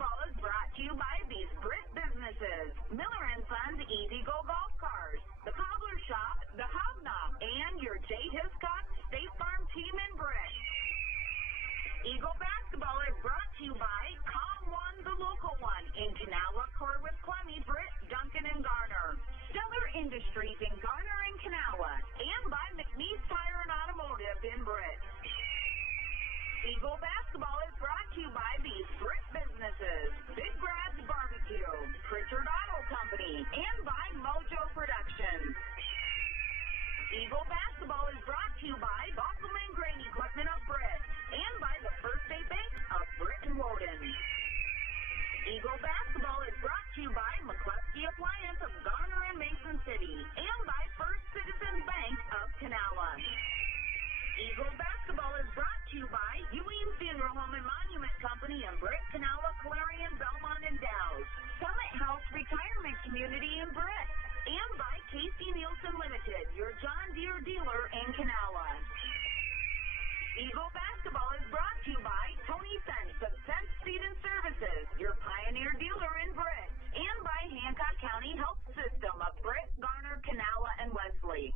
basketball is brought to you by these Brit businesses: Miller & Sons Easy Go Golf Cars, the Cobbler Shop, the Hobnob, and your J. Hiscock State Farm team in Brit. Eagle Basketball is brought to you by Com One, the local one, in Kanawha, Corwith, Clemmy, Britt, Duncan, and Garner. Stellar Industries in Garner and Kanawha, and by McNeese Tire and Automotive in Britt. Eagle Basketball is brought to you by these Brit businesses: Big Brad's Barbecue, Pritchard Auto Company, and by Mojo Productions. Eagle Basketball is brought to you by Bosselman Grain Equipment of Britt, and by the First State Bank of Britt and Woden. Eagle Basketball is brought to you by McCluskey Appliance of Garner and Mason City, and by First Citizens Bank of Kanawha. Eagle Basketball is brought to you by Ewing Funeral Home and Monument Company in Britt, Kanawha, Clarion, Belmont, and Dow's. Summit House Retirement Community in Britt, and by Casey Nielsen Limited, your John Deere dealer in Kanawha. Eagle Basketball is brought to you by Tony Sense of Sense Seed and Services, your Pioneer dealer in Britt, and by Hancock County Health System of Britt, Garner, Kanawha, and Wesley.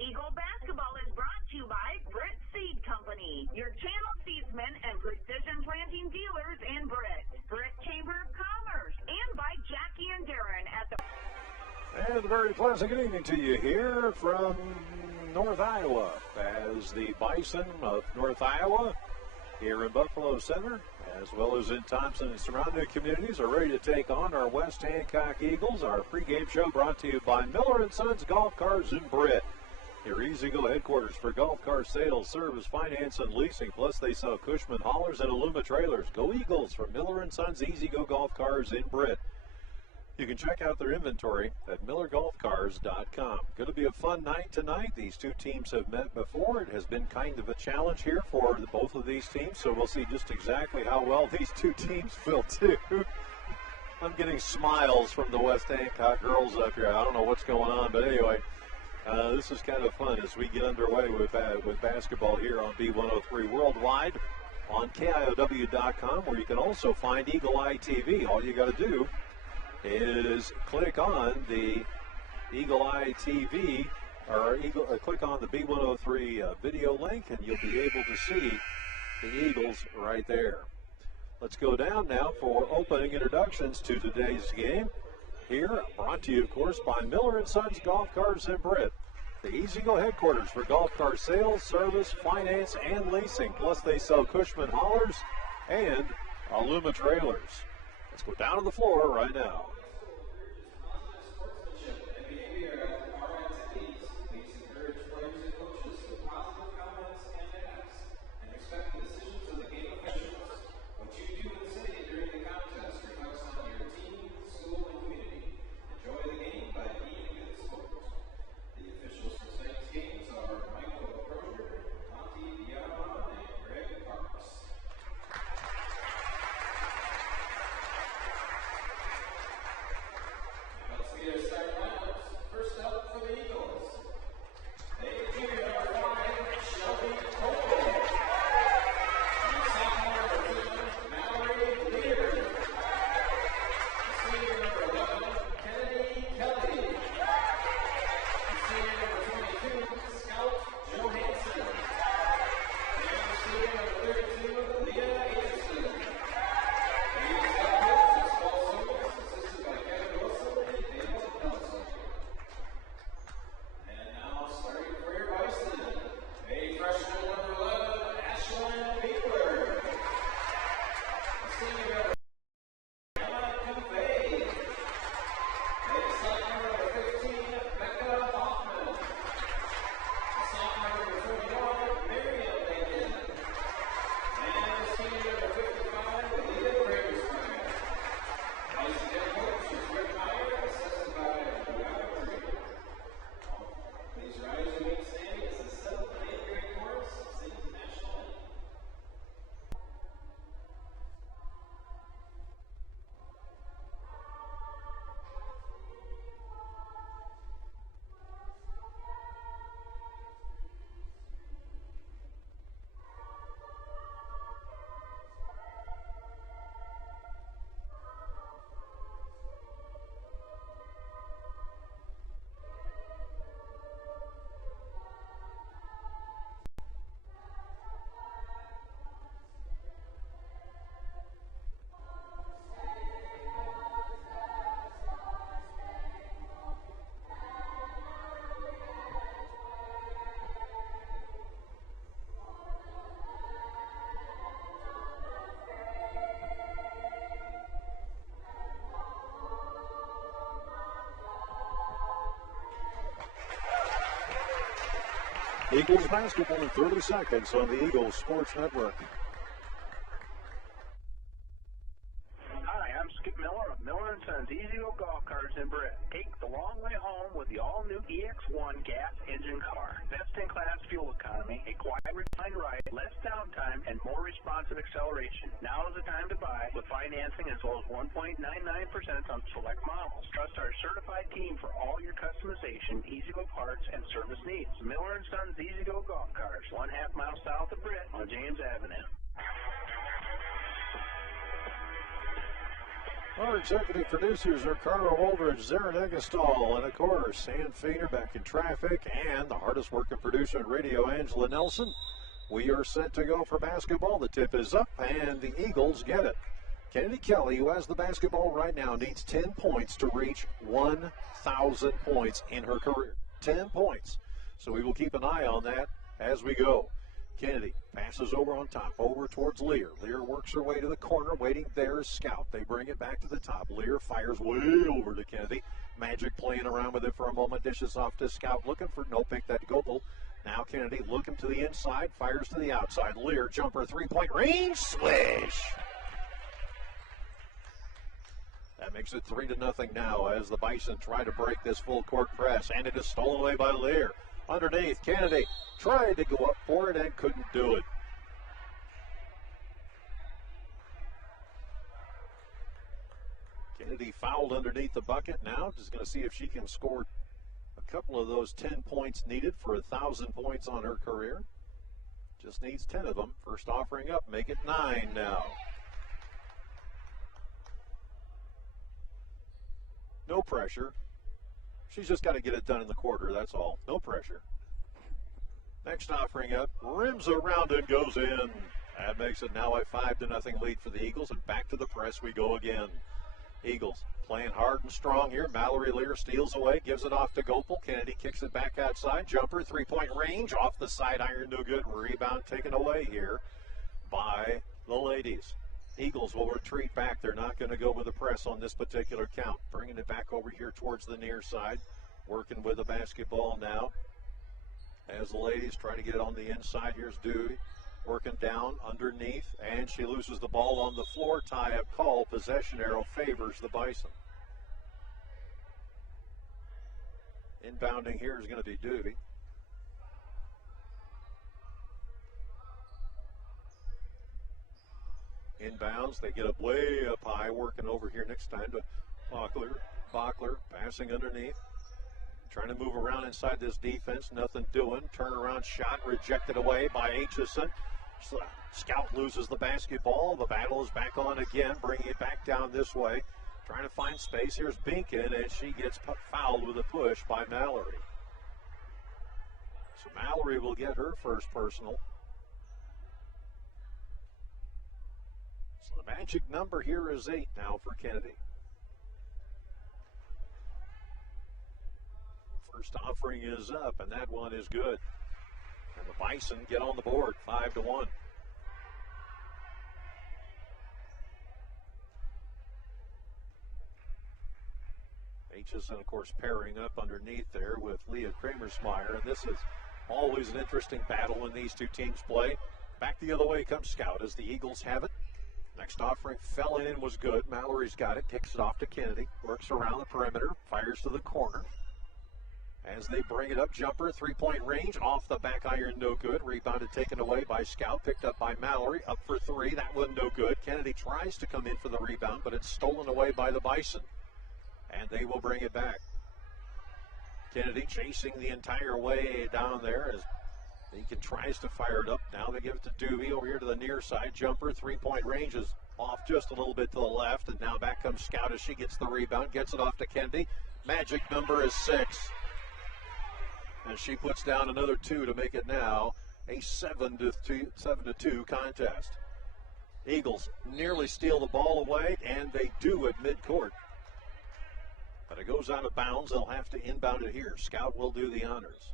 Eagle Basketball is brought to you by Britt Seed Company, your channel seedsmen and precision planting dealers in Britt, Britt Chamber of Commerce, and by Jackie and Darren at the... And a very pleasant good evening to you here from North Iowa, as the Bison of North Iowa here in Buffalo Center, as well as in Thompson and surrounding communities, are ready to take on our West Hancock Eagles. Our pregame show brought to you by Miller & Sons Golf Cars in Britt, your easy-go headquarters for golf car sales, service, finance, and leasing. Plus, they sell Cushman haulers and Aluma trailers. Go Eagles from Miller & Sons Easy-Go Golf Cars in Britt. You can check out their inventory at millergolfcars.com. Going to be a fun night tonight. These two teams have met before. It has been kind of a challenge here for both of these teams, so we'll see just exactly how well these two teams will do. I'm getting smiles from the West Hancock girls up here. I don't know what's going on, but anyway, this is kind of fun as we get underway with basketball here on B103 Worldwide on KIOW.com, where you can also find Eagle Eye TV. All you got to do is click on the Eagle Eye TV, or click on the B103 video link, and you'll be able to see the Eagles right there. Let's go down now for opening introductions to today's game. Here, brought to you, of course, by Miller & Sons Golf Cars in Britt, the easy-go headquarters for golf car sales, service, finance, and leasing. Plus, they sell Cushman haulers and Aluma trailers. Let's go down to the floor right now. Eagles basketball in 30 seconds on the Eagles Sports Network. Hi, I'm Skip Miller of Miller & Sons Easy-Go Golf Carts in Britt. Take the long way home with the all-new EX1 gas engine car. Best-in-class fuel economy, a quiet, refined ride, less downtime, and more responsive acceleration. Now is the time to buy with financing as low as 1.99% on select models. Trust our certified team for all your customization, Easy-Go parts, and service needs. Miller & Sons Easy-Go Golf Carts, 1/2 mile south of Britt on James Avenue. Our executive producers are Carl Waldridge, Zarin Eggestal, and of course, Sam Fader back in traffic, and the hardest working producer on radio, Angela Nelson. We are set to go for basketball. The tip is up, and the Eagles get it. Kennedy Kelly, who has the basketball right now, needs 10 points to reach 1,000 points in her career. 10 points. So we will keep an eye on that as we go. Kennedy passes over on top, over towards Lear. Lear works her way to the corner, waiting there is Scout. They bring it back to the top. Lear fires way over to Kennedy. Magic playing around with it for a moment, dishes off to Scout, looking for no pick that Gobel. Now Kennedy looking to the inside, fires to the outside. Lear, jumper, three-point range, swish! That makes it 3-0 now as the Bison try to break this full court press, and it is stolen away by Lear. Underneath, Kennedy tried to go up for it and couldn't do it. Kennedy fouled underneath the bucket. Now just going to see if she can score a couple of those 10 points needed for 1,000 points on her career. Just needs 10 of them. First offering up, make it 9 now. No pressure. She's just got to get it done in the quarter, that's all. No pressure. Next offering up, rims around and goes in. That makes it now a 5-0 lead for the Eagles, and back to the press we go again. Eagles playing hard and strong here. Mallory Lear steals away, gives it off to Gopel. Kennedy kicks it back outside. Jumper, three-point range, off the side iron, no good. Rebound taken away here by the ladies. Eagles will retreat back. They're not going to go with the press on this particular count. Bringing it back over here towards the near side. Working with the basketball now. As the ladies try to get it on the inside, here's Dewey. Working down underneath, and she loses the ball on the floor. Tie-up call. Possession arrow favors the Bison. Inbounding here is going to be Dewey. Inbounds, they get up way up high, working over here next time to Bachler. Bachler passing underneath. Trying to move around inside this defense, nothing doing. Turnaround shot rejected away by Aitchison. Scout loses the basketball. The battle is back on again, bringing it back down this way. Trying to find space. Here's Binkin, and she gets fouled with a push by Mallory. So Mallory will get her first personal. So the magic number here is 8 now for Kennedy. First offering is up, and that one is good. And the Bison get on the board, 5-1. Aitchison, of course, pairing up underneath there with Leah Kramersmeyer. And this is always an interesting battle when these two teams play. Back the other way comes Scout as the Eagles have it. Next offering fell in and was good. Mallory's got it, kicks it off to Kennedy. Works around the perimeter, fires to the corner. As they bring it up, jumper, three-point range, off the back iron, no good. Rebounded, taken away by Scout, picked up by Mallory, up for three, that one no good. Kennedy tries to come in for the rebound, but it's stolen away by the Bison. And they will bring it back. Kennedy chasing the entire way down there as Deacon tries to fire it up. Now they give it to Dewey over here to the near side. Jumper, three-point range is off just a little bit to the left, and now back comes Scout as she gets the rebound, gets it off to Kennedy. Magic number is 6. And she puts down another 2 to make it now a 7-2 contest. Eagles nearly steal the ball away, and they do at midcourt. But it goes out of bounds. They'll have to inbound it here. Scout will do the honors.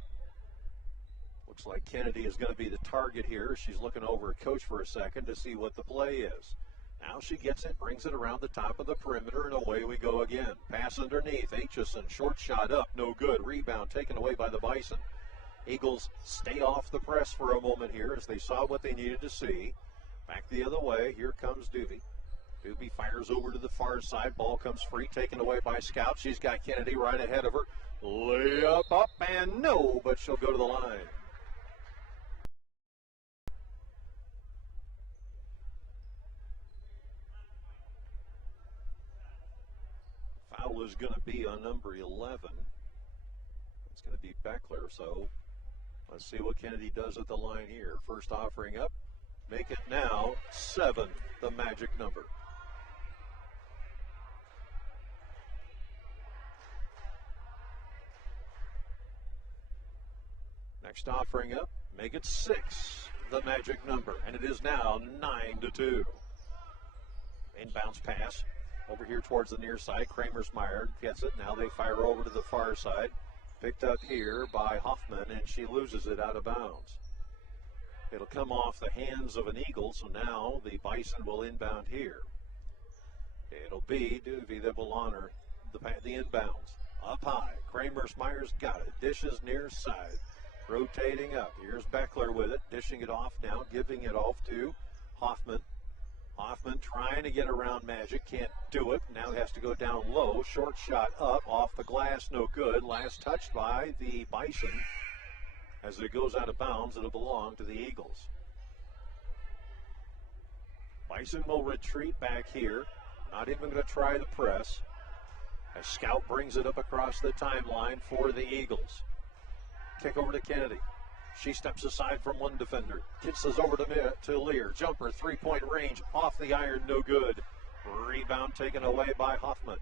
Looks like Kennedy is going to be the target here. She's looking over at Coach for a second to see what the play is. Now she gets it, brings it around the top of the perimeter, and away we go again. Pass underneath. Aitchison, short shot up, no good. Rebound taken away by the Bison. Eagles stay off the press for a moment here as they saw what they needed to see. Back the other way. Here comes Doobie. Doobie fires over to the far side. Ball comes free, taken away by Scout. She's got Kennedy right ahead of her. Layup up and no, but she'll go to the line. Foul is going to be on number 11. It's going to be Beckler, so let's see what Kennedy does at the line here. First offering up. Make it now 7, the magic number. Next offering up, make it 6, the magic number. And it is now 9-2. Inbounds pass over here towards the near side. Kramersmeyer gets it. Now they fire over to the far side. Picked up here by Hoffman, and she loses it out of bounds. It'll come off the hands of an Eagle, so now the Bison will inbound here. It'll be Doovie that will honor the inbounds. Up high, Kramersmeyer's got it. Dishes near side. Rotating up. Here's Beckler with it. Dishing it off now. Giving it off to Hoffman. Hoffman trying to get around Magic. Can't do it. Now has to go down low. Short shot up. Off the glass. No good. Last touched by the Bison. As it goes out of bounds, it'll belong to the Eagles. Bison will retreat back here. Not even going to try the press. As Scout brings it up across the timeline for the Eagles. Kick over to Kennedy. She steps aside from one defender. Kisses over to Lear. Jumper, three-point range, off the iron, no good. Rebound taken away by Hoffman.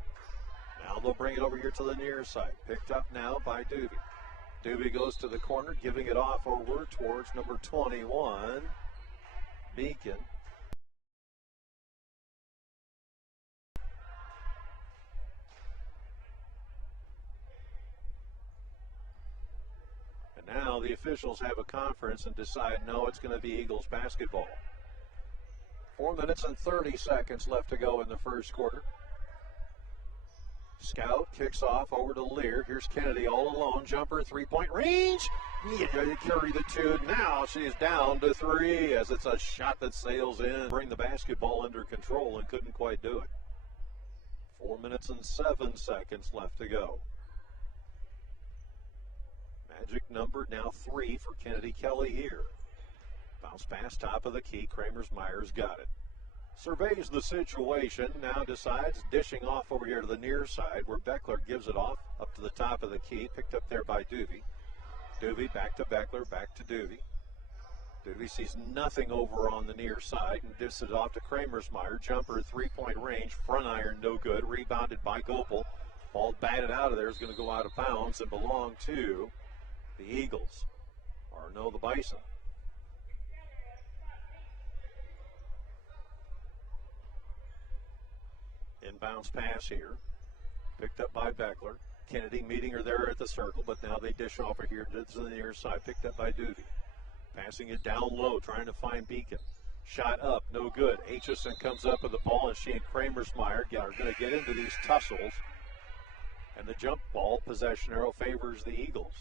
Now they'll bring it over here to the near side. Picked up now by Doobie. Doobie goes to the corner, giving it off over towards number 21, Beacon. Now the officials have a conference and decide, no, it's going to be Eagles basketball. 4 minutes and 30 seconds left to go in the first quarter. Scout kicks off over to Lear. Here's Kennedy all alone. Jumper, three-point range. Yeah, they carry the two. Now she's down to 3 as it's a shot that sails in. Bring the basketball under control and couldn't quite do it. 4 minutes and 7 seconds left to go. Magic number now 3 for Kennedy Kelly here. Bounce pass, top of the key. Kramersmeyer's got it. Surveys the situation, now decides dishing off over here to the near side where Beckler gives it off up to the top of the key, picked up there by Doovie. Doovie back to Beckler, back to Doovie. Doovie sees nothing over on the near side and dishes it off to Kramersmeyer. Jumper, three-point range, front iron, no good. Rebounded by Gopel. Ball batted out of there is going to go out of bounds and belong to the Eagles, or no, the Bison. Inbounds pass here. Picked up by Beckler. Kennedy meeting her there at the circle, but now they dish over here to the near side. Picked up by Doovie. Passing it down low, trying to find Beacon. Shot up, no good. Aitchison comes up with the ball, and she and Kramersmeyer are going to get into these tussles. And the jump ball possession arrow favors the Eagles.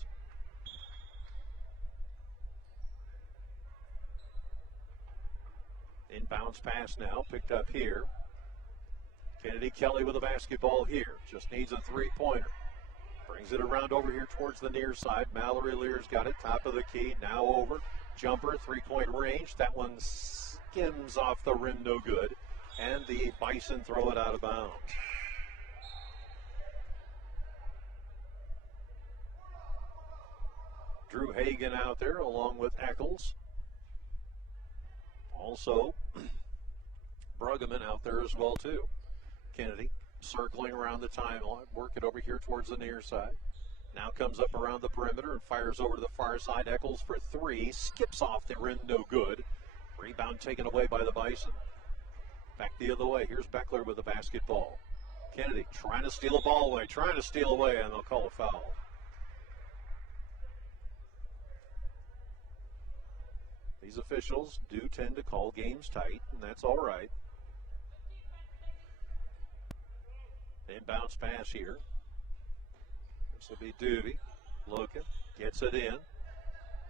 Inbounds pass now, picked up here. Kennedy Kelly with a basketball here. Just needs a three-pointer. Brings it around over here towards the near side. Mallory Lear's got it, top of the key, now over. Jumper, three-point range. That one skims off the rim, no good. And the Bison throw it out of bounds. Drew Hagan out there along with Eccles. Also, Bruggeman out there as well, too. Kennedy circling around the timeline, work it over here towards the near side. Now comes up around the perimeter and fires over to the far side. Eccles for 3, skips off the rim, no good. Rebound taken away by the Bison. Back the other way, here's Beckler with the basketball. Kennedy trying to steal a ball away, and they'll call a foul. These officials do tend to call games tight, and that's all right. Inbounds pass here. This will be Doovie. Logan gets it in.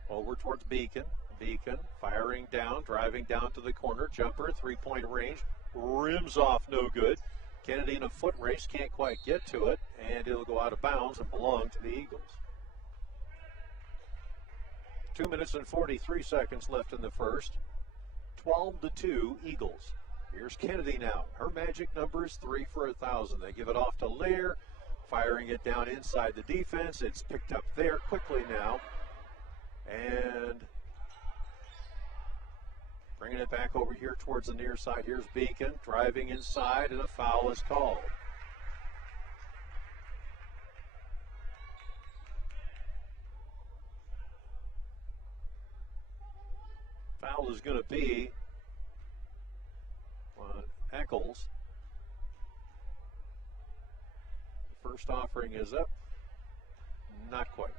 Over towards Beacon. Beacon firing down, driving down to the corner. Jumper, three-point range. Rims off, no good. Kennedy in a foot race, can't quite get to it, and it'll go out of bounds and belong to the Eagles. 2 minutes and 43 seconds left in the first. 12-2 Eagles. Here's Kennedy now. Her magic number is 3 for 1,000. They give it off to Lear, firing it down inside the defense. It's picked up there quickly now. And bringing it back over here towards the near side. Here's Beacon driving inside, and a foul is called. Foul is going to be on Eccles. The first offering is up. Not quite.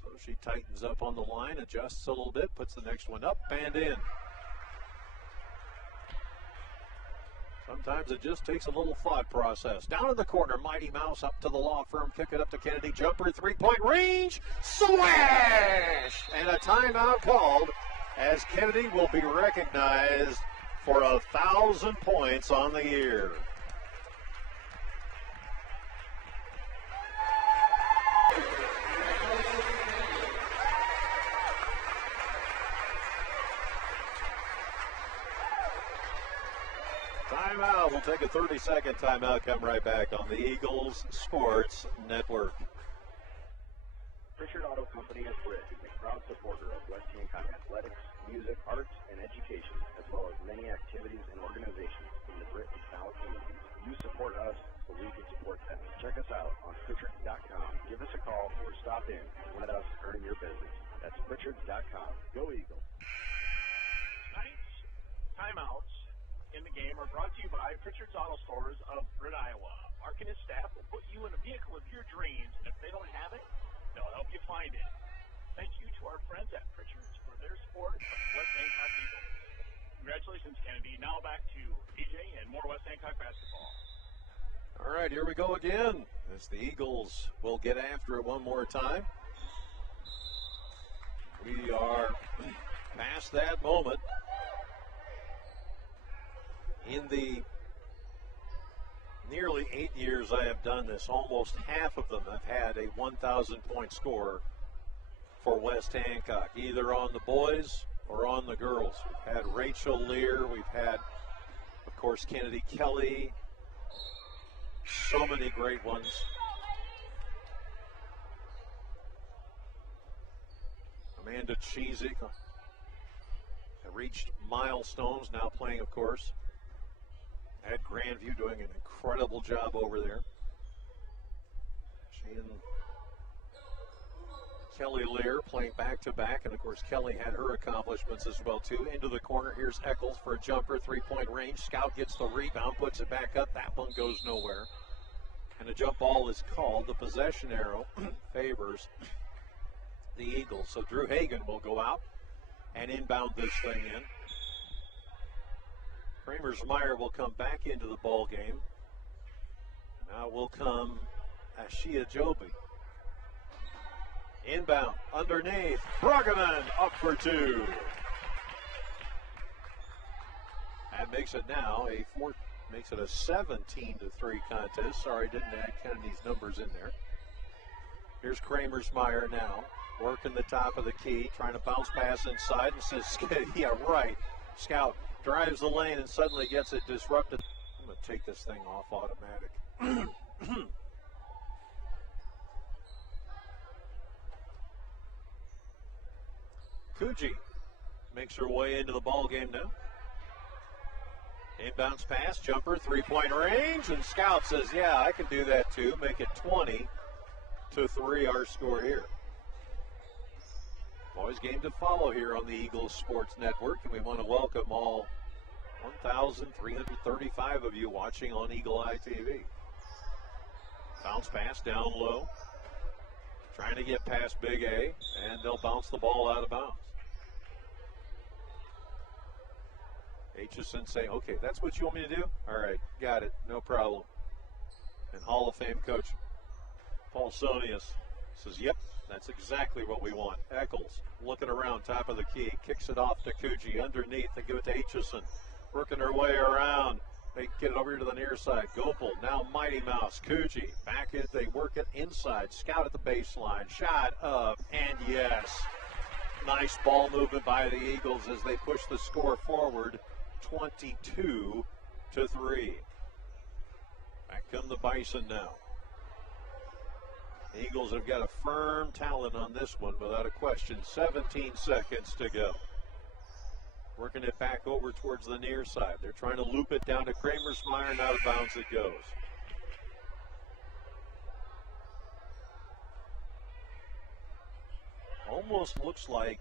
So she tightens up on the line, adjusts a little bit, puts the next one up and in. Sometimes it just takes a little thought process. Down in the corner, Mighty Mouse up to the law firm. Kick it up to Kennedy. Jumper, three-point range. Swash! And a timeout called as Kennedy will be recognized for 1,000 points on the year. Timeout. We'll take a 30-second timeout. Come right back on the Eagles Sports Network. Pritchard Auto Company of Britt is a proud supporter of West Hancock athletics, music, arts, and education, as well as many activities and organizations in the Britt and South communities. You support us, so we can support them. Check us out on Pritchard.com. Give us a call or stop in and let us earn your business. That's Pritchard.com. Go Eagles. Tonight's timeouts in the game are brought to you by Pritchard's Auto Stores of Britt, Iowa. Mark and his staff will put you in a vehicle of your dreams, and if they don't have it, they'll help you find it. Thank you to our friends at Pritchard's for their support of West Hancock Eagles. Congratulations, Kennedy. Now back to DJ and more West Hancock basketball. All right, here we go again as the Eagles will get after it one more time. We are past that moment. In the nearly 8 years I have done this, almost half of them have had a 1,000-point score for West Hancock, either on the boys or on the girls. We've had Rachel Lear, we've had, of course, Kennedy Kelly, so many great ones. Amanda Cheezick reached milestones, now playing, of course, at Grandview, doing an incredible job over there. She and Kelly Lear playing back-to-back, and of course Kelly had her accomplishments as well too. Into the corner, here's Eccles for a jumper, three-point range. Scout gets the rebound, puts it back up. That one goes nowhere. And a jump ball is called. The possession arrow favors the Eagles. So Drew Hagan will go out and inbound this thing in. Kramersmeyer will come back into the ball game. Now will come Ashia Joby. Inbound, underneath, Bruggeman up for two. That makes it now makes it a 17-3 contest. Sorry, didn't add Kennedy's numbers in there. Here's Kramersmeyer now, working the top of the key, trying to bounce pass inside, and says, yeah, right. Scout drives the lane and suddenly gets it disrupted. I'm going to take this thing off automatic. Kuji makes her way into the ball game now. Inbounds pass, jumper, three-point range, and Scout says, yeah, I can do that too. Make it 20-3 our score here. Boys game to follow here on the Eagles Sports Network, and we want to welcome all 1,335 of you watching on Eagle Eye TV. Bounce pass down low, trying to get past Big A, and they'll bounce the ball out of bounds. Aitchison saying, okay, that's what you want me to do? All right, got it, no problem. And Hall of Fame coach Paul Sonius says, yep, that's exactly what we want. Eccles looking around, top of the key, kicks it off to Coogee. Underneath, they give it to Aitchison. Working her way around. They get it over here to the near side. Gopel, now Mighty Mouse. Coogee, back as they work it inside. Scout at the baseline. Shot up, and yes. Nice ball movement by the Eagles as they push the score forward, 22-3. Back come the Bison now. Eagles have got a firm talent on this one without a question. 17 seconds to go. Working it back over towards the near side. They're trying to loop it down to Kramersmeyer, and out of bounds it goes. Almost looks like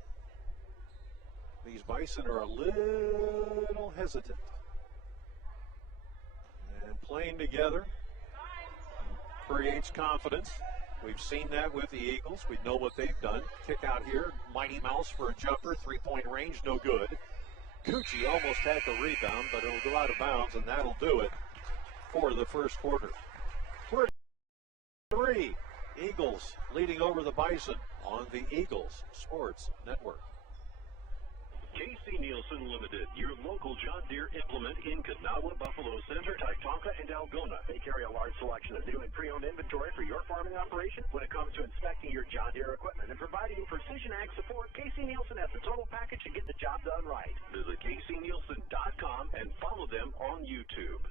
these Bison are a little hesitant. And playing together creates confidence. We've seen that with the Eagles. We know what they've done. Kick out here. Mighty Mouse for a jumper. 3-point range. No good. Coogee almost had the rebound, but it'll go out of bounds, and that'll do it for the first quarter. Quarter 3. Eagles leading over the Bison on the Eagles Sports Network. KC Nielsen Limited, your local John Deere implement in Kanawha, Buffalo Center, Titonka, and Algona. They carry a large selection of new and pre-owned inventory for your farming operation. When it comes to inspecting your John Deere equipment and providing precision ag support, KC Nielsen has the total package to get the job done right. Visit kcnielsen.com and follow them on YouTube.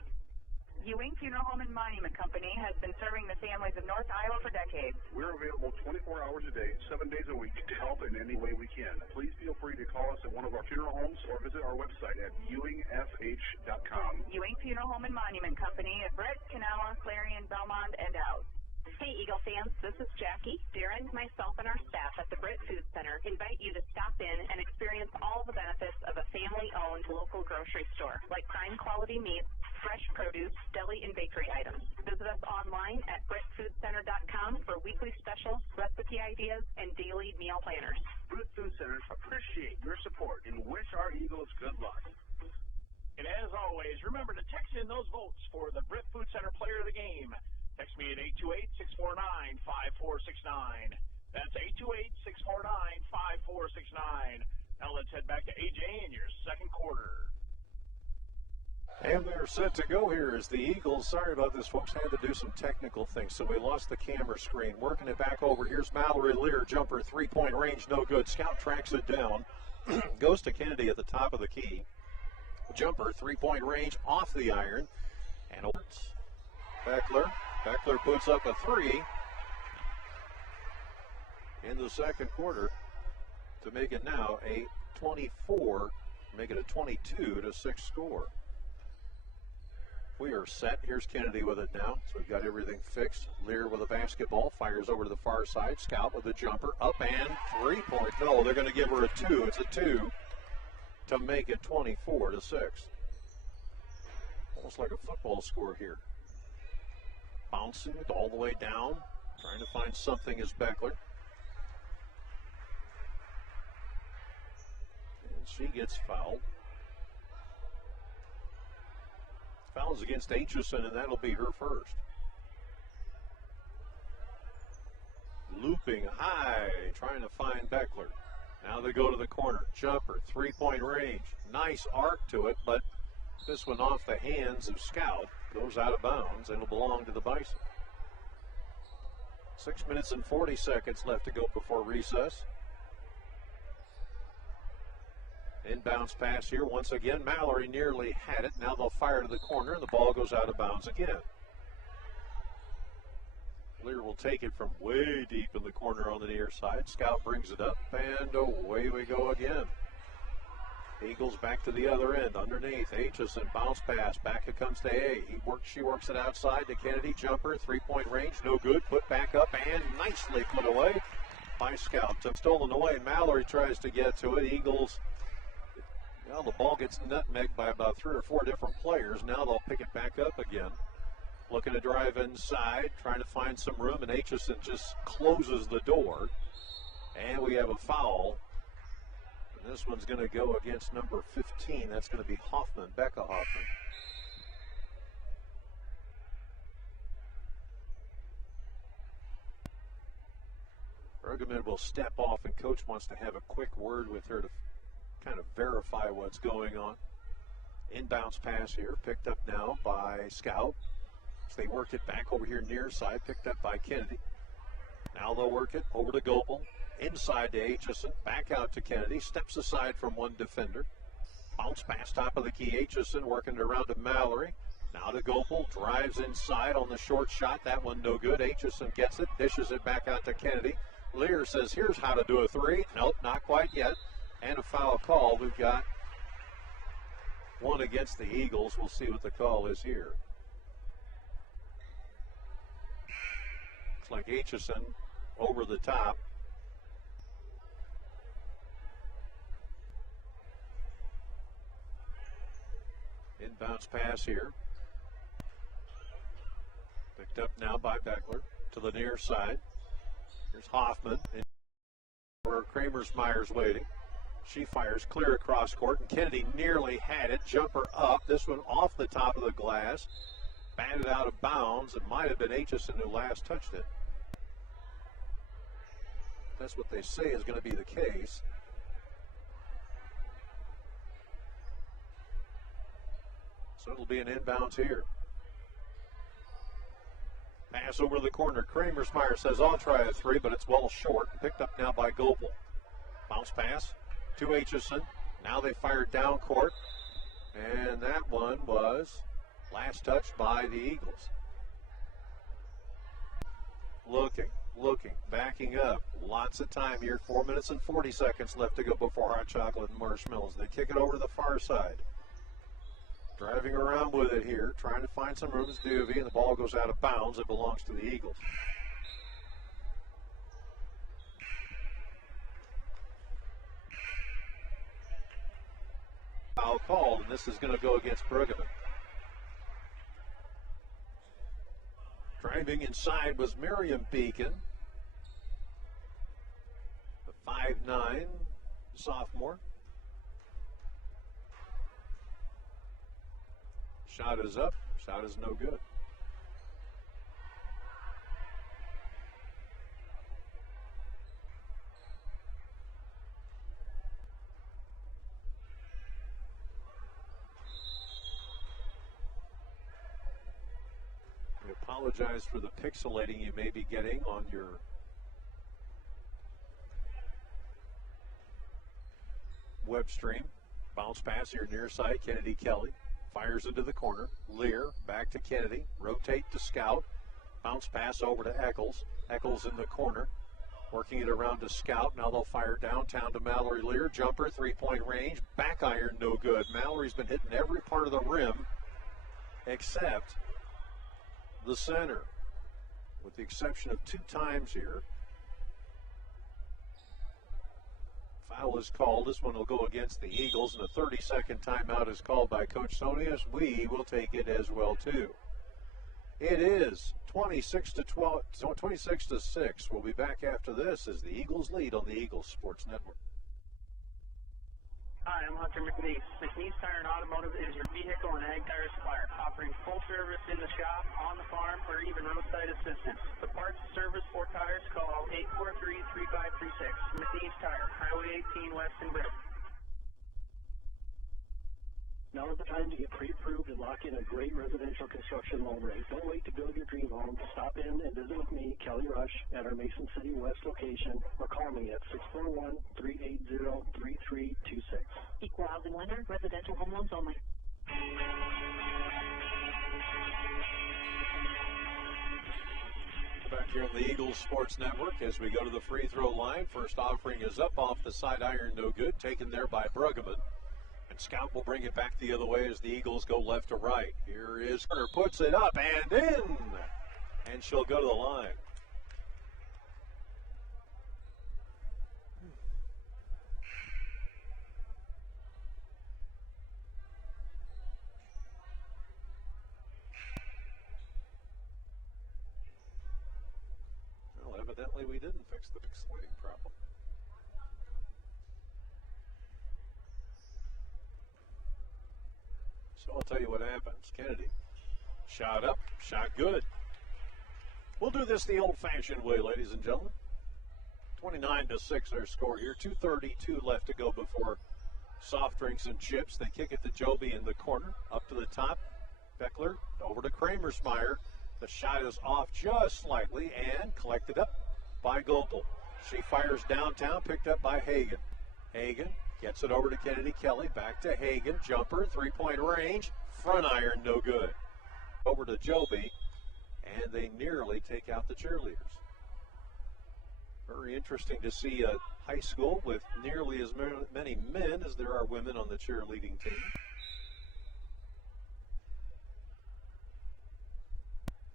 Ewing Funeral Home and Monument Company has been serving the families of North Iowa for decades. We're available 24 hours a day, 7 days a week to help in any way we can. Please feel free to call us at one of our funeral homes or visit our website at ewingfh.com. Ewing Funeral Home and Monument Company at Brett, Kanawha, Clarion, Belmont, and out. Hey, Eagle fans, this is Jackie. Darren, myself, and our staff at the Britt Food Center invite you to stop in and experience all the benefits of a family-owned local grocery store, like prime quality meats, fresh produce, deli, and bakery items. Visit us online at BrittFoodCenter.com for weekly specials, recipe ideas, and daily meal planners. Britt Food Center appreciate your support and wish our Eagles good luck. And as always, remember to text in those votes for the Britt Food Center Player of the Game. Text me at 828-649-5469. That's 828-649-5469. Now let's head back to AJ in your second quarter. And they're set to go here as the Eagles, sorry about this, folks, had to do some technical things, so we lost the camera screen. Working it back over, here's Mallory Lear, jumper, 3-point range, no good. Scout tracks it down, goes to Kennedy at the top of the key. Jumper, 3-point range, off the iron, and Beckler puts up a 3 in the second quarter to make it now a 24, make it a 22-6 score. We are set. Here's Kennedy with it now. So we've got everything fixed. Lear with a basketball. Fires over to the far side. Scout with a jumper. Up and 3-point. No, they're going to give her a 2. It's a 2 to make it 24-6. Almost like a football score here. Bouncing it all the way down. Trying to find something is Beckler. And she gets fouled. Fouls against Aitchison, and that'll be her first. Looping high, trying to find Beckler. Now they go to the corner. Jumper, 3-point range. Nice arc to it, but this one off the hands of Scout. Goes out of bounds, and it'll belong to the Bison. 6 minutes and 40 seconds left to go before recess. Inbounds pass here once again. Mallory nearly had it. Now they'll fire to the corner, and the ball goes out of bounds again. Lear will take it from way deep in the corner on the near side. Scout brings it up, and away we go again. Eagles back to the other end. Underneath, Aitchison, bounce pass. Back it comes to A. She works it outside to Kennedy. Jumper, 3-point range, no good. Put back up, and nicely put away by Scout. Stolen away. Mallory tries to get to it. Eagles... Well, the ball gets nutmegged by about 3 or 4 different players. Now they'll pick it back up again. Looking to drive inside, trying to find some room, and Aitchison just closes the door. And we have a foul. And This one's going to go against number 15. That's going to be Hoffman, Becca Hoffman. Bergman will step off, and Coach wants to have a quick word with her to kind of verify what's going on. Inbounds pass here, picked up now by Scout. So they work it back over here near side, picked up by Kennedy. Now they'll work it over to Gopel. Inside to Aitchison, back out to Kennedy, steps aside from one defender. Bounce pass, top of the key, Aitchison working it around to Mallory. Now to Gopel, drives inside on the short shot. That one no good. Aitchison gets it, dishes it back out to Kennedy. Lear says, here's how to do a three. Nope, not quite yet. And a foul call. We've got one against the Eagles. We'll see what the call is here. Looks like Aitchison over the top. Inbounds pass here. Picked up now by Beckler to the near side. Here's Hoffman. Where Kramersmeyer's waiting. She fires clear across court, and Kennedy nearly had it. Jumper up. This one off the top of the glass. Batted out of bounds. It might have been Aitchison who last touched it. That's what they say is going to be the case. So it'll be an inbounds here. Pass over the corner. Kramersmeyer says, I'll try a three, but it's well short. Picked up now by Gopel. Bounce pass to Aitchison. Now they fired down court. And that one was last touched by the Eagles. Looking, backing up. Lots of time here. 4 minutes and 40 seconds left to go before hot chocolate and marshmallows. They kick it over to the far side. Driving around with it here, trying to find some room is Duvey, and the ball goes out of bounds. It belongs to the Eagles. Foul called, and this is going to go against Bergman. Driving inside was Miriam Beacon, the 5'9" sophomore. Shot is up. Shot is no good. We apologize for the pixelating you may be getting on your web stream. Bounce pass here near side. Kennedy Kelly. Fires into the corner. Lear back to Kennedy. Rotate to Scout. Bounce pass over to Eccles. Eccles in the corner. Working it around to Scout. Now they'll fire downtown to Mallory Lear. Jumper, three-point range. Back iron, no good. Mallory's been hitting every part of the rim except the center, with the exception of 2 times here. Foul is called. This one will go against the Eagles, and a 30-second timeout is called by Coach Sonius. We will take it as well, too. It is 26 to 6. We'll be back after this as the Eagles lead on the Eagles Sports Network. Hi, I'm Hunter McNeese. McNeese Tire and Automotive is your vehicle and ag tire supplier, offering full service in the shop, on the farm, or even roadside assistance. For parts and service for tires, call 843-3536. McNeese Tire, Highway 18 West in Britain. Now is the time to get pre-approved and lock in a great residential construction loan rate. Don't wait to build your dream home. Stop in and visit with me, Kelly Rush, at our Mason City West location, or call me at 641-380-3326. Equal housing lender, residential home loans only. Back here on the Eagles Sports Network as we go to the free throw line. First offering is up off the side iron, no good. Taken there by Bruggeman. And Scout will bring it back the other way as the Eagles go left to right. Here is Turner, puts it up and in. And she'll go to the line. Well, evidently we didn't fix the pixelating problem. So I'll tell you what happens. Kennedy, shot up, shot good. We'll do this the old-fashioned way, ladies and gentlemen. 29-6 our score here. 2:32 left to go before soft drinks and chips. They kick it to Joby in the corner, up to the top. Beckler over to Kramersmeyer. The shot is off just slightly and collected up by Gopel. She fires downtown, picked up by Hagan. Hagan gets it over to Kennedy Kelly. Back to Hagan. Jumper, three-point range. Front iron, no good. Over to Joby, and they nearly take out the cheerleaders. Very interesting to see a high school with nearly as many men as there are women on the cheerleading team.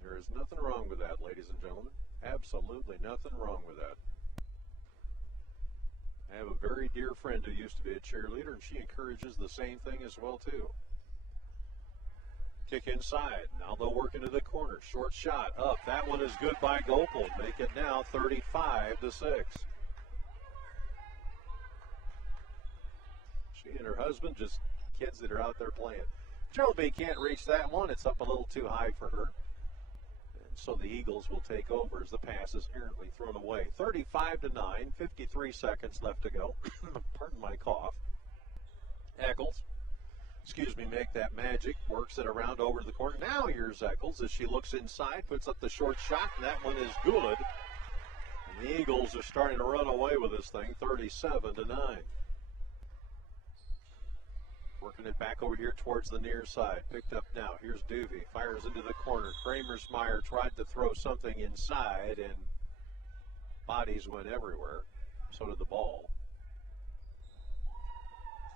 There is nothing wrong with that, ladies and gentlemen. Absolutely nothing wrong with that. I have a very dear friend who used to be a cheerleader, and she encourages the same thing as well, too. Kick inside. Now they'll work into the corner. Short shot up. That one is good by Gopel. Make it now 35-6. She and her husband, just kids that are out there playing. Joby can't reach that one. It's up a little too high for her. So the Eagles will take over as the pass is errantly thrown away. 35-9, 53 seconds left to go. Pardon my cough. Eccles, make that magic. Works it around over to the corner. Now here's Eccles as she looks inside, puts up the short shot, and that one is good. And the Eagles are starting to run away with this thing, 37-9. Working it back over here towards the near side. Picked up now. Here's Duvey. Fires into the corner. Kramersmeyer tried to throw something inside, and bodies went everywhere. So did the ball.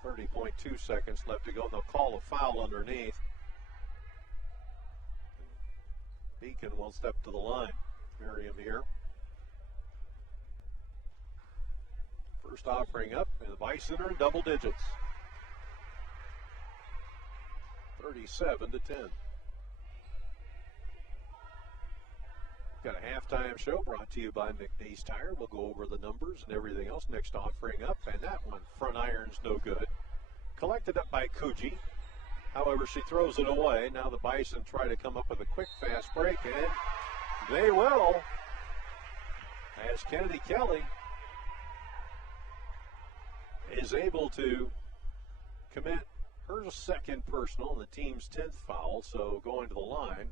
30.2 seconds left to go. And they'll call a foul underneath. Beacon will step to the line. Miriam here. First offering up, and the Bison are in double digits. 37-10. Got a halftime show brought to you by McNeese Tire. We'll go over the numbers and everything else. Next offering up, and that one, front iron's no good. Collected up by Kuji. However, she throws it away. Now the Bison try to come up with a quick, fast break, and they will. As Kennedy Kelly is able to commit her second personal and the team's 10th foul, so going to the line.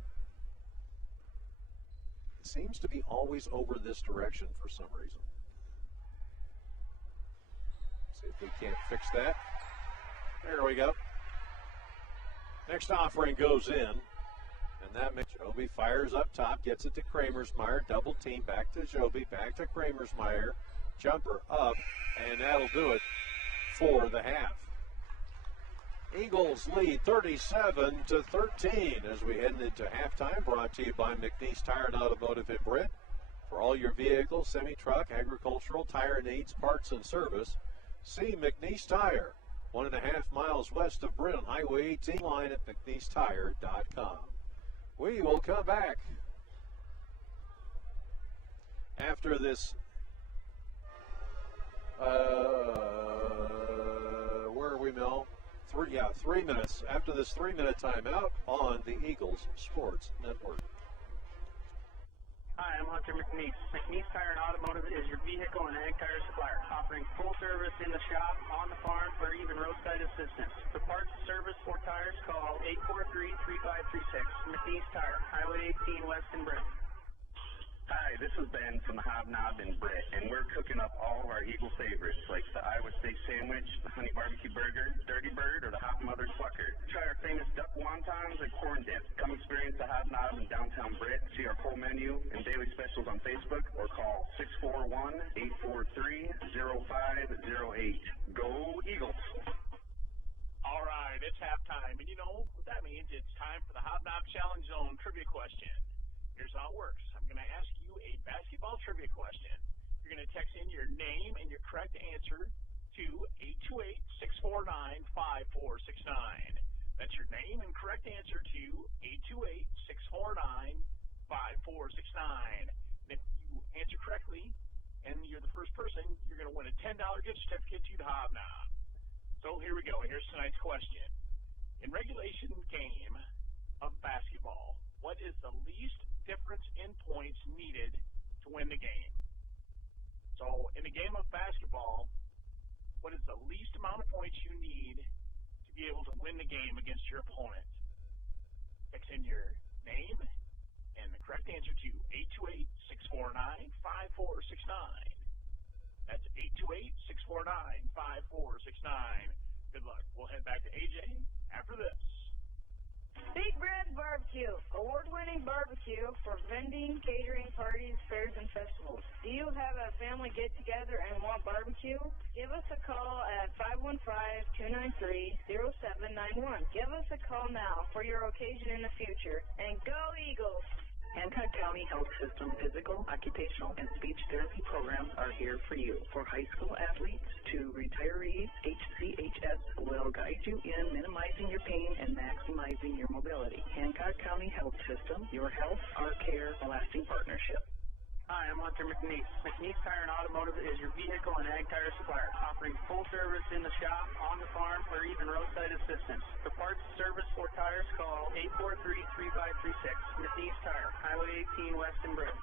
It seems to be always over this direction for some reason. See if we can't fix that. There we go. Next offering goes in, and that makes Joby fires up top, gets it to Kramersmeyer, double team, back to Joby, back to Kramersmeyer, jumper up, and that'll do it for the half. Eagles lead 37-13 as we head into halftime. Brought to you by McNeese Tire and Automotive in Britt. For all your vehicles, semi-truck, agricultural, tire needs, parts, and service, see McNeese Tire. 1.5 miles west of Britt on Highway 18. Line at McNeeseTire.com. We will come back after this. Where are we, Mel? 3 minutes after this 3-minute timeout on the Eagles Sports Network. Hi, I'm Hunter McNeese. McNeese Tire and Automotive is your vehicle and ag tire supplier, offering full service in the shop, on the farm, or even roadside assistance. For parts, service, or tires, call 843-3536. McNeese Tire, Highway 18 West in Britt. Hi, this is Ben from the Hobnob in Britt, and we're cooking up all of our Eagle favorites, like the Iowa Steak Sandwich, the Honey Barbecue Burger, Dirty Bird, or the Hot Mother Clucker. Try our famous duck wontons and corn dip. Come experience the Hobnob in downtown Britt. See our full menu and daily specials on Facebook, or call 641-843-0508. Go Eagles! All right, it's halftime, and you know what that means. It's time for the Hobnob Challenge Zone trivia question. Here's how it works. I'm going to ask you a basketball trivia question. You're going to text in your name and your correct answer to 828-649-5469. That's your name and correct answer to 828-649-5469. And if you answer correctly and you're the first person, you're going to win a $10 gift certificate to the Hobnob. So here we go. Here's tonight's question. In regulation game of basketball, what is the least difference in points needed to win the game? So in the game of basketball, what is the least amount of points you need to be able to win the game against your opponent? Text in your name and the correct answer to 828-649-5469. That's 828-649-5469. Good luck. We'll head back to AJ after this. Big Bread Barbecue, award-winning barbecue for vending, catering, parties, fairs, and festivals. Do you have a family get-together and want barbecue? Give us a call at 515-293-0791. Give us a call now for your occasion in the future. And go Eagles! Hancock County Health System physical, occupational, and speech therapy programs are here for you. For high school athletes to retirees, HCHS will guide you in minimizing your pain and maximizing your mobility. Hancock County Health System, your health, our care, a lasting partnership. Hi, I'm Hunter McNeese. McNeese Tire and Automotive is your vehicle and ag tire supplier, offering full service in the shop, on the farm, or even roadside assistance. For parts, service, or tires, call 843-3536. McNeese Tire, Highway 18 West in Britt.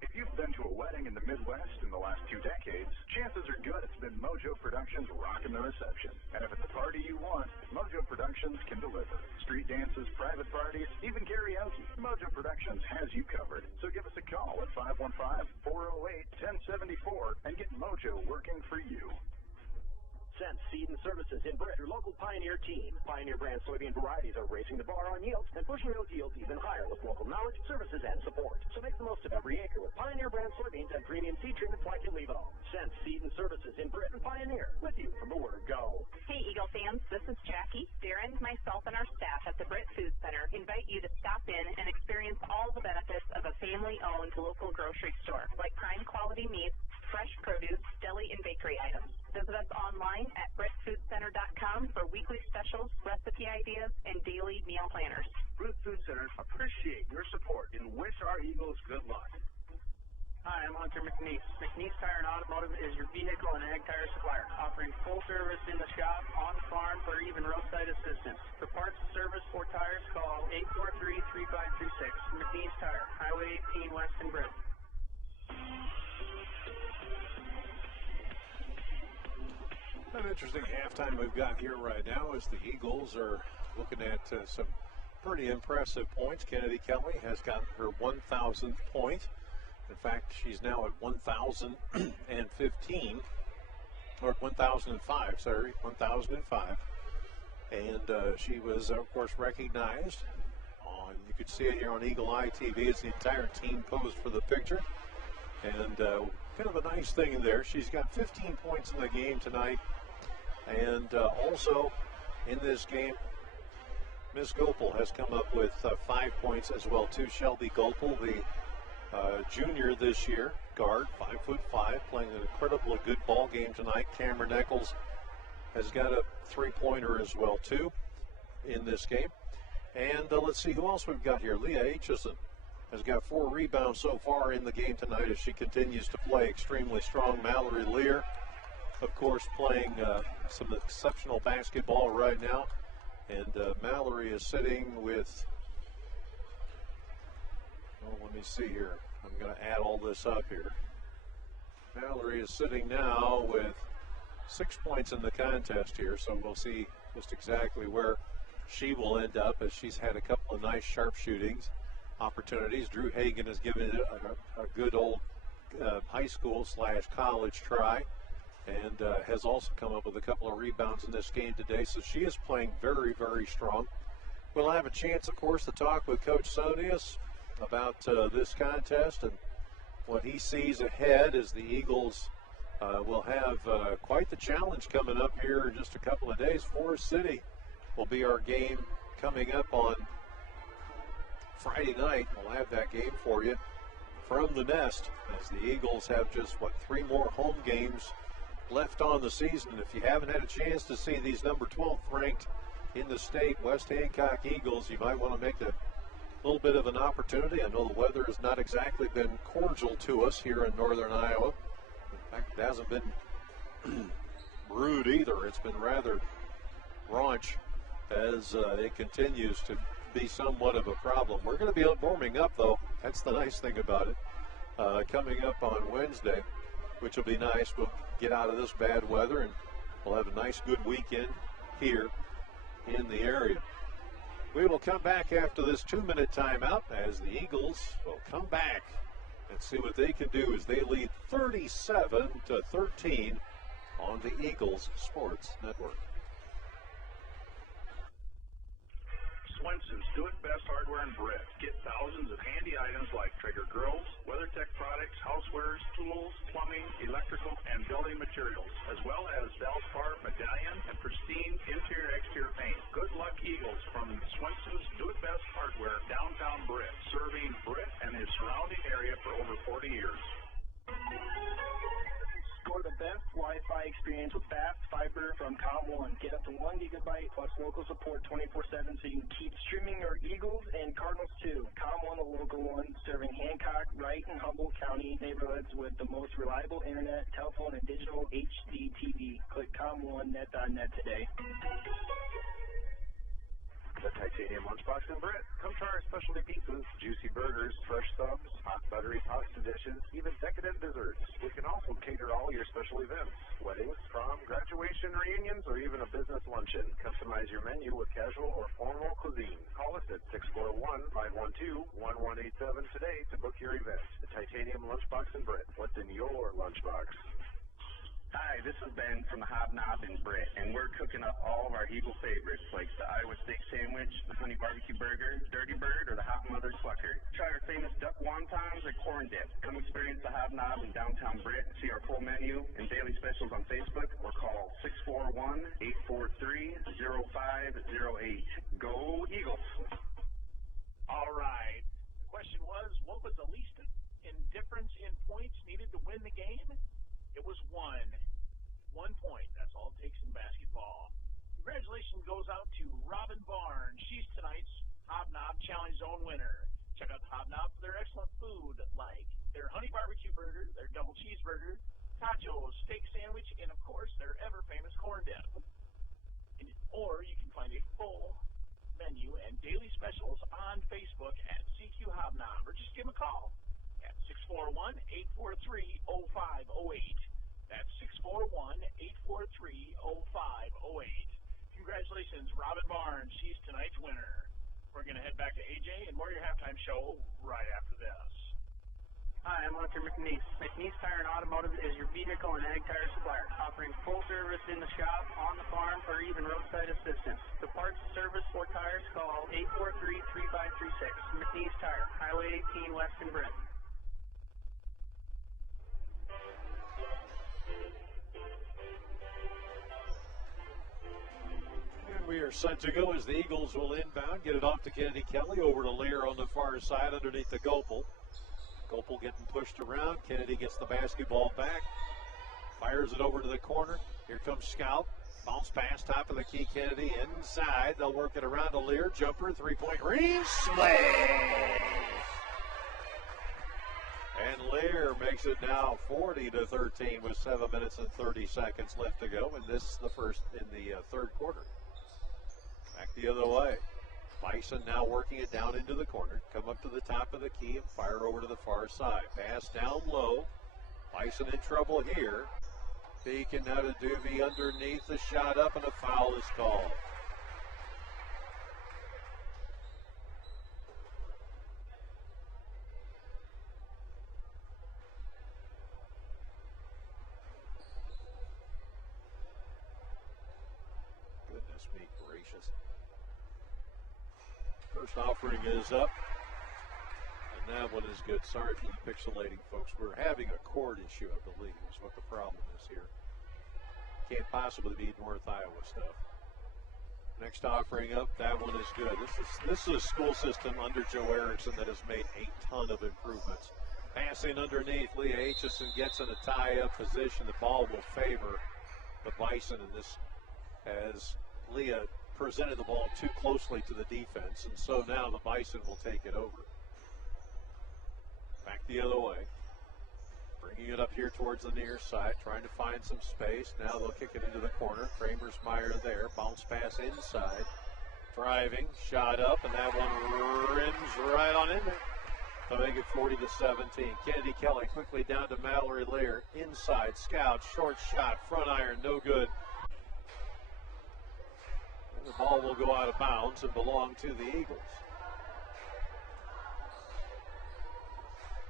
If you've been to a wedding in the Midwest in the last 2 decades, chances are good it's been Mojo Productions rocking the reception. And if it's the party you want, Mojo Productions can deliver. Street dances, private parties, even karaoke. Mojo Productions has you covered. So give us a call at 515-408-1074 and get Mojo working for you. Sense Seed and Services in Britt, your local Pioneer team. Pioneer brand soybean varieties are raising the bar on yields and pushing those yields even higher with local knowledge, services, and support. So make the most of every acre with Pioneer brand soybeans and premium seed treatments like Levo. Sense Seed and Services in Britt and Pioneer, with you from the word go. Hey, Eagle fans, this is Jackie. Darren, myself, and our staff at the Britt Food Center invite you to stop in and experience all the benefits of a family-owned local grocery store, like prime quality meats, fresh produce, deli, and bakery items. Visit us online at BrittFoodCenter.com for weekly specials, recipe ideas, and daily meal planners. Britt Food Center appreciate your support and wish our Eagles good luck. Hi, I'm Hunter McNeese. McNeese Tire and Automotive is your vehicle and ag tire supplier, offering full service in the shop, on the farm, or even roadside assistance. For parts, service, or tires, call 843-3536. McNeese Tire, Highway 18 West in Britt. An interesting halftime we've got here right now as the Eagles are looking at some pretty impressive points. Kennedy Kelly has got her 1,000th point. In fact, she's now at 1,015, or 1,005, sorry, 1,005. And she was, of course, recognized on, you could see it here on Eagle Eye TV as the entire team posed for the picture. And kind of a nice thing in there. She's got 15 points in the game tonight. And also in this game, Miss Gopel has come up with 5 points as well, too. Shelby Gopel, the junior this year, guard, 5'5", playing an incredibly good ball game tonight. Cameron Eccles has got a 3-pointer as well, too, in this game. And let's see who else we've got here. Leah Aitchison has got 4 rebounds so far in the game tonight as she continues to play extremely strong. Mallory Lear, of course, playing some exceptional basketball right now. And Mallory is sitting with, let me see here. I'm going to add all this up here. Mallory is sitting now with 6 points in the contest here, so we'll see just exactly where she will end up as she's had a couple of nice sharp shootings opportunities. Drew Hagan has given it a good old high school / college try, and has also come up with a couple of rebounds in this game today. So she is playing very, very strong. We'll have a chance, of course, to talk with Coach Sonius about this contest and what he sees ahead as the Eagles will have quite the challenge coming up here in just a couple of days. Forest City will be our game coming up on Friday night. We'll have that game for you from the Nest as the Eagles have just, 3 more home games left on the season. If you haven't had a chance to see these number 12th ranked in the state West Hancock Eagles, you might want to make a little bit of an opportunity. I know the weather has not exactly been cordial to us here in northern Iowa. In fact, it hasn't been rude either. It's been rather raunch as it continues to be somewhat of a problem. We're going to be warming up, though. That's the nice thing about it. Coming up on Wednesday, which will be nice. We'll get out of this bad weather, and we'll have a nice, good weekend here in the area. We will come back after this 2-minute timeout as the Eagles will come back and see what they can do as they lead 37-13 on the Eagles Sports Network. Swenson's Do It Best Hardware and Brick. Get thousands of handy items like Traeger grills, WeatherTech products, housewares, tools, plumbing, electrical, and building materials, as well as Valspar, medallion, and pristine interior-exterior paint. Good luck, Eagles, from Swenson's Do It Best Hardware, downtown Brick, serving Brick and his surrounding area for over 40 years. Score the best Wi-Fi experience with fast fiber from Com1. Get up to 1 gigabyte plus local support 24/7 so you can keep streaming your Eagles and Cardinals too. Com1, the local one, serving Hancock, Wright, and Humboldt County neighborhoods with the most reliable internet, telephone, and digital HD TV. Click com1net.net today. The Titanium Lunchbox and Brit. Come try our specialty pizzas, juicy burgers, fresh subs, hot buttery pasta dishes, even decadent desserts. We can also cater all your special events, weddings, prom, graduation, reunions, or even a business luncheon. Customize your menu with casual or formal cuisine. Call us at 641-512-1187 today to book your event. The Titanium Lunchbox and Brit. What's in your lunchbox? Hi, this is Ben from the Hobnob in Britt, and we're cooking up all of our Eagle favorites like the Iowa steak sandwich, the honey barbecue burger, Dirty Bird, or the Hop Mother Clucker. Try our famous duck wontons or corn dip. Come experience the Hobnob in downtown Britt, see our full menu and daily specials on Facebook, or call 641-843-0508. Go Eagles! All right. The question was, what was the least difference in points needed to win the game? It was 1 point. That's all it takes in basketball. Congratulations goes out to Robin Barnes. She's tonight's Hobnob Challenge Zone winner. Check out the Hobnob for their excellent food, like their honey barbecue burger, their double cheeseburger, tacos, steak sandwich, and of course their ever-famous corn dip. Or you can find a full menu and daily specials on Facebook at CQ Hobnob, or just give them a call at 641-843-0508. That's 641-843-0508. Congratulations, Robin Barnes. She's tonight's winner. We're going to head back to AJ and more of your halftime show right after this. Hi, I'm Hunter McNeese. McNeese Tire and Automotive is your vehicle and ag tire supplier, offering full service in the shop, on the farm, or even roadside assistance. For parts, service, or tires, call 843-3536. McNeese Tire, Highway 18 West in Britt. We are set to go as the Eagles will inbound, get it off to Kennedy Kelly, over to Lear on the far side underneath the Gopel. Gopel getting pushed around. Kennedy gets the basketball back, fires it over to the corner. Here comes Scout. Bounce pass, top of the key, Kennedy inside. They'll work it around to Lear. Jumper, three-point range, slam! And Lear makes it now 40-13 with 7 minutes and 30 seconds left to go. And this is the first in the third quarter. Back the other way. Bison now working it down into the corner. Come up to the top of the key and fire over to the far side. Pass down low. Bison in trouble here. Taken now to Doobie underneath the shot up, and a foul is called. Goodness me gracious. First offering is up, and that one is good. Sorry for the pixelating, folks. We're having a cord issue, I believe, is what the problem is here. Can't possibly be North Iowa stuff. Next offering up, that one is good. This is a school system under Joe Erickson that has made a ton of improvements Passing underneath, Leah Aitchison gets in a tie-up position. The ball will favor the Bison in this, as Leah presented the ball too closely to the defense, and so now the Bison will take it over. Back the other way. Bringing it up here towards the near side, trying to find some space. Now they'll kick it into the corner. Kramersmeyer there. Bounce pass inside. Driving, shot up, and that one rims right on in there to make it 40-17. Kennedy Kelly quickly down to Mallory Lear. Inside, Scout, short shot, front iron, no good. And the ball will go out of bounds and belong to the Eagles.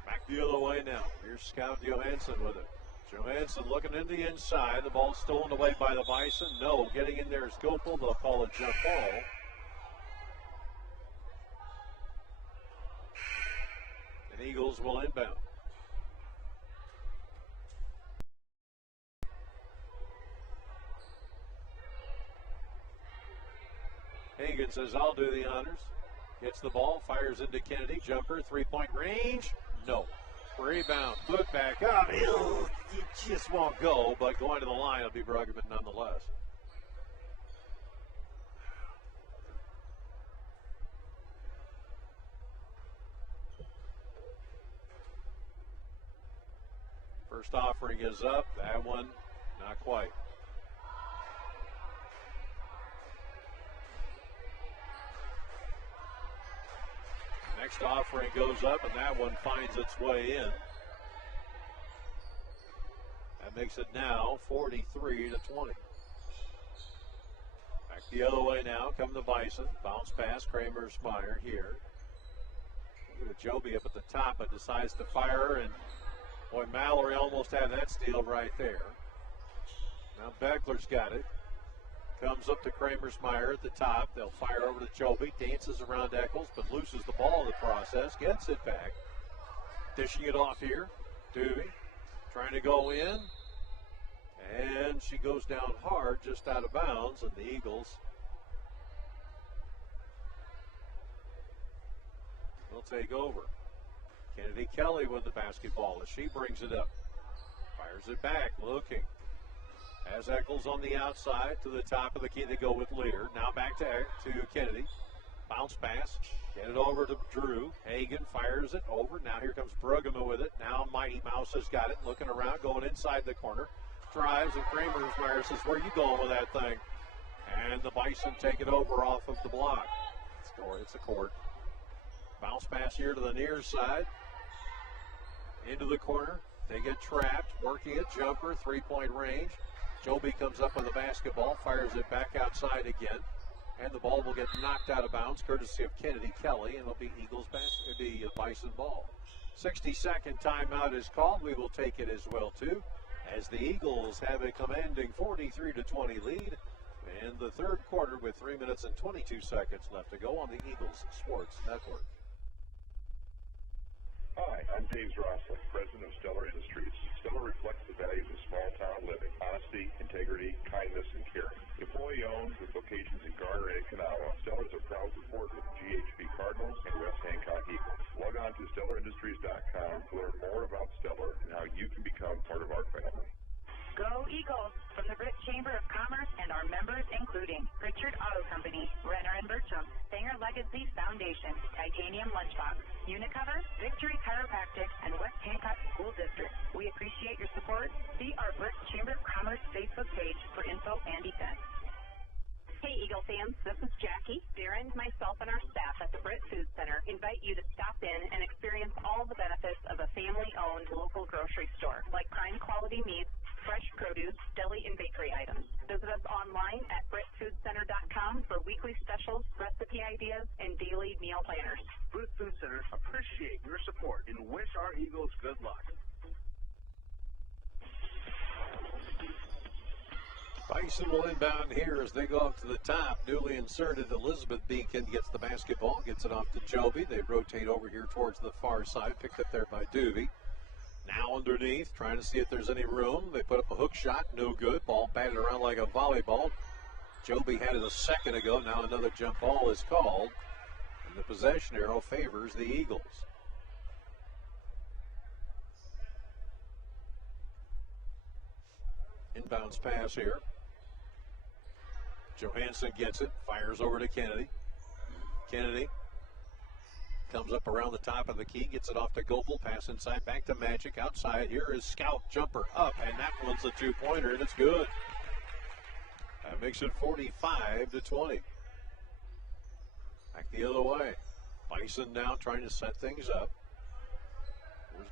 Back the other way now. Here's Scout Johansson with it. Johansson looking in the inside. The ball stolen away by the Bison. No, getting in there is Gopal. They'll call it jump ball. And Eagles will inbound. Hagan says, I'll do the honors. Gets the ball, fires into Kennedy. Jumper, three-point range. No. Rebound, put back up. It just won't go, but going to the line will be Bruggeman nonetheless. First offering is up. That one, not quite. Next offering goes up, and that one finds its way in. That makes it now 43-20. Back the other way now, come the Bison. Bounce pass, Kramersmeyer here. Look at Joby up at the top, but decides to fire, and boy, Mallory almost had that steal right there. Now Beckler's got it. Comes up to Kramersmeyer at the top. They'll fire over to Joby. Dances around Eccles, but loses the ball in the process. Gets it back. Dishing it off here. Duvey trying to go in. And she goes down hard, just out of bounds. And the Eagles will take over. Kennedy Kelly with the basketball as she brings it up. Fires it back, looking. Has Eccles on the outside to the top of the key. They go with Lear. Now back to Kennedy. Bounce pass. Get it over to Drew. Hagan fires it over. Now here comes Bruggeman with it. Now Mighty Mouse has got it. Looking around, going inside the corner. Drives, and Kramersmeyer says, where are you going with that thing? And the Bison take it over off of the block. It's a court. Bounce pass here to the near side. Into the corner. They get trapped. Working it. Jumper. Three-point range. Joby comes up with the basketball, fires it back outside again, and the ball will get knocked out of bounds, courtesy of Kennedy Kelly, and it'll be it'll be a Bison ball. 60-second timeout is called. We will take it as well, too, as the Eagles have a commanding 43-20 lead in the third quarter with 3 minutes and 22 seconds left to go on the Eagles Sports Network. Hi, I'm Dave Rossler, president of Stellar Industries. Stellar reflects the values of small-town living: honesty, integrity, kindness, and caring. Employee-owned with locations in Garner and Kanawha, Stellar is a proud supporter of the GHB Cardinals and West Hancock Eagles. Log on to StellarIndustries.com to learn more about Stellar and how you can become part of our family. Go Eagles! From the Britt Chamber of Commerce and our members including Pritchard Auto Company, Renner & Bertram, Sanger Legacy Foundation, Titanium Lunchbox, Unicover, Victory Chiropractic, and West Hancock School District. We appreciate your support. See our Britt Chamber of Commerce Facebook page for info and events. Hey Eagle fans, this is Jackie. Darren, myself, and our staff at the Britt Food Center invite you to stop in and experience all the benefits of a family-owned local grocery store, like prime quality meats, fresh produce, deli, and bakery items. Visit us online at BrittFoodCenter.com for weekly specials, recipe ideas, and daily meal planners. Britt Food Center appreciate your support and wish our Eagles good luck. Bison will inbound here as they go up to the top. Newly inserted Elizabeth Beacon gets the basketball, gets it off to Joby. They rotate over here towards the far side, picked up there by Duvey. Now underneath, trying to see if there's any room. They put up a hook shot, no good. Ball batted around like a volleyball. Joby had it a second ago. Now another jump ball is called. And the possession arrow favors the Eagles. Inbounds pass here. Johansson gets it, fires over to Kennedy. Kennedy comes up around the top of the key, gets it off to Gopel, pass inside, back to Magic, outside. Here is Scout, jumper up, and that one's a two-pointer, and it's good. That makes it 45-20. Back the other way. Bison now trying to set things up.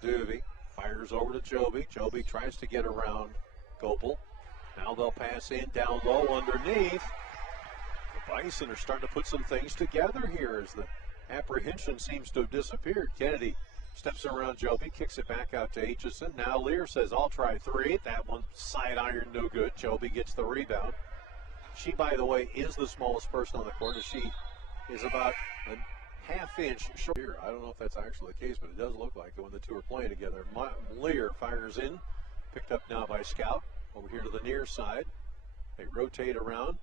Here's Duvey, fires over to Joby. Joby tries to get around Gopel. Now they'll pass in down low underneath. The Bison are starting to put some things together here as the apprehension seems to have disappeared. Kennedy steps around Joby, kicks it back out to Aitchison. Now Lear says, I'll try three. That one side iron, no good. Joby gets the rebound. She, by the way, is the smallest person on the court. She is about a half-inch short here. I don't know if that's actually the case, but it does look like it when the two are playing together. Lear fires in, picked up now by Scout. Over here to the near side. They rotate around.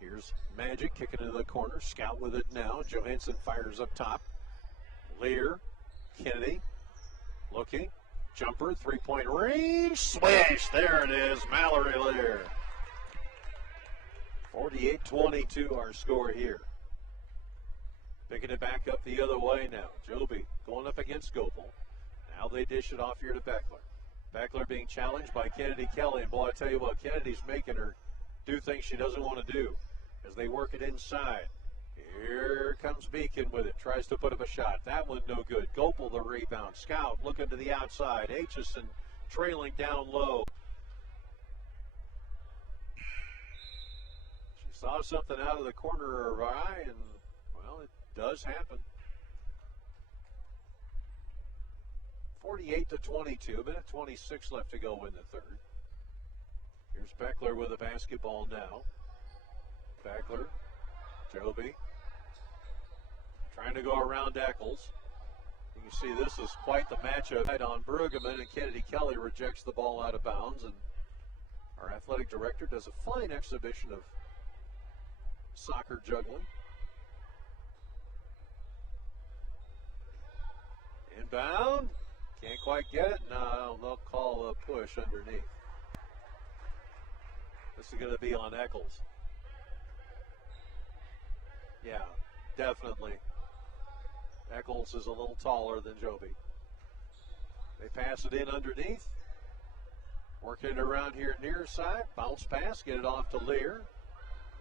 Here's Magic kicking into the corner. Scout with it now. Johansson fires up top. Lear, Kennedy, looking. Jumper, three-point range. Swish! There it is, Mallory Lear. 48-22 our score here. Picking it back up the other way now. Joby going up against Gopel. Now they dish it off here to Beckler. Beckler being challenged by Kennedy Kelly. And boy, I tell you what, Kennedy's making her do things she doesn't want to do as they work it inside. Here comes Beacon with it. Tries to put up a shot. That one no good. Gopel the rebound. Scout looking to the outside. Aitchison trailing down low. She saw something out of the corner of her eye, and, well, it does happen. 48-22, minute 26 left to go in the third. Here's Beckler with the basketball now. Beckler, Joby, trying to go around Eccles. You can see this is quite the matchup on Brueggemann, and Kennedy Kelly rejects the ball out of bounds, and our athletic director does a fine exhibition of soccer juggling. Inbound. Can't quite get it. No, they'll call a push underneath. This is going to be on Eccles. Yeah, definitely. Eccles is a little taller than Joby. They pass it in underneath. Working it around here near side. Bounce pass, get it off to Lear.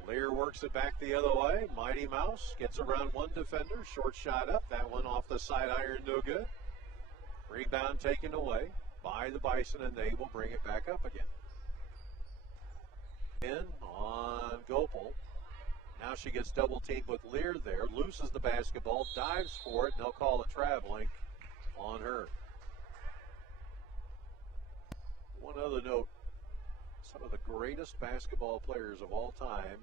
Lear works it back the other way. Mighty Mouse gets around one defender. Short shot up. That one off the side iron, no good. Rebound taken away by the Bison, and they will bring it back up again. In on Gopel. Now she gets double teamed with Lear there. Loses the basketball, dives for it, and they'll call it traveling on her. One other note. Some of the greatest basketball players of all time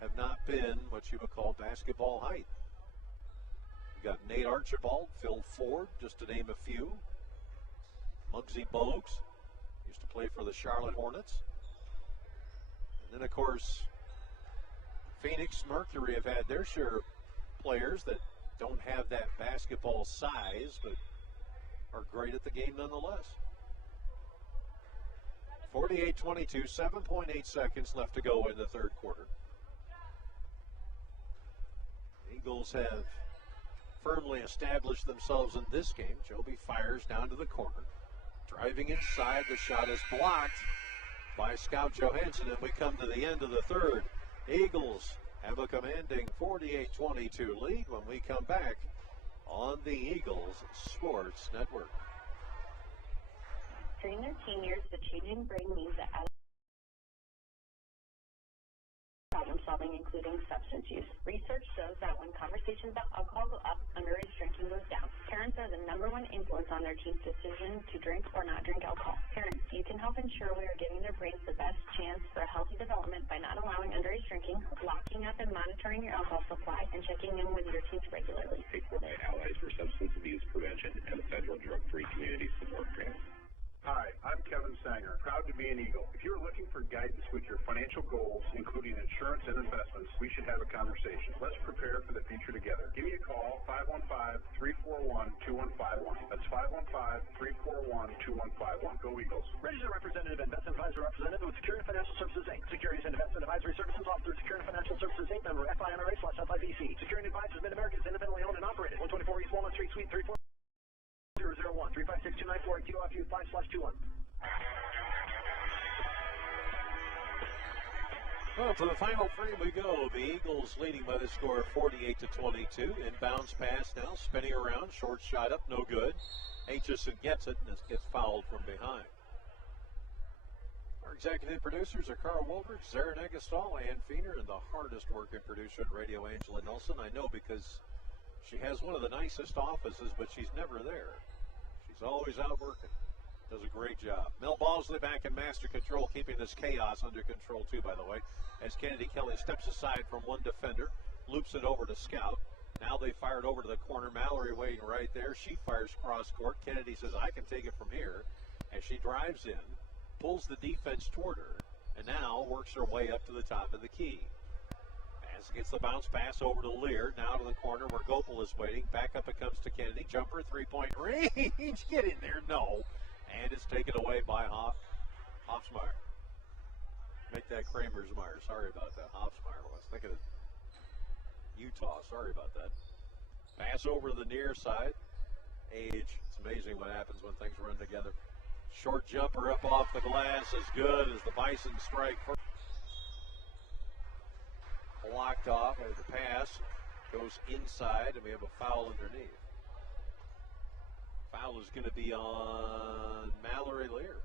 have not been what you would call basketball height. You got Nate Archibald, Phil Ford, just to name a few. Muggsy Bogues used to play for the Charlotte Hornets. And then, of course, Phoenix Mercury have had their share of players that don't have that basketball size, but are great at the game nonetheless. 48-22, 7.8 seconds left to go in the third quarter. Eagles have firmly established themselves in this game. Joby fires down to the corner. Driving inside, the shot is blocked by Scout Johansson, and we come to the end of the third. Eagles have a commanding 48-22 lead when we come back on the Eagles Sports Network. During their teen years, the changing brain means that problem solving, including substance use. Research shows that when conversations about alcohol go up, underage drinking goes down. Parents are the #1 influence on their teens' decision to drink or not drink alcohol. Parents, you can help ensure we are giving their brains the best chance for a healthy development by not allowing underage drinking, locking up and monitoring your alcohol supply, and checking in with your teens regularly. Paid for by Allies for Substance Abuse Prevention and the Federal Drug-Free Community Support Grant. Hi, I'm Kevin Sanger, proud to be an Eagle. If you're looking for guidance with your financial goals, including insurance and investments, we should have a conversation. Let's prepare for the future together. Give me a call, 515-341-2151. That's 515-341-2151. Go Eagles. Registered representative, investment advisor representative with Security Financial Services, Inc. Securities and investment advisory services offered through Security Financial Services, Inc. Member FINRA/FIBC. Security Advisors, Mid-Americans, independently owned and operated. 124 East Walnut Street, Suite 34. 001-356-294 QFU 5/21. Well, to the final frame we go. The Eagles leading by the score of 48-22. Inbounds pass now, spinning around, short shot up, no good. Aitchison gets it and gets fouled from behind. Our executive producers are Carl Woldridge, Zara Negastal, Ann Feener, and the hardest working producer on radio, Angela Nelson. I know because she has one of the nicest offices, but she's never there. She's always out working. Does a great job. Mel Balsley back in master control, keeping this chaos under control, too, by the way, as Kennedy Kelly steps aside from one defender, loops it over to Scout. Now they fire it over to the corner. Mallory waiting right there. She fires cross court. Kennedy says, I can take it from here. As she drives in, pulls the defense toward her, and now works her way up to the top of the key. As gets the bounce pass over to Lear, now to the corner where Gopal is waiting. Back up it comes to Kennedy. Jumper, three-point range. Get in there. No. And it's taken away by Hofsmeyer. Make that Kramersmeyer. Sorry about that. Hofsmeyer was thinking of Utah. Sorry about that. Pass over to the near side. Age. It's amazing what happens when things run together. Short jumper up off the glass. As good as the Bison strike first. Blocked off. And the pass goes inside, and we have a foul underneath. Foul is going to be on Mallory Lear.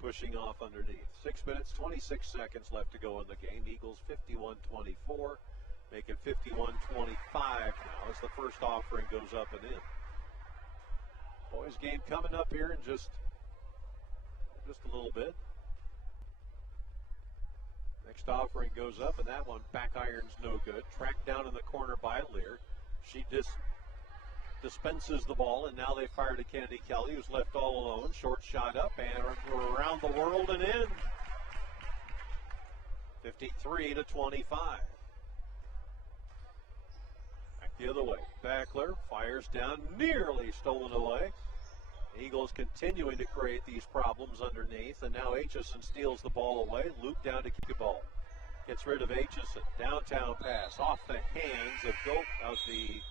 Pushing off underneath. 6 minutes, 26 seconds left to go in the game. Eagles 51-24. Make it 51-25 now as the first offering goes up and in. Boys game coming up here in just a little bit. Next offering goes up, and that one back iron's no good. Tracked down in the corner by Lear. She dispenses the ball, and now they fire to Kennedy Kelly, who's left all alone. Short shot up, and we're around the world and in. 53-25. Back the other way. Backler fires down, nearly stolen away. Eagles continuing to create these problems underneath, and now Aitchison steals the ball away. Loop down to kick the ball. Gets rid of Aitchison. Downtown pass off the hands of the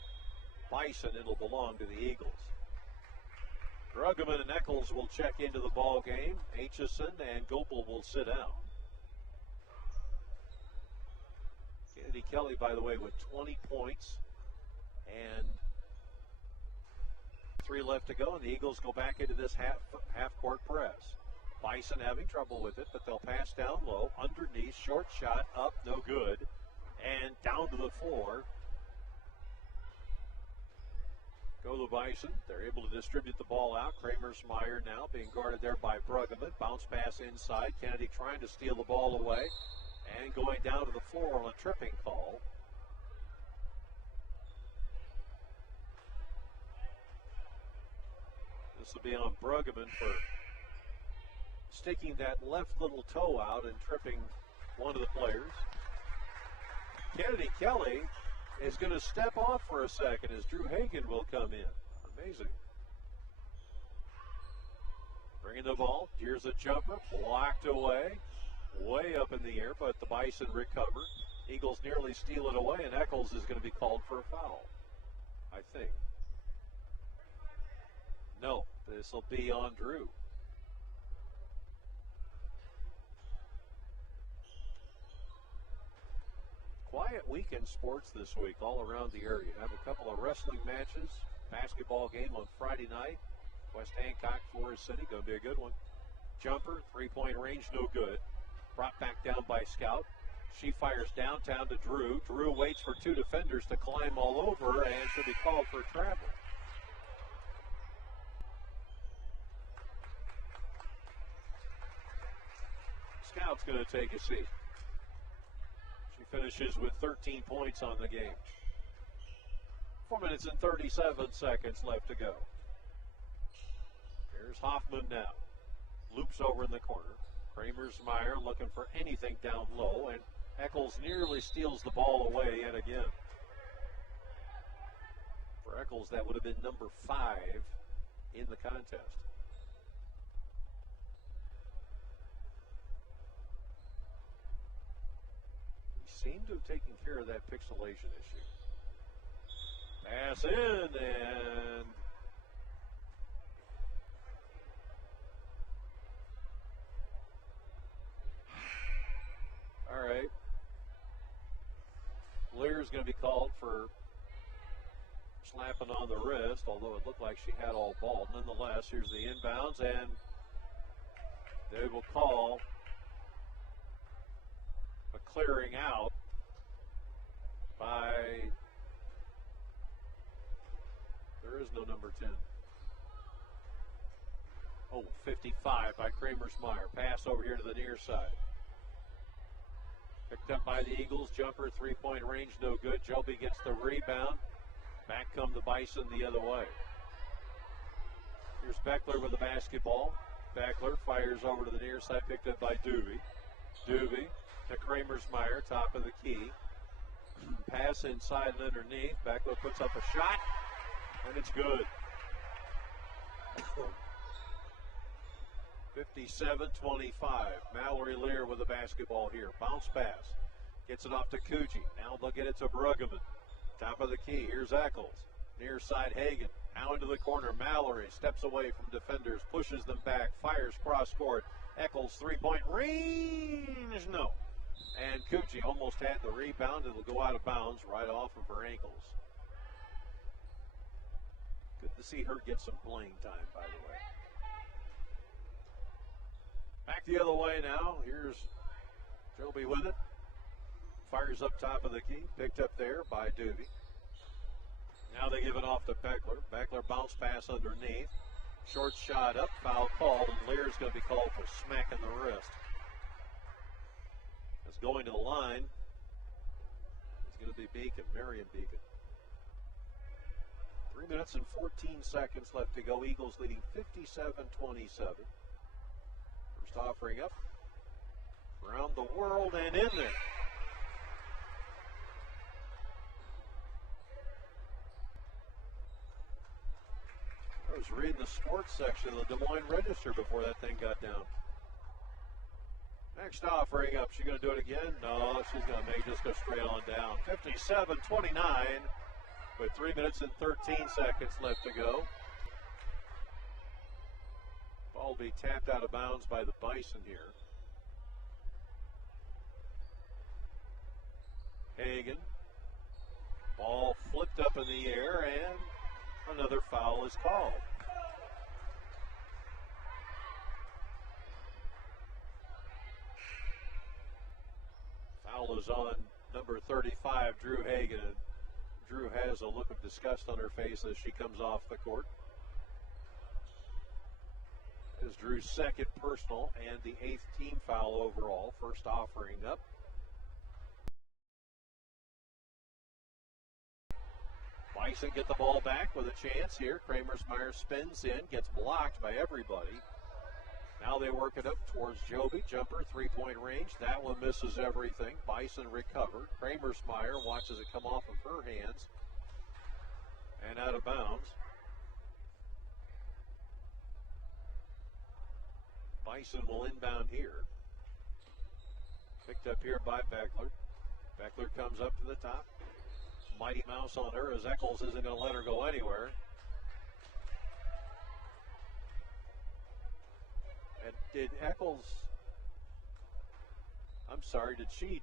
Bison. It'll belong to the Eagles. Bruggeman and Eccles will check into the ball game. Aitchison and Gopal will sit out. Kennedy Kelly, by the way, with 20 points and 3 left to go, and the Eagles go back into this half-court press. Bison having trouble with it, but they'll pass down low, underneath, short shot, up, no good, and down to the floor. Go the Bison. They're able to distribute the ball out. Kramersmeyer now being guarded there by Bruggeman. Bounce pass inside. Kennedy trying to steal the ball away and going down to the floor on a tripping call. This will be on Bruggeman for sticking that left little toe out and tripping one of the players. Kennedy Kelly is going to step off for a second as Drew Hagan will come in. Amazing. Bringing the ball. Here's a jumper. Blocked away. Way up in the air, but the Bison recover. Eagles nearly steal it away, and Eccles is going to be called for a foul, I think. No, this will be on Drew. Quiet week in sports this week all around the area. Have a couple of wrestling matches, basketball game on Friday night. West Hancock, Forest City, going to be a good one. Jumper, three-point range, no good. Brought back down by Scout. She fires downtown to Drew. Drew waits for 2 defenders to climb all over and should be called for travel. Scout's going to take a seat. She finishes with 13 points on the game. 4 minutes and 37 seconds left to go. Here's Hoffman now. Loops over in the corner. Kramersmeyer looking for anything down low, and Eccles nearly steals the ball away yet again. For Eccles, that would have been number 5 in the contest. He seemed to have taken care of that pixelation issue. Pass in, and all right. Lear's going to be called for slapping on the wrist, although it looked like she had all ball. Nonetheless, here's the inbounds, and they will call a clearing out by, there is no number 10. 55 by Kramersmeyer. Pass over here to the near side. Picked up by the Eagles. Jumper, three-point range, no good. Joby gets the rebound. Back come the Bison the other way. Here's Beckler with the basketball. Beckler fires over to the near side, picked up by Doobie. Doobie to Kramersmeyer, top of the key. Pass inside and underneath. Beckler puts up a shot, and it's good. 57-25. Mallory Lear with the basketball here. Bounce pass. Gets it off to Coogee. Now they'll get it to Bruggeman. Top of the key. Here's Eccles. Near side Hagan. Now into the corner. Mallory steps away from defenders. Pushes them back. Fires cross court. Eccles three-point range. No. And Coogee almost had the rebound. It'll go out of bounds right off of her ankles. Good to see her get some playing time, by the way. Back the other way now. Here's Joby with it. Fires up top of the key. Picked up there by Doobie. Now they give it off to Beckler. Beckler bounce pass underneath. Short shot up. Foul called. And Lear's going to be called for smacking the wrist. It's going to the line. It's going to be Beacon. Marion Beacon. 3 minutes and 14 seconds left to go. Eagles leading 57-27. Offering up around the world and in there. I was reading the sports section of the Des Moines Register before that thing got down. Next offering up, she going to do it again? No, she's going to make just go straight on down. 57-29 with 3 minutes and 13 seconds left to go. Ball will be tapped out of bounds by the Bison here. Hagan. Ball flipped up in the air, and another foul is called. Foul is on number 35, Drew Hagan. And Drew has a look of disgust on her face as she comes off the court. Is Drew's second personal and the 8th team foul overall. First offering up. Bison get the ball back with a chance here. Kramersmeyer spins in, gets blocked by everybody. Now they work it up towards Joby. Jumper, three-point range. That one misses everything. Bison recover. Kramersmeyer watches it come off of her hands and out of bounds. Bison will inbound here. Picked up here by Beckler. Beckler comes up to the top. Mighty Mouse on her as Eccles isn't going to let her go anywhere. And did Eccles, I'm sorry, did she?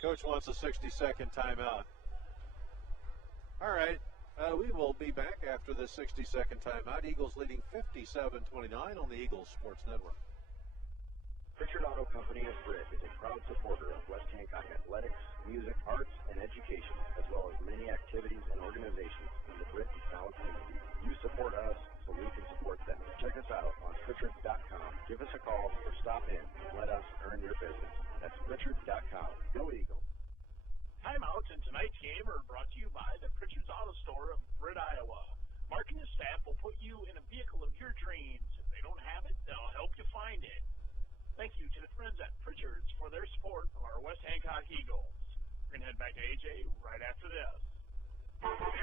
Coach wants a 60-second timeout. All right. We will be back after the 60-second timeout. Eagles leading 57-29 on the Eagles Sports Network. Pritchard Auto Company of Britt is a proud supporter of West Hancock athletics, music, arts, and education, as well as many activities and organizations in the Britt and South community. You support us, so we can support them. Check us out on Pritchard.com. Give us a call or stop in and let us earn your business. That's Pritchard.com. Go Eagles. Timeouts in tonight's game are brought to you by the Pritchard's Auto Store of Britt, Iowa. Mark and his staff will put you in a vehicle of your dreams. If they don't have it, they'll help you find it. Thank you to the friends at Pritchard's for their support of our West Hancock Eagles. We're going to head back to AJ right after this.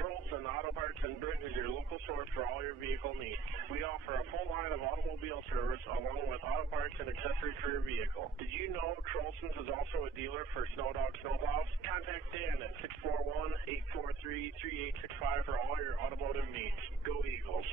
Charleston Auto Parts in Britain is your local source for all your vehicle needs. We offer a full line of automobile service along with auto parts and accessories for your vehicle. Did you know Charleston's is also a dealer for Snowdog Snowplows? Contact Dan at 641-843-3865 for all your automotive needs. Go Eagles.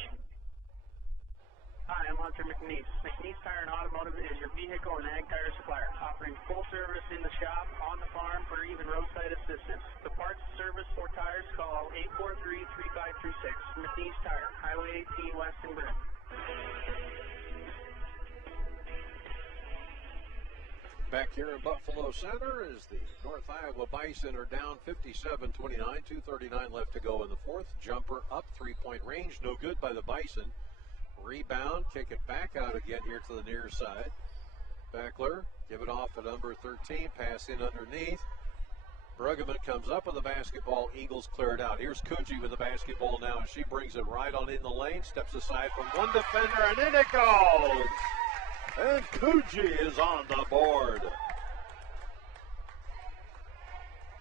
Hi, I'm Hunter McNeese. McNeese Tire and Automotive is your vehicle and ag tire supplier, offering full service in the shop, on the farm, or even roadside assistance. The parts, service, or tires, call 843-3536. McNeese Tire, Highway 18 West in Britain. Back here in Buffalo Center as the North Iowa Bison are down 57-29, 2:39 left to go in the fourth. Jumper up, three-point range, no good by the Bison. Rebound, kick it back out again here to the near side. Beckler, give it off at number 13, pass in underneath. Bruggeman comes up with the basketball, Eagles clear it out. Here's Coogee with the basketball now, and she brings it right on in the lane, steps aside from one defender, and in it goes! And Coogee is on the board.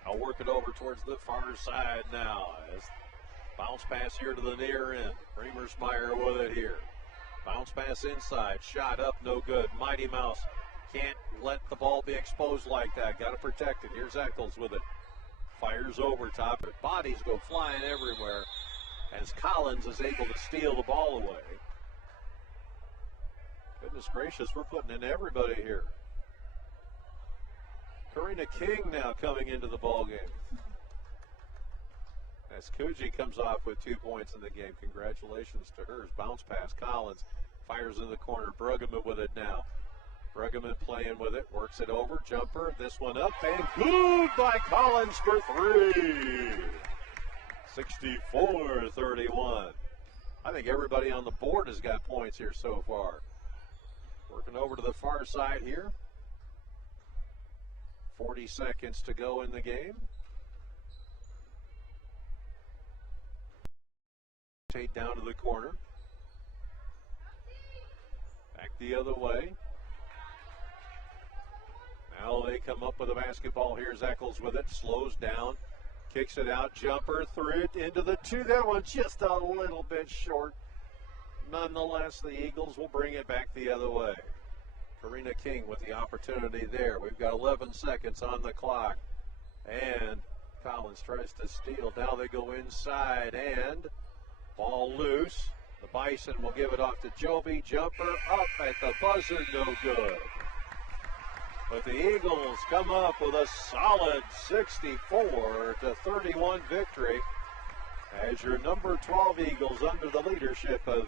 I'll work it over towards the far side now as bounce pass here to the near end. Remersmeyer with it here. Bounce pass inside. Shot up, no good. Mighty Mouse can't let the ball be exposed like that. Got to protect it. Here's Eccles with it. Fires over top it. Bodies go flying everywhere as Collins is able to steal the ball away. Goodness gracious, we're putting in everybody here. Karina King now coming into the ball game. As Coogee comes off with 2 points in the game. Congratulations to her. Bounce pass. Collins fires in the corner. Bruggeman with it now. Bruggeman playing with it. Works it over. Jumper. This one up. And good by Collins for three. 64-31. I think everybody on the board has got points here so far. Working over to the far side here. 40 seconds to go in the game. Tate down to the corner. Back the other way. Now they come up with a basketball. Here's Eccles with it. Slows down. Kicks it out. Jumper. Threw it into the two. That one just a little bit short. Nonetheless, the Eagles will bring it back the other way. Karina King with the opportunity there. We've got 11 seconds on the clock. And Collins tries to steal. Now they go inside and ball loose. The Bison will give it off to Joby. Jumper up at the buzzer, no good. But the Eagles come up with a solid 64-31 victory as your number 12 Eagles under the leadership of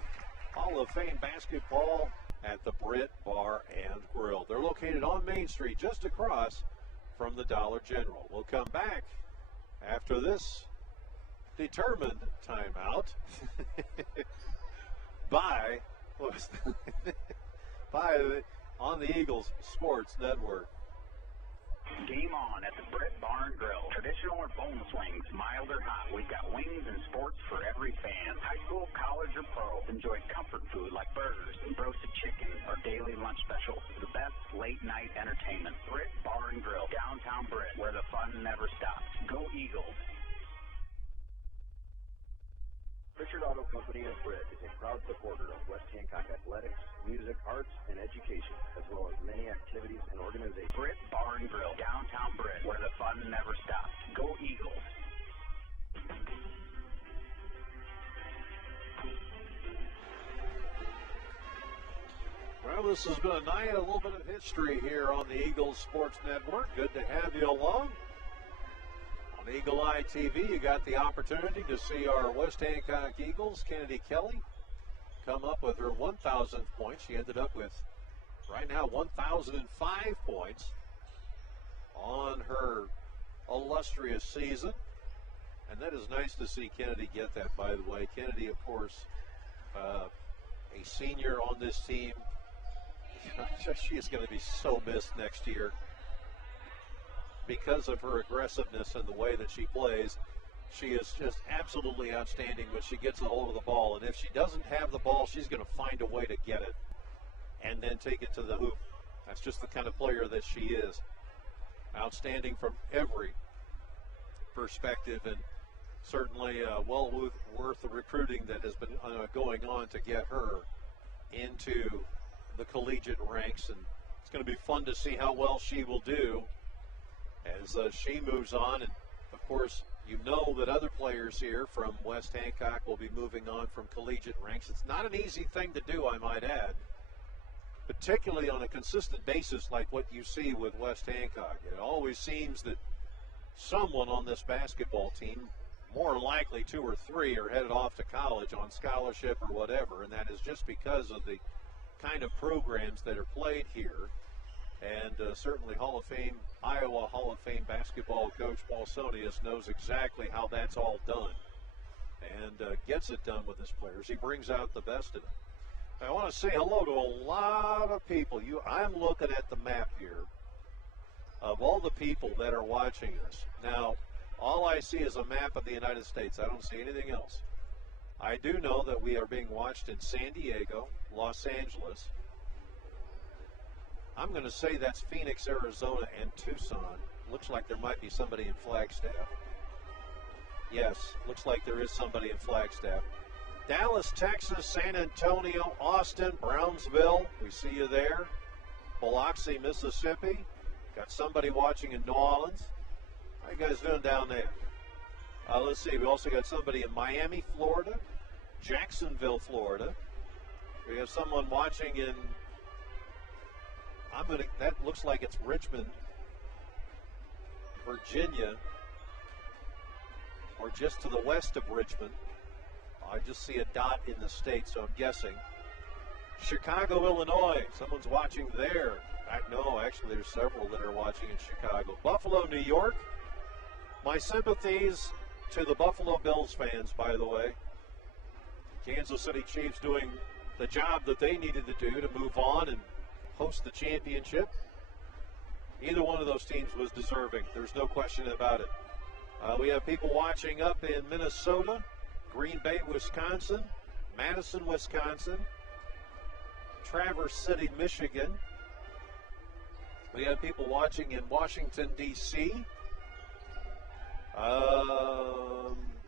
Hall of Fame basketball at the Britt Bar and Grill. They're located on Main Street, just across from the Dollar General. We'll come back after this determined timeout on the Eagles Sports Network. Game on at the Britt Bar and Grill. Traditional or boneless wings, mild or hot. We've got wings and sports for every fan. High school, college, or pro. Enjoy comfort food like burgers and roasted chicken or daily lunch specials. The best late night entertainment. Britt Bar and Grill, downtown Britt, where the fun never stops. Go Eagles. Pritchard Auto Company of Britt is a proud supporter of West Hancock athletics, music, arts, and education, as well as many activities and organizations. Britt Bar and Grill, downtown Britt, where the fun never stops. Go Eagles. Well, this has been a night, a little bit of history here on the Eagles Sports Network. Good to have you along. On Eagle Eye TV, you got the opportunity to see our West Hancock Eagles, Kennedy Kelly, come up with her 1,000th point. She ended up with, right now, 1,005 points on her illustrious season. And that is nice to see Kennedy get that, by the way. Kennedy, of course, a senior on this team. She is going to be so missed next year because of her aggressiveness and the way that she plays. She is just absolutely outstanding when she gets a hold of the ball. And if she doesn't have the ball, she's going to find a way to get it and then take it to the hoop. That's just the kind of player that she is. Outstanding from every perspective, and certainly well worth the recruiting that has been going on to get her into the collegiate ranks. And it's going to be fun to see how well she will do as she moves on. And, of course, you know that other players here from West Hancock will be moving on from collegiate ranks. It's not an easy thing to do, I might add, particularly on a consistent basis like what you see with West Hancock. It always seems that someone on this basketball team, more likely 2 or 3, are headed off to college on scholarship or whatever, and that is just because of the kind of programs that are played here. And certainly Iowa Hall of Fame basketball coach Paul Sonius knows exactly how that's all done and gets it done with his players. He brings out the best in them. I want to say hello to a lot of people. I'm looking at the map here of all the people that are watching us. Now, all I see is a map of the United States. I don't see anything else. I do know that we are being watched in San Diego, Los Angeles. I'm going to say that's Phoenix, Arizona, and Tucson. Looks like there might be somebody in Flagstaff. Yes, looks like there is somebody in Flagstaff. Dallas, Texas, San Antonio, Austin, Brownsville. We see you there. Biloxi, Mississippi. Got somebody watching in New Orleans. How you guys doing down there? Let's see. We also got somebody in Miami, Florida. Jacksonville, Florida. We have someone watching in, that looks like it's Richmond, Virginia, or just to the west of Richmond. I just see a dot in the state, so I'm guessing. Chicago, Illinois. Someone's watching there. No, actually, there's several that are watching in Chicago. Buffalo, New York. My sympathies to the Buffalo Bills fans, by the way. Kansas City Chiefs doing the job that they needed to do to move on and host the championship. Either one of those teams was deserving. There's no question about it. We have people watching up in Minnesota, Green Bay, Wisconsin, Madison, Wisconsin, Traverse City, Michigan. We have people watching in Washington, D.C.,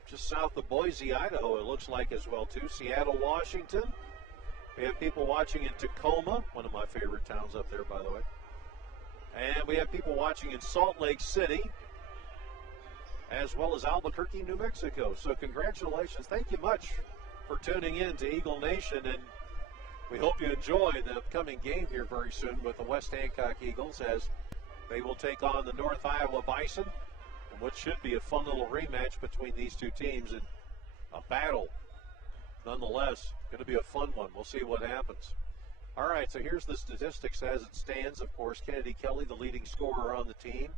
just south of Boise, Idaho, it looks like as well, too. Seattle, Washington. We have people watching in Tacoma, one of my favorite towns up there, by the way. And we have people watching in Salt Lake City, as well as Albuquerque, New Mexico. So congratulations. Thank you much for tuning in to Eagle Nation, and we hope you enjoy the upcoming game here very soon with the West Hancock Eagles as they will take on the North Iowa Bison, and what should be a fun little rematch between these two teams and a battle. Nonetheless, going to be a fun one. We'll see what happens. All right, so here's the statistics as it stands. Of course, Kennedy Kelly, the leading scorer on the team,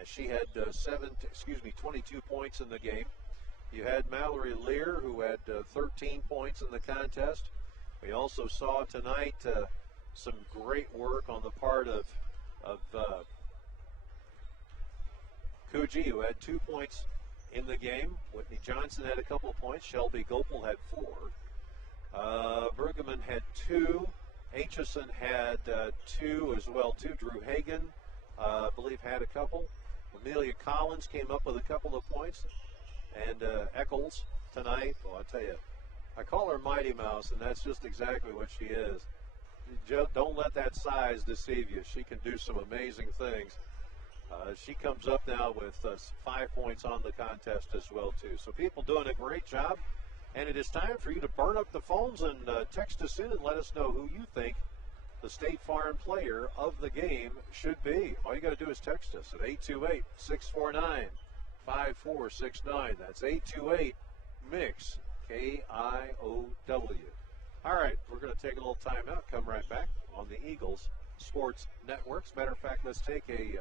as she had 22 points in the game. You had Mallory Lear, who had 13 points in the contest. We also saw tonight some great work on the part of Coogee, who had 2 points in the game. Whitney Johnson had a couple of points. Shelby Gopel had 4. Bergman had 2. Aitchison had 2 as well, too. Drew Hagan, I believe, had a couple. Amelia Collins came up with a couple of points. And Eccles tonight, well, I tell you, I call her Mighty Mouse, and that's just exactly what she is. Don't let that size deceive you. She can do some amazing things. She comes up now with 5 points on the contest as well, too. So people doing a great job. And it is time for you to burn up the phones and text us in and let us know who you think the State Farm player of the game should be. All you got to do is text us at 828-649-5469. That's 828-MIX, KIOW. All right, we're going to take a little time out, come right back on the Eagles Sports Network. As a matter of fact, let's take a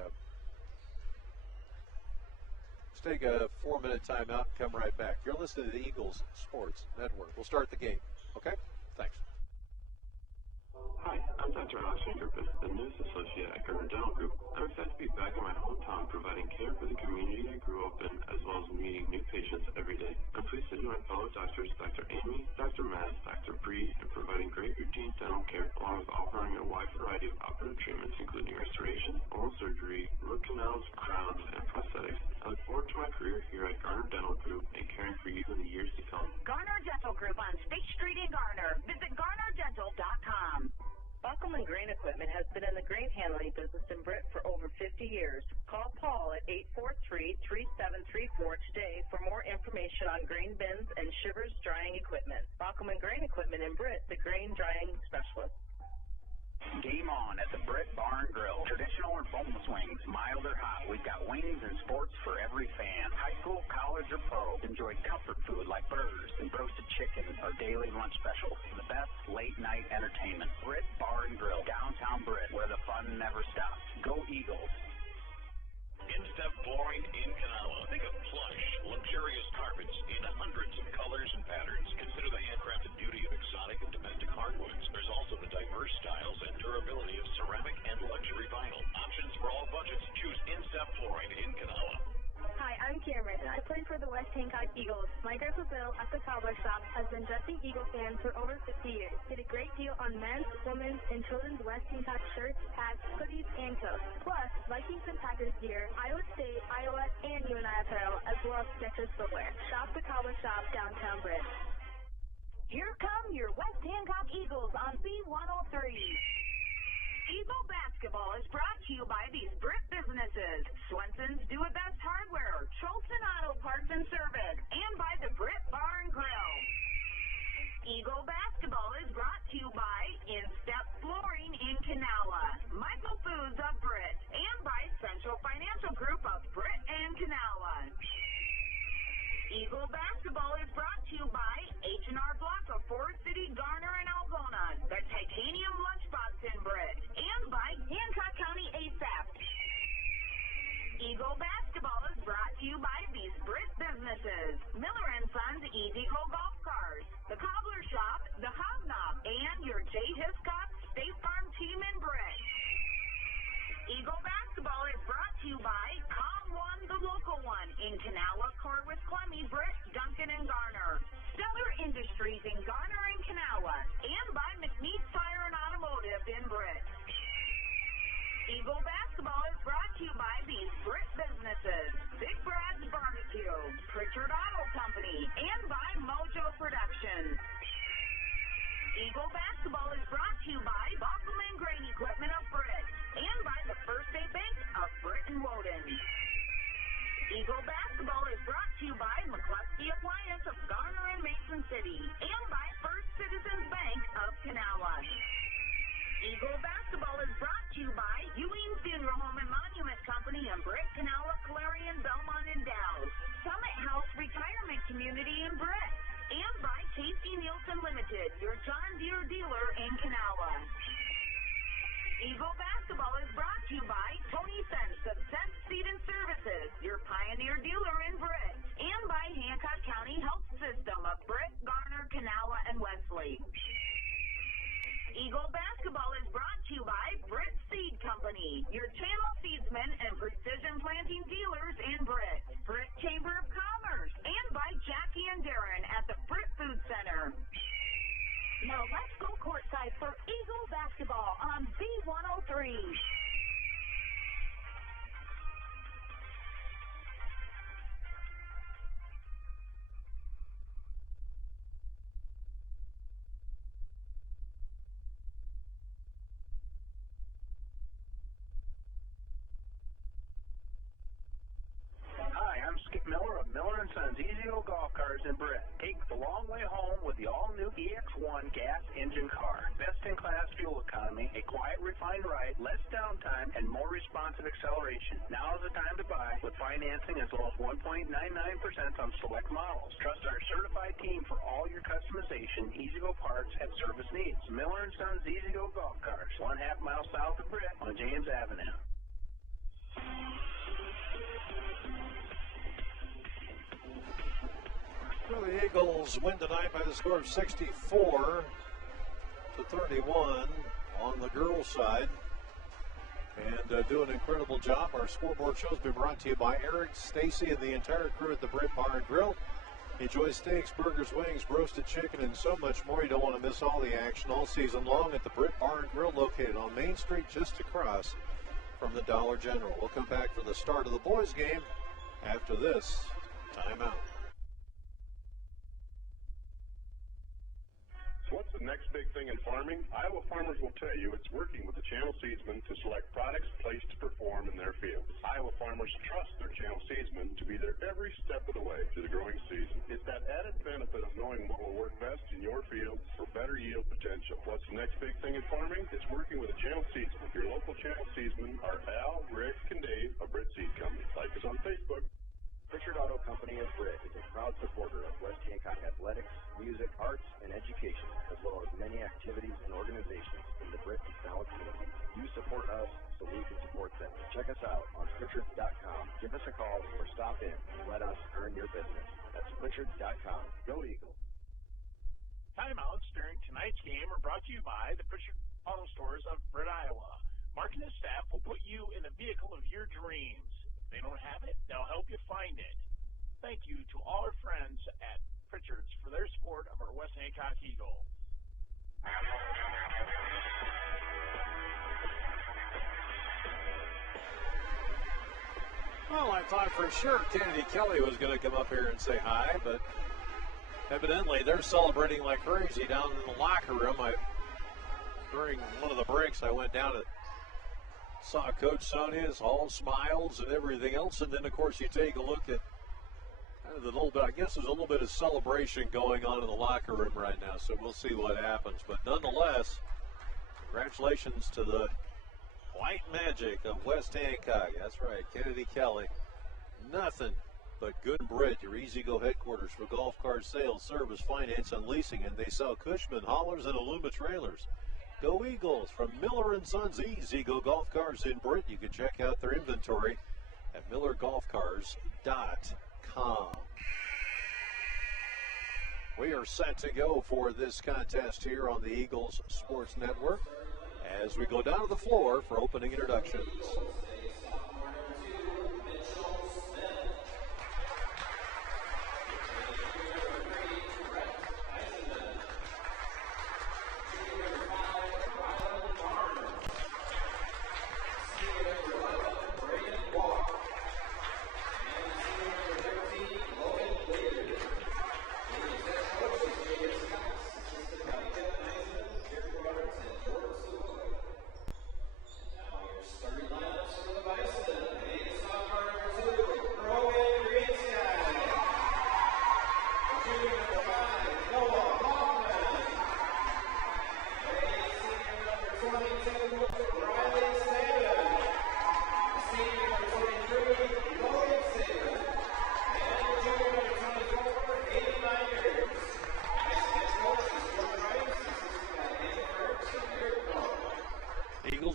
4-minute time out and come right back. You're listening to the Eagles Sports Network. We'll start the game, okay? Thanks. Hi, I'm Dr. Ashley Griffith, the nurse associate at Gerber Dental Group. I'm excited to be back in my hometown providing care for the community I grew grew up in, as well as meeting new patients every day. I'm pleased to join fellow doctors Dr. Amy, Dr. Matt, Dr. Bree, in providing great routine dental care, along with offering a wide variety of operative treatments, including restoration, oral surgery, root canals, crowns, and prosthetics. I look forward to my career here at Garner Dental Group and caring for you in the years to come. Garner Dental Group on State Street in Garner. Visit GarnerDental.com. Bauchelman Grain Equipment has been in the grain handling business in Britt for over 50 years. Call Paul at 843-3734 today for more information on grain bins and shivers drying equipment. Bauchelman Grain Equipment in Britt, the grain drying specialist. Game on at the Britt Bar and Grill. Traditional or boneless wings, mild or hot. We've got wings and sports for every fan. High school, college, or pro. Enjoy comfort food like burgers and roasted chicken or daily lunch specials. The best late night entertainment. Britt Bar and Grill, downtown Britt, where the fun never stops. Go Eagles. In-step flooring in Kanawha. Think of plush, luxurious carpets in hundreds of colors and patterns. Consider the handcrafted beauty of exotic and domestic hardwoods. There's also the diverse styles and durability of ceramic and luxury vinyl. Options for all budgets. Choose in-step flooring in Kanawha. Hi, I'm Cameron, and I play for the West Hancock Eagles. My grandpa Bill at the Cobbler Shop has been dressing Eagle fans for over 50 years. Get a great deal on men's, women's, and children's West Hancock shirts, hats, hoodies, and coats. Plus, Vikings and Packers gear, Iowa State, Iowa, and UNI apparel, as well as Skechers footwear. Shop the Cobbler Shop, downtown Britt. Here come your West Hancock Eagles on B103. Eagle Basketball is brought to you by these Britt businesses: Swenson's Do-It-Best Hardware, Cholson Auto Parts and Service, and by the Britt Bar and Grill. Eagle Basketball is brought to you by In-Step Flooring in Kanawha, Michael Foods of Britt, and by Central Financial Group of Britt and Kanawha. Eagle Basketball is brought to you by H&R Block of Forest City, Garner, and Algona, the Titanium Lunchbox in Britt, and by Hancock County ASAP. Eagle Basketball is brought to you by these Britt businesses: Miller & Sons Easy Go Golf Cars, the Cobbler Shop, the Hobnob, and your J. Hiscock State Farm team in Britt. Eagle Basketball is brought to you by Com One, the local one, in Kanawha, Corwith, Clemmy, Britt, Duncan, and Garner. Stellar Industries in Garner and Kanawha, and by McNeese Tire and Automotive in Britt. Eagle Basketball is brought to you by these Britt businesses: Big Brad's Barbecue, Pritchard Auto Company, and by Mojo Productions. Eagle Basketball is brought to you by Bauchelman Grain Equipment of Britt, and by the First State Bank of Britt and Woden. Eagle Basketball is brought to you by McCluskey Appliance of Garner and Mason City, and by First Citizens Bank of Kanawha. Eagle Basketball is brought to you by Ewing Funeral Home and Monument Company in Britt, Kanawha, Clarion, Belmont, and Dalles, Summit House Retirement Community in Britt, and by Casey Nielsen Limited, your John Deere dealer in Kanawha. Eagle Basketball is brought to you by Tony Sense of Sense Seed and Services, your Pioneer dealer in Britt, and by Hancock County Health System of Britt, Garner, Kanawha, and Wesley. Eagle Basketball is brought to you by Britt Seed Company, your channel seedsmen and precision planting dealers in Britt, Britt Chamber of Commerce, and by Jackie and Darren at the Britt Food Center. Now let's go courtside for Eagle Basketball on B103. Miller of Miller & Sons Easy Go Golf Cars in Britt. Take the long way home with the all-new EX1 gas engine car. Best-in-class fuel economy, a quiet, refined ride, less downtime, and more responsive acceleration. Now is the time to buy with financing as low as 1.99% on select models. Trust our certified team for all your customization, Easy Go parts, and service needs. Miller & Sons Easy Go Golf Cars, 1/2 mile south of Britt on James Avenue. So the Eagles win tonight by the score of 64-31 on the girls' side. and do an incredible job. Our scoreboard show has been brought to you by Eric, Stacy, and the entire crew at the Britt Bar and Grill. Enjoy steaks, burgers, wings, roasted chicken, and so much more. You don't want to miss all the action all season long at the Britt Bar and Grill, located on Main Street just across from the Dollar General. We'll come back for the start of the boys' game after this timeout. So what's the next big thing in farming? Iowa farmers will tell you it's working with the channel seedsmen to select products placed to perform in their fields. Iowa farmers trust their channel seedsmen to be there every step of the way through the growing season. It's that added benefit of knowing what will work best in your field for better yield potential. What's the next big thing in farming? It's working with a channel seedsman. Your local channel seedsmen are Al, Rick, and Dave of Britt Seed Company. Like us on Facebook. Pritchard Auto Company of Britt is a proud supporter of West Hancock athletics, music, arts, and education, as well as many activities and organizations in the Britt and Canal community. You support us, so we can support them. Check us out on Pritchard.com. Give us a call or stop in and let us earn your business. That's Pritchard.com. Go Eagles. Timeouts during tonight's game are brought to you by the Pritchard Auto Stores of Britt, Iowa. Mark and his staff will put you in the vehicle of your dreams. They don't have it, they'll help you find it. Thank you to all our friends at Pritchard's for their support of our West Hancock Eagles. Well, I thought for sure Kennedy Kelly was going to come up here and say hi, but evidently they're celebrating like crazy down in the locker room. During one of the breaks, I went down and saw Coach Sonia's all smiles and everything else, and then of course you take a look at kind of the little bit, I guess there's a little bit of celebration going on in the locker room right now, so we'll see what happens. But nonetheless, congratulations to the White Magic of West Hancock. That's right, Kennedy Kelly. Nothing but good Britt, your easy-go headquarters for golf car sales, service, finance, and leasing, and they sell Cushman, haulers, and Aluma trailers. Go Eagles from Miller & Sons Easy-Go Golf Cars in Britt. You can check out their inventory at millergolfcars.com. We are set to go for this contest here on the Eagles Sports Network as we go down to the floor for opening introductions.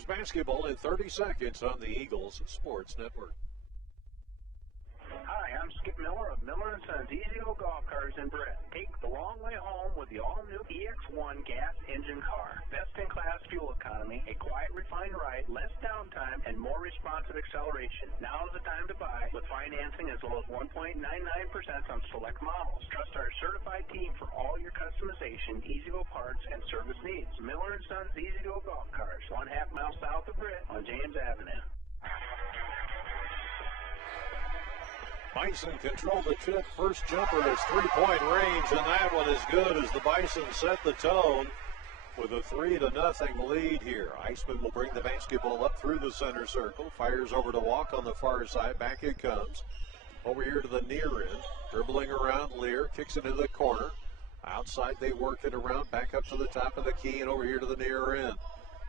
Basketball in 30 seconds on the Eagles Sports Network. Hi, I'm Skip Miller of Miller & Sons Easy-Go Golf Cars in Britt. Take the long way home with the all-new EX1 gas engine car. Best-in-class fuel economy, a quiet, refined ride, less downtime, and more responsive acceleration. Now is the time to buy with financing as low as 1.99% on select models. Trust our certified team for all your customization, easy-go parts, and service needs. Miller & Sons Easy-Go Golf Cars, 1/2 mile south of Britt on James Avenue. Bison controlled the tip. First jumper is three-point range, and that one is good as the Bison set the tone with a 3-0 lead here. Iceman will bring the basketball up through the center circle. Fires over to Walk on the far side. Back it comes. Over here to the near end. Dribbling around Lear. Kicks it into the corner. Outside they work it around. Back up to the top of the key and over here to the near end.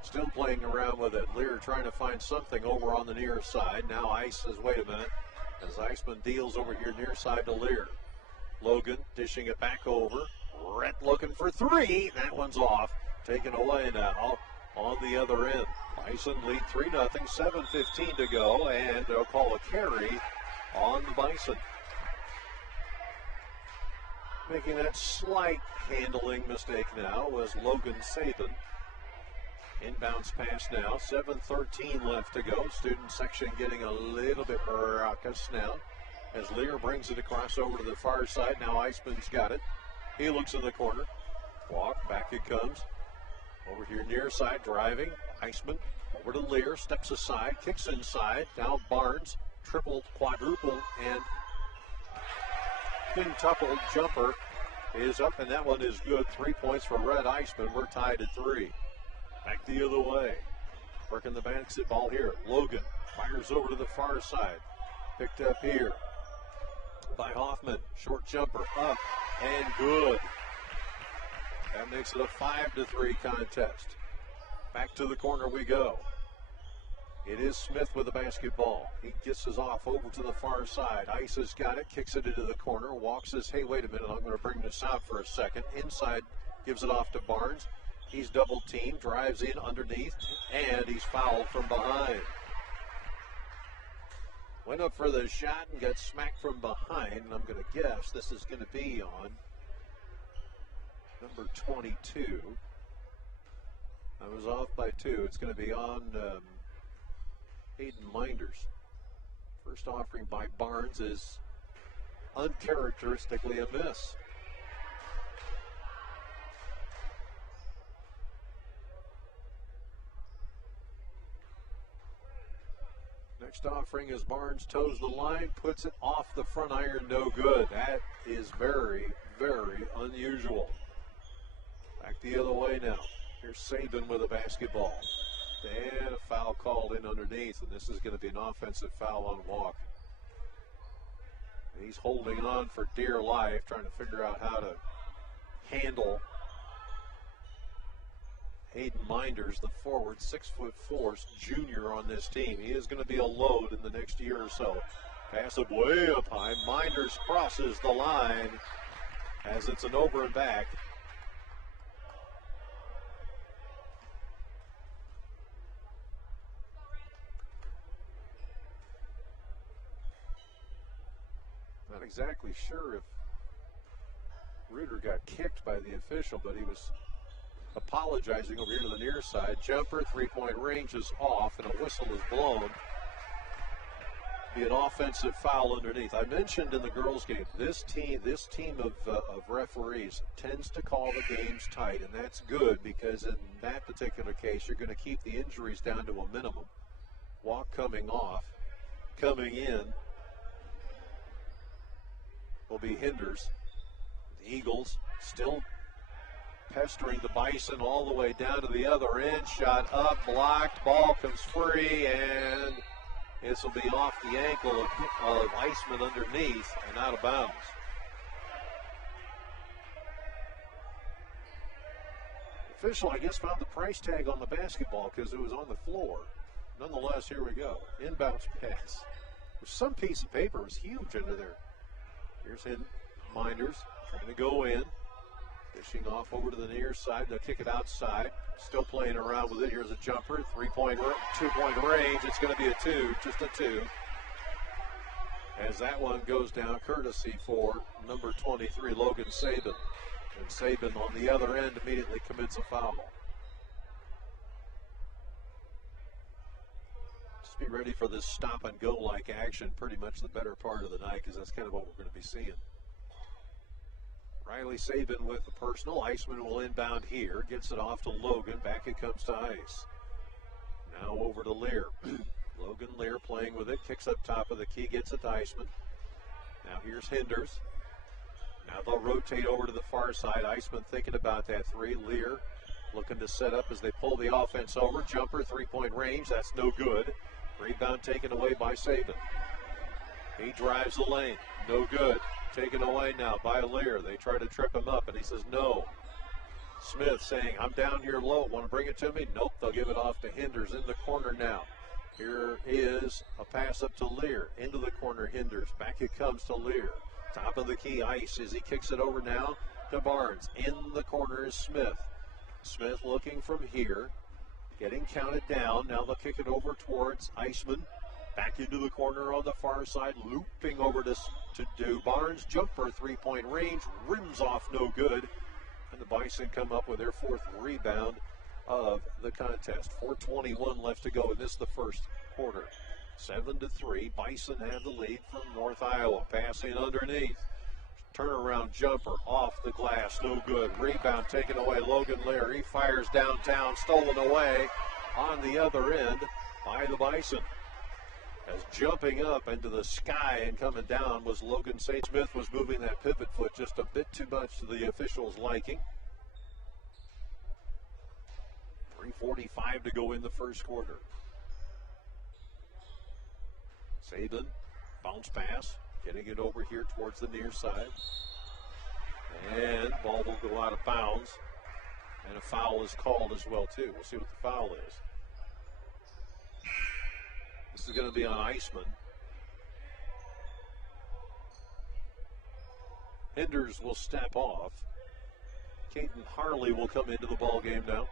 Still playing around with it. Lear trying to find something over on the near side. Now Ice says, wait a minute. As Iceman deals over here near side to Lear. Logan dishing it back over. Rhett looking for three. That one's off. Taken away now on the other end. Bison lead 3-0. 7:15 to go. And they'll call a carry on the Bison. Making that slight handling mistake now was Logan Saban. Inbounds pass now. 7:13 left to go. Student section getting a little bit raucous now as Lear brings it across over to the far side. Now Iceman's got it. He looks in the corner. Walk, back it comes. Over here near side, driving. Iceman over to Lear, steps aside, kicks inside. Now Barnes, triple, quadruple, and quintuple jumper is up, and that one is good. 3 points for Red Iceman. We're tied at 3. Back the other way. Working the basketball here. Logan fires over to the far side. Picked up here by Hoffman. Short jumper up and good. That makes it a 5-3 contest. Back to the corner we go. It is Smith with the basketball. He gets us off over to the far side. Ice has got it, kicks it into the corner. Walk says, hey, wait a minute, I'm going to bring this out for a second. Inside, gives it off to Barnes. He's double teamed, drives in underneath, and he's fouled from behind. Went up for the shot and got smacked from behind, and I'm going to guess this is going to be on number 22. I was off by 2. It's going to be on Hayden Minders. First offering by Barnes is uncharacteristically a miss. Next offering is Barnes toes the line, puts it off the front iron, no good. That is very, very unusual. Back the other way now. Here's Saban with a basketball. And a foul called in underneath, and this is going to be an offensive foul on Walk. He's holding on for dear life, trying to figure out how to handle Hayden Minders, the forward, 6'4", junior on this team. He is going to be a load in the next year or so. Pass it way up high. Minders crosses the line as it's an over and back. Not exactly sure if Reuter got kicked by the official, but he was apologizing over here to the near side. Jumper, three-point range is off, and a whistle is blown. Be an offensive foul underneath. I mentioned in the girls' game, this team of referees tends to call the games tight, and that's good because in that particular case, you're going to keep the injuries down to a minimum. Walk coming off, coming in will be Hinders. The Eagles still pestering the Bison all the way down to the other end. Shot up, blocked, ball comes free, and this will be off the ankle of Iceman underneath and out of bounds. The official, I guess, found the price tag on the basketball because it was on the floor. Nonetheless, here we go. Inbounds pass. Some piece of paper was huge under there. Here's Minders trying to go in. Fishing off over to the near side. They'll kick it outside. Still playing around with it. Here's a jumper. 2-point range. It's going to be a 2. Just a 2. As that one goes down, courtesy for number 23, Logan Saban. And Saban on the other end immediately commits a foul. Just be ready for this stop-and-go-like action pretty much the better part of the night because that's kind of what we're going to be seeing. Riley Saban with the personal. Iceman will inbound here. Gets it off to Logan. Back it comes to Ice. Now over to Lear. Logan Lear playing with it. Kicks up top of the key. Gets it to Iceman. Now here's Hinders. Now they'll rotate over to the far side. Iceman thinking about that three. Lear looking to set up as they pull the offense over. Jumper, 3-point range. That's no good. Rebound taken away by Saban. He drives the lane. No good. Taken away now by Lear. They try to trip him up, and he says no. Smith saying, I'm down here low. Want to bring it to me? Nope. They'll give it off to Hinders in the corner now. Here is a pass up to Lear. Into the corner, Hinders. Back it comes to Lear. Top of the key, Ice as he kicks it over now to Barnes. In the corner is Smith. Smith looking from here. Getting counted down. Now they'll kick it over towards Iceman. Back into the corner on the far side, looping over to do Barnes. Jumper, 3-point range, rims off, no good. And the Bison come up with their fourth rebound of the contest. 4:21 left to go in this, the first quarter. 7-3. Bison have the lead from North Iowa. Passing underneath. Turnaround jumper off the glass. No good. Rebound taken away. Logan Lear. He fires downtown. Stolen away on the other end by the Bison. As jumping up into the sky and coming down was Logan St. Smith, was moving that pivot foot just a bit too much to the officials' liking. 3:45 to go in the first quarter. Saban, bounce pass, getting it over here towards the near side. And ball will go out of bounds. And a foul is called as well, too. We'll see what the foul is. This is going to be on Iceman. Hinders will step off. Caden Harley will come into the ball game now.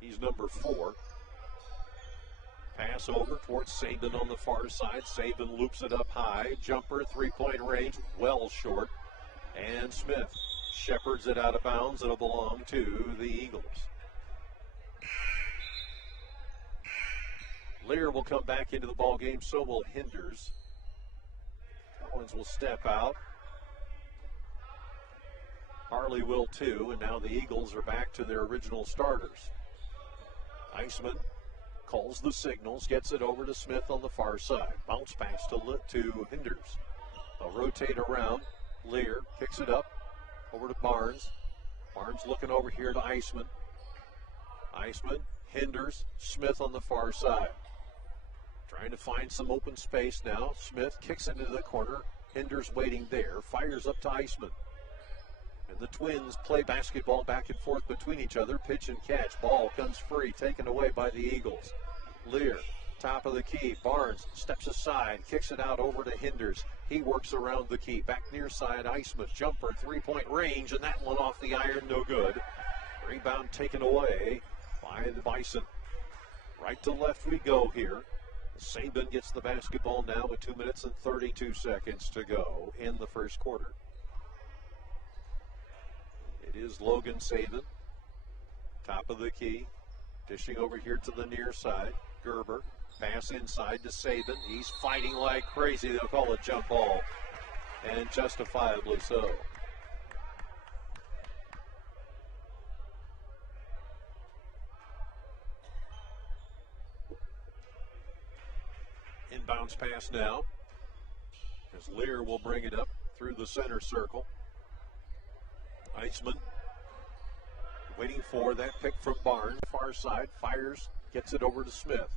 He's number 4. Pass over towards Saban on the far side. Saban loops it up high. Jumper, three-point range, well short. And Smith shepherds it out of bounds. It'll belong to the Eagles. Lear will come back into the ball game. So will Hinders. Collins will step out. Harley will too. And now the Eagles are back to their original starters. Iceman calls the signals, gets it over to Smith on the far side. Bounce pass to Hinders. They'll rotate around. Lear kicks it up over to Barnes. Barnes looking over here to Iceman. Iceman, Hinders, Smith on the far side. Trying to find some open space now. Smith kicks it into the corner. Hinders waiting there. Fires up to Iceman. And the Twins play basketball back and forth between each other. Pitch and catch. Ball comes free. Taken away by the Eagles. Lear, top of the key. Barnes steps aside. Kicks it out over to Hinders. He works around the key. Back near side. Iceman. Jumper. Three-point range. And that one off the iron. No good. Rebound taken away by the Bison. Right to left we go here. Saban gets the basketball now with 2 minutes and 32 seconds to go in the first quarter. It is Logan Saban, top of the key, dishing over here to the near side. Gerber, pass inside to Saban. He's fighting like crazy. They'll call it jump ball, and justifiably so. Inbounds pass now, as Lear will bring it up through the center circle. Iceman waiting for that pick from Barnes. Far side, fires, gets it over to Smith.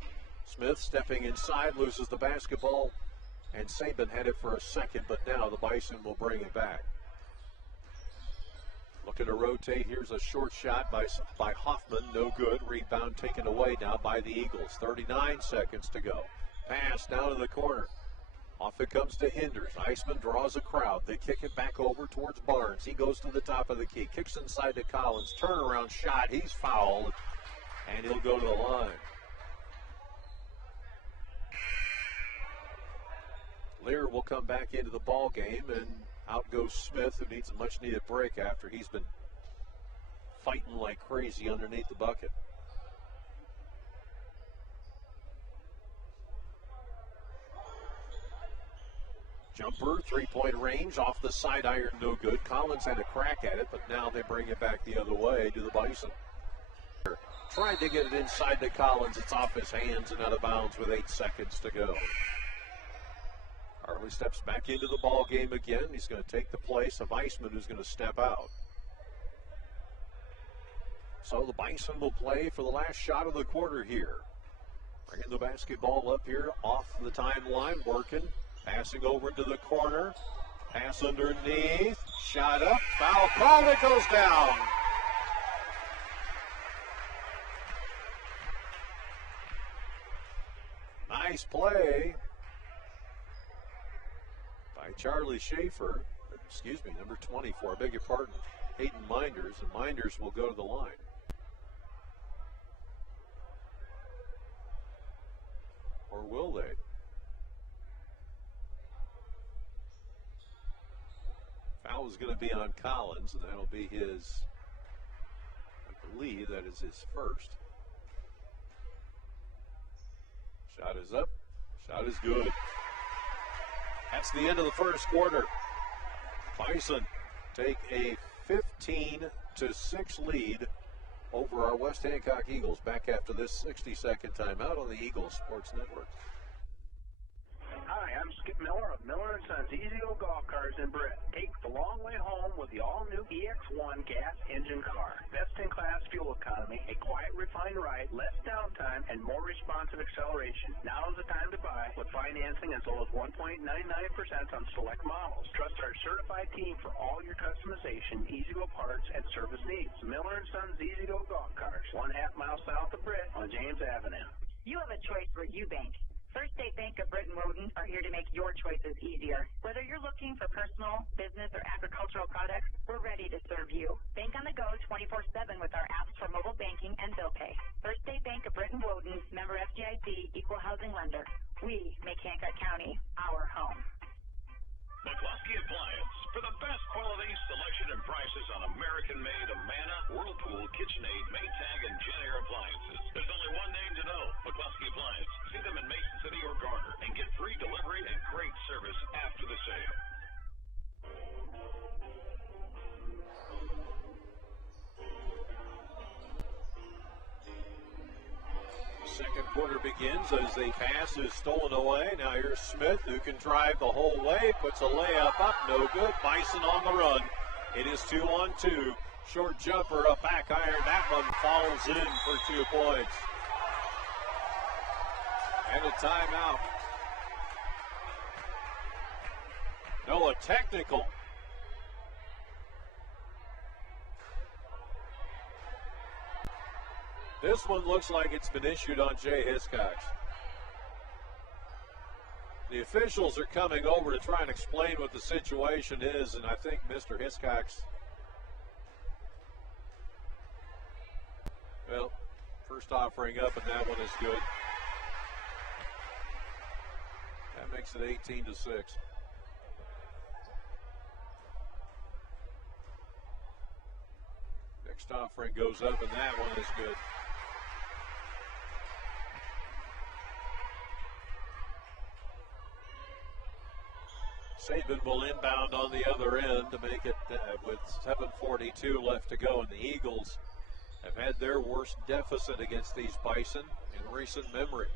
Smith stepping inside, loses the basketball, and Saban had it for a second, but now the Bison will bring it back. Looking to rotate. Here's a short shot by Hoffman. No good. Rebound taken away now by the Eagles. 39 seconds to go. Pass down in the corner. Off it comes to Hinders. Iceman draws a crowd. They kick it back over towards Barnes. He goes to the top of the key. Kicks inside to Collins. Turnaround shot. He's fouled. And he'll go to the line. Lear will come back into the ball game, and out goes Smith, who needs a much-needed break after he's been fighting like crazy underneath the bucket. Jumper, three-point range, off the side iron, no good. Collins had a crack at it, but now they bring it back the other way to the Bison. Tried to get it inside to Collins. It's off his hands and out of bounds with 8 seconds to go. Harley steps back into the ball game again. He's going to take the place of Iceman, who's going to step out. So the Bison will play for the last shot of the quarter here. Bringing the basketball up here off the timeline, working. Passing over to the corner. Pass underneath. Shot up. Foul called. It goes down. Nice play by Charlie Schaefer. Excuse me, number 24. I beg your pardon. Hayden Minders. And Minders will go to the line. Or will they? Foul is going to be on Collins, and that'll be his, I believe that is his first. Shot is up. Shot is good. That's the end of the first quarter. Bison take a 15-6 lead over our West Hancock Eagles. Back after this 60-second timeout on the Eagles Sports Network. Hi, I'm Skip Miller of Miller & Sons Easy Go Golf Cars in Britt. Take the long way home with the all-new EX1 gas engine car. Best-in-class fuel economy, a quiet, refined ride, less downtime, and more responsive acceleration. Now is the time to buy with financing as low as 1.99% on select models. Trust our certified team for all your customization, Easy Go parts, and service needs. Miller & Sons Easy Go Golf Cars, 1/2 mile south of Britt on James Avenue. You have a choice where you bank. First State Bank of Britt and Woden are here to make your choices easier. Whether you're looking for personal, business, or agricultural products, we're ready to serve you. Bank on the go 24/7 with our apps for mobile banking and bill pay. First State Bank of Britt and Woden, member FDIC, equal housing lender. We make Hancock County our home. McCluskey Appliance for the best quality, selection, and prices on American-made Amana, Whirlpool, KitchenAid, Maytag, and Genair appliances. There's only one name to know, McCluskey Appliance. See them in Mason City or Garner and get free delivery and great service after the sale. Second quarter begins as the pass is stolen away. Now here's Smith, who can drive the whole way, puts a layup up, no good. Bison on the run. It is 2-on-2. Short jumper, a back iron. That one falls in for 2 points. And a timeout. No, a technical. This one looks like it's been issued on Jay Hiscox. The officials are coming over to try and explain what the situation is, and I think Mr. Hiscox, well, first offering up, and that one is good. That makes it 18-6. Next offering goes up, and that one is good. Saban will inbound on the other end to make it with 7:42 left to go, and the Eagles have had their worst deficit against these Bison in recent memory.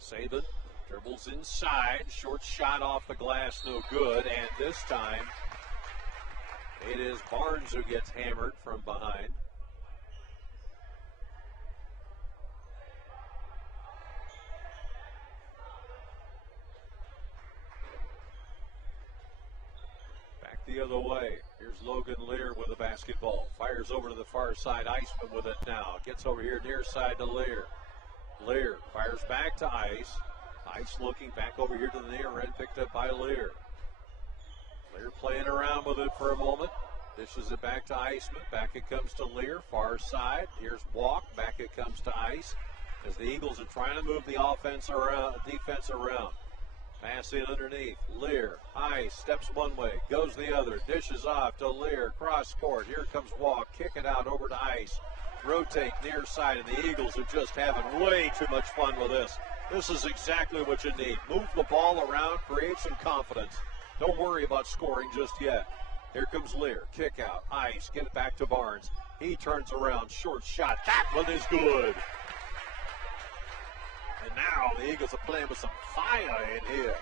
Saban dribbles inside, short shot off the glass, no good, and this time it is Barnes who gets hammered from behind. The other way. Here's Logan Lear with the basketball. Fires over to the far side. Iceman with it now. Gets over here near side to Lear. Lear fires back to Ice. Ice looking back over here to the near end. Picked up by Lear. Lear playing around with it for a moment. Dishes it back to Iceman. Back it comes to Lear. Far side. Here's Walk. Back it comes to Ice. As the Eagles are trying to move the defense around. Pass in underneath. Lear. Ice steps one way. Goes the other. Dishes off to Lear. Cross court. Here comes Walk. Kick it out over to Ice. Rotate near side. And the Eagles are just having way too much fun with this. This is exactly what you need. Move the ball around. Create some confidence. Don't worry about scoring just yet. Here comes Lear. Kick out. Ice. Get it back to Barnes. He turns around. Short shot. That one is good. And now the Eagles are playing with some fire in here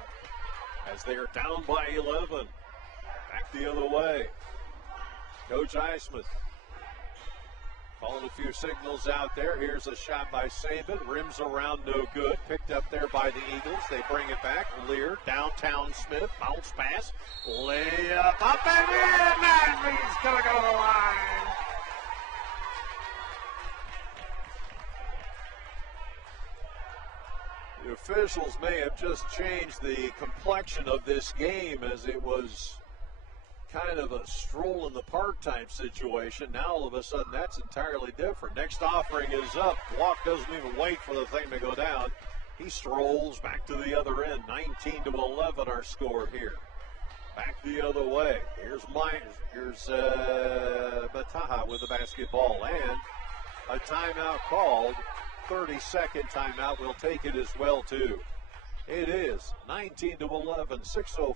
as they are down by 11. Back the other way. Coach Iceman calling a few signals out there. Here's a shot by Saban. Rims around, no good. Picked up there by the Eagles. They bring it back. Lear, downtown Smith. Bounce pass. Layup up and in. And he's going to go to the line. The officials may have just changed the complexion of this game, as it was kind of a stroll in the park type situation. Now all of a sudden that's entirely different. Next offering is up. Walk doesn't even wait for the thing to go down. He strolls back to the other end. 19-11 our score here. Back the other way. Here's Bataha with the basketball, and a timeout called. 30-second timeout. We'll take it as well, too. It is 19-11, 6:04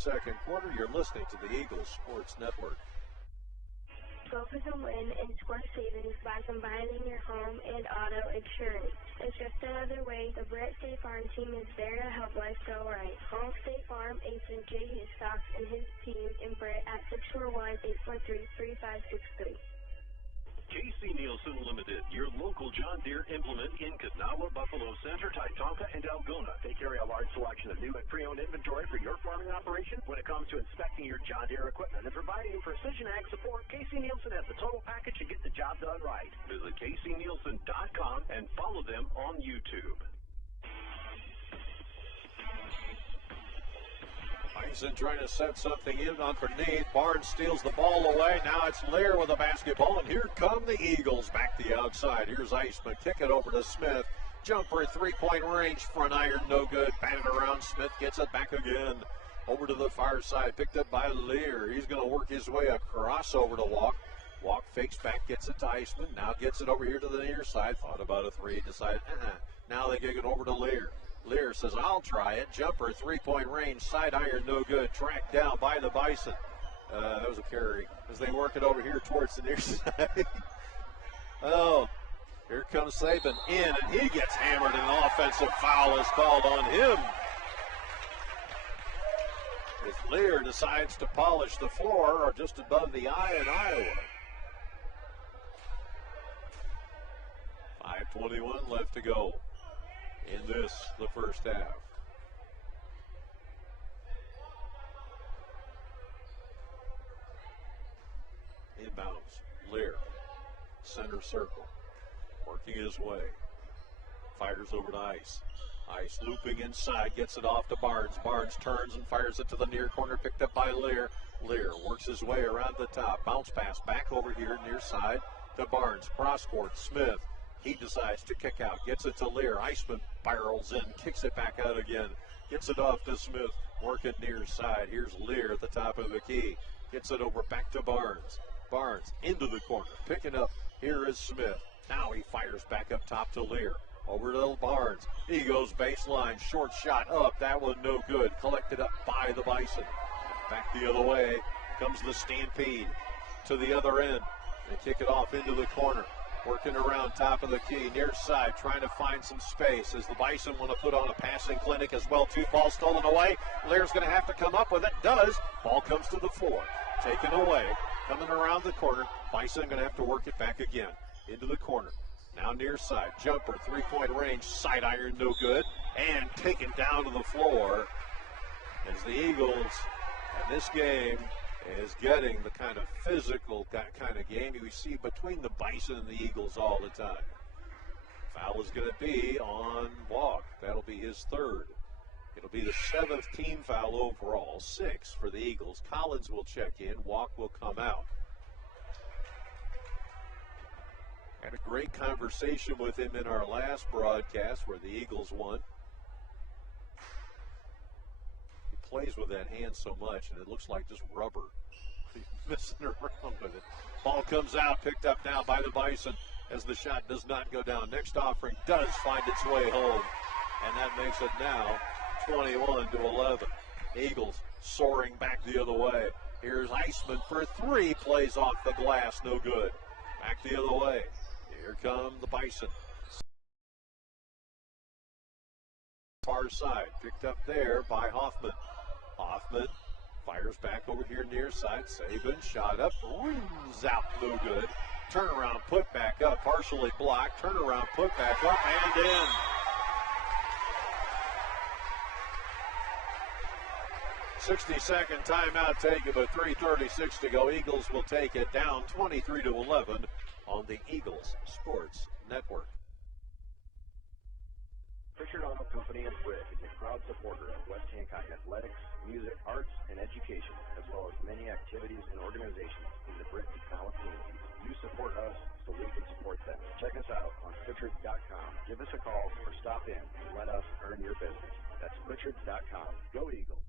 second quarter. You're listening to the Eagles Sports Network. Go for the win and score savings by combining your home and auto insurance. It's just another way the Brett State Farm team is there to help life go right. Call State Farm agent Jay Hiscox and his team in Brett at 641-843-3563. KC Nielsen Limited, your local John Deere implement in Kanawha, Buffalo Center, Titonka, and Algona. They carry a large selection of new and pre-owned inventory for your farming operation. When it comes to inspecting your John Deere equipment and providing you precision ag support, KC Nielsen has the total package to get the job done right. Visit KCNielsen.com and follow them on YouTube. Bison trying to set something in underneath. Barnes steals the ball away. Now it's Lear with the basketball, and here come the Eagles back the outside. Here's Eisman. Kick it over to Smith. Jumper, three-point range. Front iron, no good. Batted around. Smith gets it back again. Over to the far side. Picked up by Lear. He's going to work his way across over to Walk. Walk fakes back, gets it to Eisman. Now gets it over here to the near side. Thought about a three. Decided, Now they kick it over to Lear. Lear says, I'll try it. Jumper, three-point range, side iron, no good. Tracked down by the Bison. That was a carry as they work it over here towards the near side. Oh, here comes Saban in, and he gets hammered, and an offensive foul is called on him. As Lear decides to polish the floor or just above the eye in Iowa. 5:21 left to go in the first half. Inbounds, Lear, center circle, working his way, fires over to Ice. Ice looping inside, gets it off to Barnes. Barnes turns and fires it to the near corner, picked up by Lear. Lear works his way around the top, bounce pass back over here near side to Barnes. Cross court, Smith. He decides to kick out, gets it to Lear. Eisman barrels in, kicks it back out again, gets it off to Smith, working near side. Here's Lear at the top of the key, gets it over back to Barnes. Barnes into the corner, picking up. Here is Smith. Now he fires back up top to Lear. Over to Barnes. He goes baseline, short shot up. That one no good. Collected up by the Bison. Back the other way comes the Stampede to the other end. They kick it off into the corner. Working around top of the key, near side, trying to find some space as the Bison want to put on a passing clinic as well. Two balls stolen away. Lear's going to have to come up with it. Does. Ball comes to the floor. Taken away. Coming around the corner. Bison going to have to work it back again. Into the corner. Now near side. Jumper, three-point range. Side iron, no good. And taken down to the floor as the Eagles in this game is getting the kind of physical kind of game we see between the Bison and the Eagles all the time. Foul is going to be on Walk. That'll be his third. It'll be the seventh team foul overall, 6 for the Eagles. Collins will check in. Walk will come out. Had a great conversation with him in our last broadcast where the Eagles won. Plays with that hand so much, and it looks like just rubber. He's messing around with it. Ball comes out, picked up now by the Bison as the shot does not go down. Next offering does find its way home, and that makes it now 21-11. Eagles soaring back the other way. Here's Eisman for three, plays off the glass, no good. Back the other way. Here come the Bison. Far side, picked up there by Hoffman. Hoffman fires back over here near side. Saban shot up, rings out, no good. Turnaround, put back up, partially blocked. Turnaround, put back up, and in. "60-second timeout taken with 3:36 to go. Eagles will take it down 23-11 on the Eagles Sports Network. Pritchard Auto Company of Britt is a proud supporter of West Hancock athletics, music, arts, and education, as well as many activities and organizations in the Britt and Kanawha communities. You support us so we can support them. Check us out on Pritchard.com. Give us a call or stop in and let us earn your business. That's Pritchard.com. Go Eagles!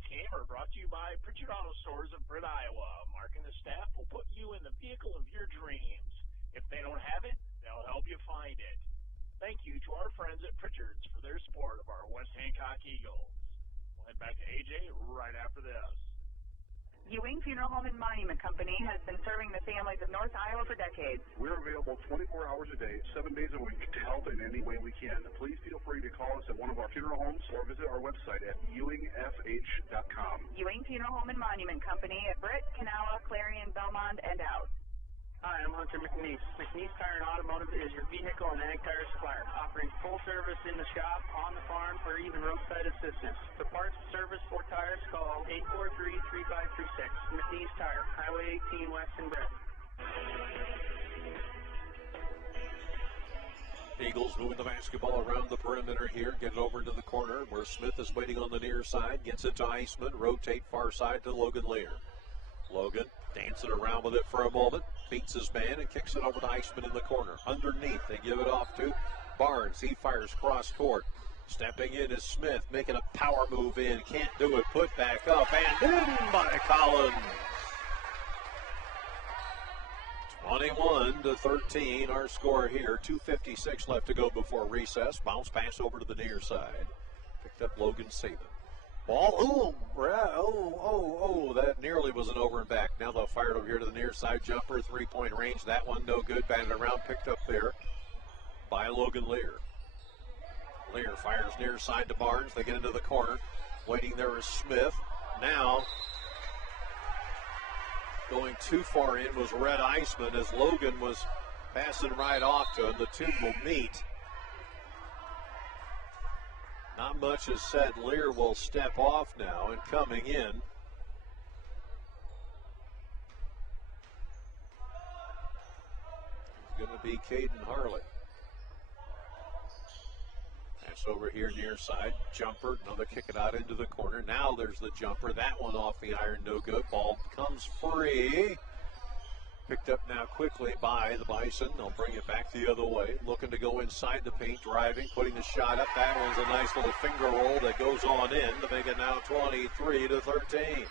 Tonight's game are brought to you by Pritchard Auto Stores of Britt, Iowa. Mark and the staff will put you in the vehicle of your dreams. If they don't have it, they'll help you find it. Thank you to our friends at Pritchard's for their support of our West Hancock Eagles. We'll head back to AJ right after this. Ewing Funeral Home and Monument Company has been serving the families of North Iowa for decades. We're available 24 hours a day, 7 days a week to help in any way we can. Please feel free to call us at one of our funeral homes or visit our website at ewingfh.com. Ewing Funeral Home and Monument Company at Britt, Kanawha, Clarion, Belmont, and out. Hi, I'm Hunter McNeese. McNeese Tire and Automotive is your vehicle and ag tire supplier, offering full service in the shop, on the farm, or even roadside assistance. For parts, service, or tires, call 843-3536. McNeese Tire, Highway 18 West in Britt. Eagles moving the basketball around the perimeter here. Get it over to the corner where Smith is waiting on the near side. Gets it to Eisman. Rotate far side to Logan Lear. Logan dancing around with it for a moment. Beats his man and kicks it over to Eisman in the corner. Underneath, they give it off to Barnes. He fires cross court. Stepping in is Smith, making a power move in. Can't do it. Put back up and in by Collins. 21-13, our score here. 2:56 left to go before recess. Bounce pass over to the near side. Picked up Logan Saban. Ball, that nearly was an over and back. Now they'll fire it over here to the near side. Jumper, three-point range. That one no good. Batted around, picked up there by Logan Lear. Lear fires near side to Barnes. They get into the corner. Waiting there is Smith. Now, going too far in was Red Eisman as Logan was passing right off to him. The two will meet. Not much is said. Lear will step off now, and coming in is going to be Caden Harley. Pass over here near side. Jumper, another kick it out into the corner. Now there's the jumper. That one off the iron, no good. Ball comes free. Picked up now quickly by the Bison. They'll bring it back the other way. Looking to go inside the paint, driving, putting the shot up. That one's a nice little finger roll that goes on in to make it now 23-13.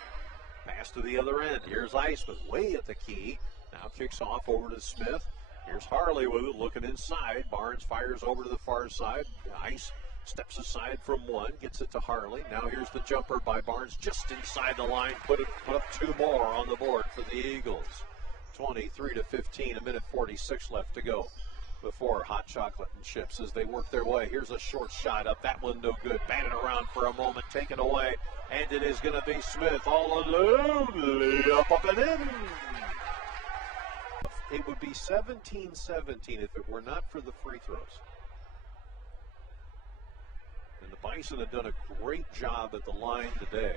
Pass to the other end. Here's Eisman way at the key. Now kicks off over to Smith. Here's Harley with it, looking inside. Barnes fires over to the far side. Ice steps aside from one, gets it to Harley. Now here's the jumper by Barnes just inside the line. Put up two more on the board for the Eagles. 23-15, a minute 46 left to go before hot chocolate and chips as they work their way. Here's a short shot up. That one no good. Batted around for a moment, taken away, and it is going to be Smith all alone. Up and in. It would be 17-17 if it were not for the free throws. And the Bison have done a great job at the line today.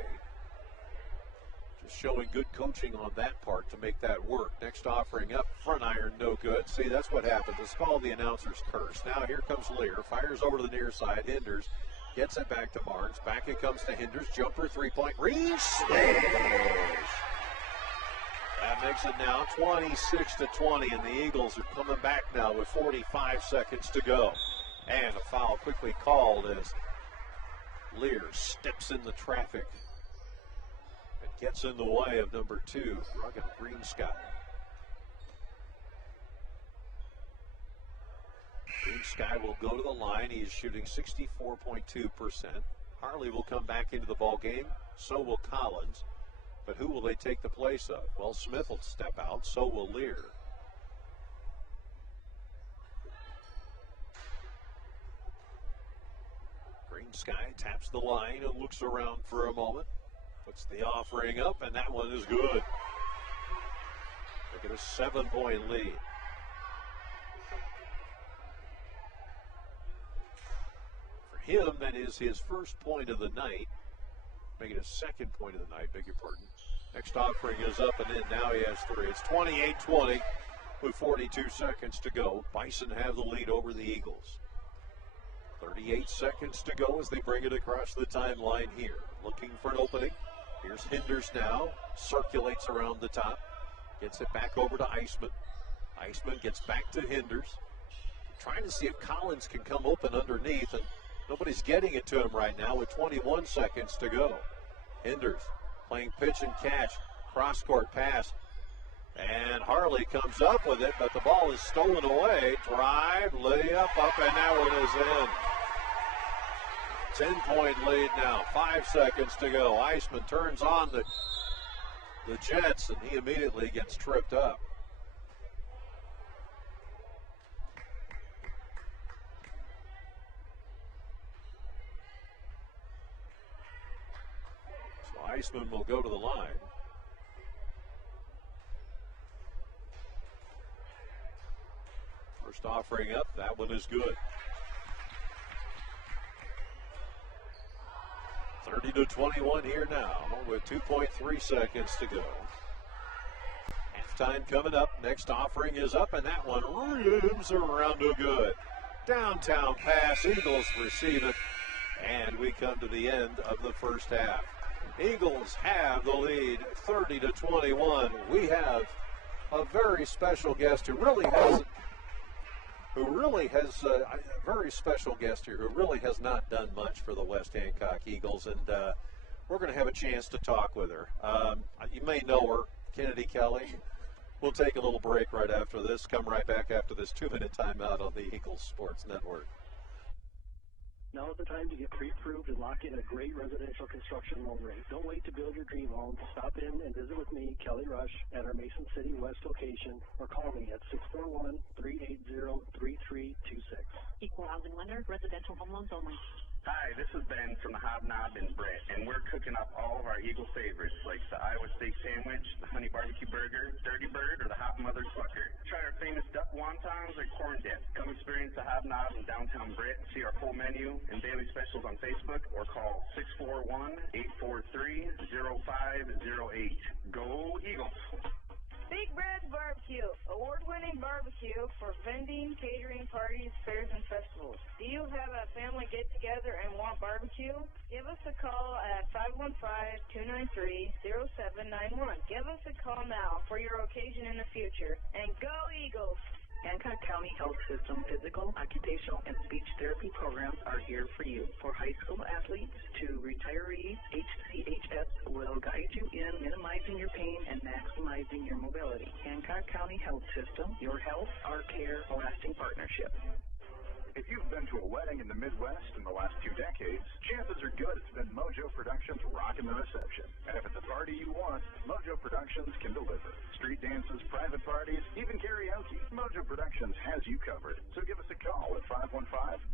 Just showing good coaching on that part to make that work. Next offering up, front iron, no good. See, that's what happens. It's called the announcer's curse. Now here comes Lear, fires over to the near side. Hinders, gets it back to Barnes. Back it comes to Hinders. Jumper, three-point range. Smash! That makes it now 26-20, and the Eagles are coming back now with 45 seconds to go. And a foul quickly called as Lear steps in the traffic. It gets in the way of number 2, Rugged Green Sky. Green Sky will go to the line. He is shooting 64.2%. Harley will come back into the ball game. So will Collins. But who will they take the place of? Well, Smith will step out. So will Lear. Green Sky taps the line and looks around for a moment. Puts the offering up, and that one is good. They get a 7-point lead. For him, that is his first point of the night. Make it a second point of the night, beg your pardon. Next offering is up and in. Now he has 3. It's 28-20 with 42 seconds to go. Bison have the lead over the Eagles. 38 seconds to go as they bring it across the timeline here. Looking for an opening. Here's Hinders now. Circulates around the top. Gets it back over to Eisman. Eisman gets back to Hinders. Trying to see if Collins can come open underneath, and nobody's getting it to him right now with 21 seconds to go. Hinders playing pitch and catch. Cross-court pass. And Harley comes up with it, but the ball is stolen away. Drive, layup up, and that one is in. 10-point lead now. 5 seconds to go. Eisman turns on the Jets, and he immediately gets tripped up. So Eisman will go to the line. First offering up, that one is good. 30-21 here now with 2.3 seconds to go. Halftime coming up. Next offering is up, and that one rims around to good. Downtown pass. Eagles receive it, and we come to the end of the first half. Eagles have the lead, 30-21. We have a very special guest who really has a very special guest here who really has not done much for the West Hancock Eagles, and we're going to have a chance to talk with her. You may know her, Kennedy Kelly. We'll take a little break right after this. Come right back after this 2-minute timeout on the Eagles Sports Network. Now is the time to get pre-approved and lock in a great residential construction loan rate. Don't wait to build your dream home. Stop in and visit with me, Kelly Rush, at our Mason City West location, or call me at 641-380-3326. Equal housing lender, residential home loans only. Hi, this is Ben from the Hobnob in Britt, and we're cooking up all of our Eagle favorites like the Iowa steak sandwich, the honey barbecue burger, dirty bird, or the hot mother sucker. Try our famous duck wontons or corn dip. Come experience the Hobnob in downtown Britt, see our full menu and daily specials on Facebook, or call 641-843-0508. Go Eagles! Big Brad's Barbecue, award-winning barbecue for vending, catering, parties, fairs, and festivals. Do you have a family get-together and want barbecue? Give us a call at 515-293-0791. Give us a call now for your occasion in the future. And go Eagles! Hancock County Health System physical, occupational, and speech therapy programs are here for you. For high school athletes to retirees, HCHS will guide you in minimizing your pain and maximizing your mobility. Hancock County Health System, your health, our care, a lasting partnership. If you've been to a wedding in the Midwest in the last 2 decades, chances are good it's been Mojo Productions rocking the reception. And if it's a party you want, Mojo Productions can deliver. Street dances, private parties, even karaoke. Mojo Productions has you covered. So give us a call at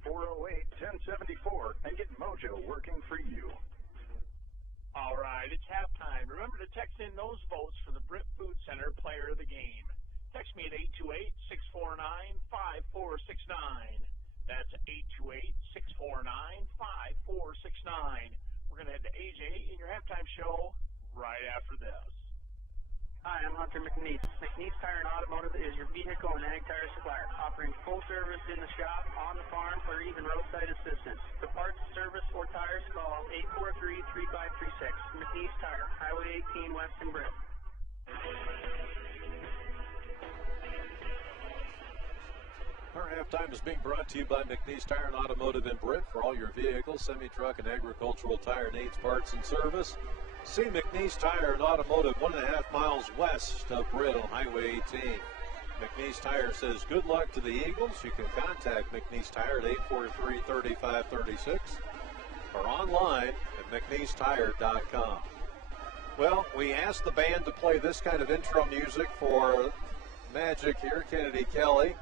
515-408-1074 and get Mojo working for you. All right, it's halftime. Remember to text in those votes for the Britt Food Center Player of the Game. Text me at 828-649-5469. That's 828-649-5469. We're going to head to AJ in your halftime show right after this. Hi, I'm Hunter McNeese. McNeese Tire and Automotive is your vehicle and ag tire supplier, offering full service in the shop, on the farm, or even roadside assistance. For parts, service, or tires, call 843-3536. McNeese Tire, Highway 18 West in Britt. Our halftime is being brought to you by McNeese Tire and Automotive in Britt for all your vehicles, semi-truck, and agricultural tire needs, parts, and service. See McNeese Tire and Automotive 1.5 miles west of Britt on Highway 18. McNeese Tire says good luck to the Eagles. You can contact McNeese Tire at 843-3536 or online at McNeeseTire.com. Well, we asked the band to play this kind of intro music for Magic here, Kennedy Kelly,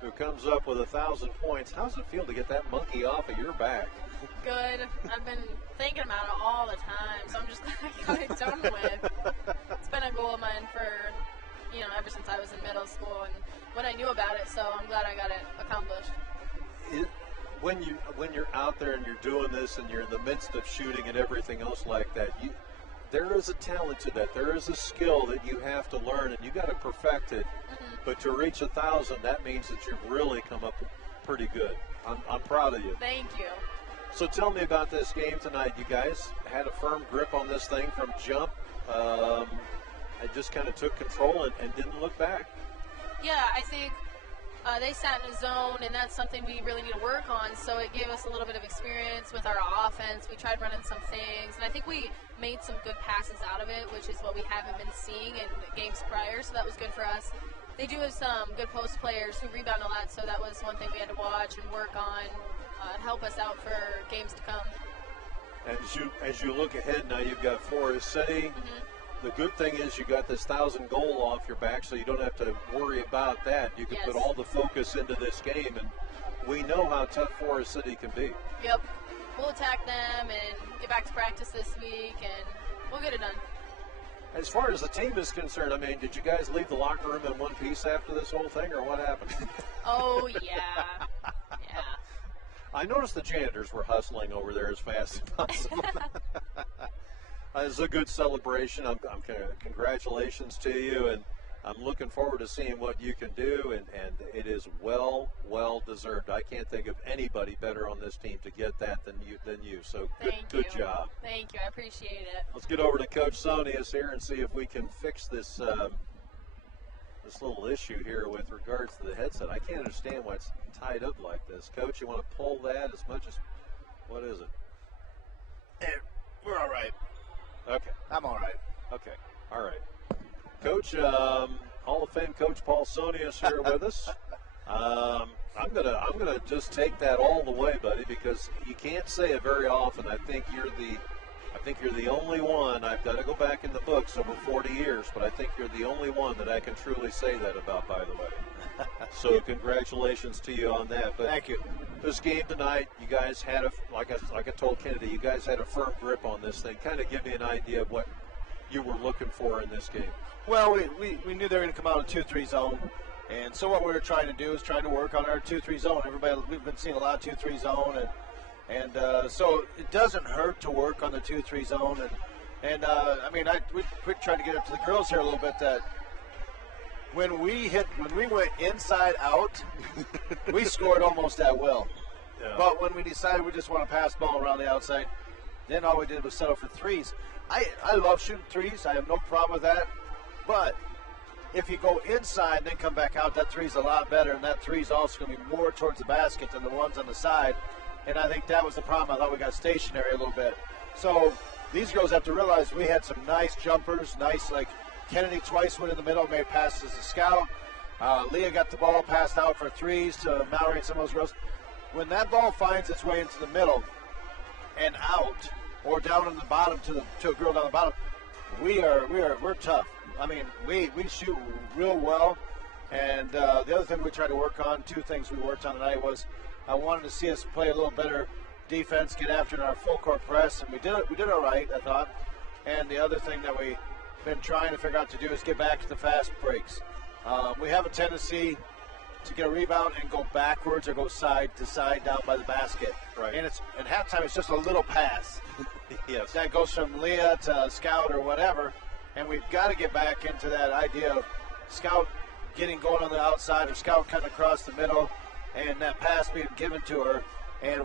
who comes up with 1,000 points. How's it feel to get that monkey off of your back? Good. I've been thinking about it all the time, so I'm just glad I got it done with. It's been a goal of mine for, ever since I was in middle school and when I knew about it, so I'm glad I got it accomplished. When you're out there and you're doing this and you're in the midst of shooting and everything else like that, there is a talent to that. There is a skill that you have to learn, and you got to perfect it. Mm-hmm. But to reach 1,000, that means that you've really come up pretty good. I'm proud of you. Thank you. So tell me about this game tonight. You guys had a firm grip on this thing from jump. I just kind of took control and didn't look back. Yeah, I think they sat in a zone, and that's something we really need to work on. So it gave us a little bit of experience with our offense. We tried running some things, and I think we made some good passes out of it, which is what we haven't been seeing in games prior, so that was good for us. They do have some good post players who rebound a lot, so that was one thing we had to watch and work on, help us out for games to come. As you look ahead now, you've got Forest City. The good thing is you got this 1,000 goal off your back, so you don't have to worry about that. You can put all the focus into this game, and we know how tough Forest City can be. Yep. We'll attack them and get back to practice this week, and we'll get it done. As far as the team is concerned, I mean, did you guys leave the locker room in one piece after this whole thing, or what happened? Oh, yeah. Yeah. I noticed the janitors were hustling over there as fast as possible. It's a good celebration. Congratulations to you, and I'm looking forward to seeing what you can do, and it is well deserved. I can't think of anybody better on this team to get that than you. So good job. Thank you. I appreciate it. Let's get over to Coach Sonius here and see if we can fix this this little issue here with regards to the headset. I can't understand why it's tied up like this. Coach, you want to pull that as much as, what is it? We're all right. Okay. I'm all right. Okay. All right. Coach, Hall of Fame Coach Paul Sonius here with us. I'm gonna just take that all the way, buddy, because you can't say it very often. I think you're the only one. I've got to go back in the books over 40 years, but I think you're the only one that I can truly say that about, by the way. So congratulations to you on that. But thank you. This game tonight, you guys had like I told Kennedy, you guys had a firm grip on this thing. Kind of give me an idea of what you were looking for in this game. Well, we knew they were going to come out of 2-3 zone, and so what we were trying to do is try to work on our 2-3 zone. We've been seeing a lot of 2-3 zone, and so it doesn't hurt to work on the 2-3 zone. We tried to get up to the girls here a little bit that when we went inside out, we scored almost at will. Yeah. But when we decided we just want to pass the ball around the outside, then all we did was settle for threes. I love shooting threes. I have no problem with that. But if you go inside and then come back out, that three's a lot better, and that three's also going to be more towards the basket than the ones on the side. And I think that was the problem. I thought we got stationary a little bit. So these girls have to realize we had some nice jumpers, like Kennedy twice went in the middle, made passes to Scout. Leah got the ball passed out for threes to Mallory and some of those girls. When that ball finds its way into the middle and out, or down in the bottom to a girl down the bottom, we're tough. I mean, we shoot real well. And the other thing we tried to work on, two things we worked on tonight was I wanted to see us play a little better defense, get after in our full court press, and we did all right, I thought. And the other thing that we've been trying to figure out to do is get back to the fast breaks. We have a tendency to get a rebound and go backwards or go side to side down by the basket. Right. And at halftime, it's just a little pass. Yes. That goes from Leah to Scout or whatever, and we've got to get back into that idea of Scout getting going on the outside or Scout cutting across the middle and that pass being given to her and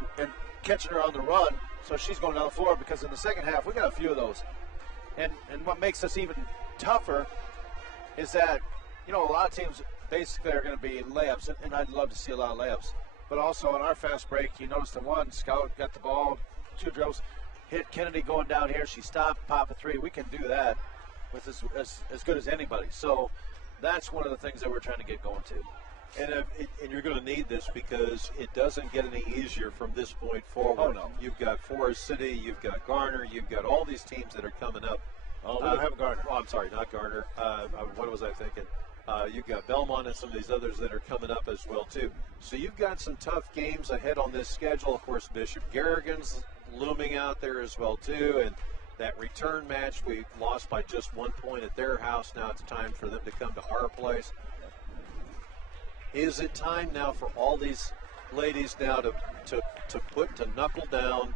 catching her on the run so she's going down the floor, because in the second half, we got a few of those. And what makes us even tougher is that, a lot of teams basically are going to be layups, and I'd love to see a lot of layups. But also on our fast break, you notice the one, Scout got the ball, 2 dribbles, hit Kennedy going down here, she stopped, pop a 3. We can do that with as good as anybody. So that's one of the things that we're trying to get going to. And you're going to need this because it doesn't get any easier from this point forward. Oh, no. You've got Forest City, you've got Garner, you've got all these teams that are coming up. Oh, we don't have Garner. Oh, I'm sorry, not Garner. What was I thinking? You've got Belmont and some of these others that are coming up as well, too. So you've got some tough games ahead on this schedule. Of course, Bishop Garrigan's looming out there as well, too. And that return match, we lost by just 1 point at their house. Now it's time for them to come to our place. Is it time now for all these ladies now to knuckle down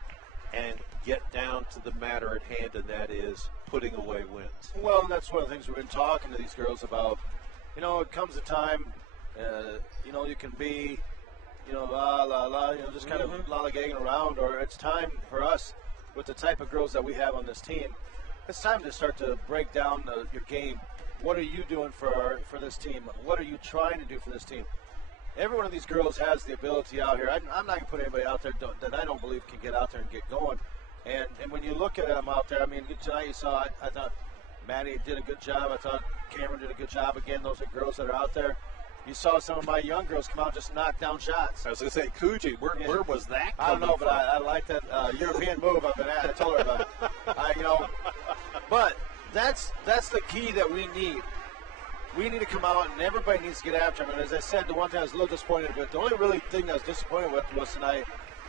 and get down to the matter at hand, and that is putting away wins? Well, that's one of the things we've been talking to these girls about. It comes a time, you can be, just kind of lollygagging around, or it's time for us, with the type of girls that we have on this team, it's time to start to break down your game. What are you doing for this team? What are you trying to do for this team? every one of these girls has the ability out here. I'm not going to put anybody out there that I don't believe can get out there and get going. And when you look at them out there, I mean, tonight you saw, I thought Maddie did a good job. I thought Cameron did a good job. Again, those are girls that are out there. You saw some of my young girls come out and just knock down shots. I was going to say, Coogee, where was that I don't know, coming but I like that European move I've been at. I told her about it. But that's the key that we need. We need to come out, and everybody needs to get after him. And as I said, the one thing I was a little disappointed with, the only really thing I was disappointed with was tonight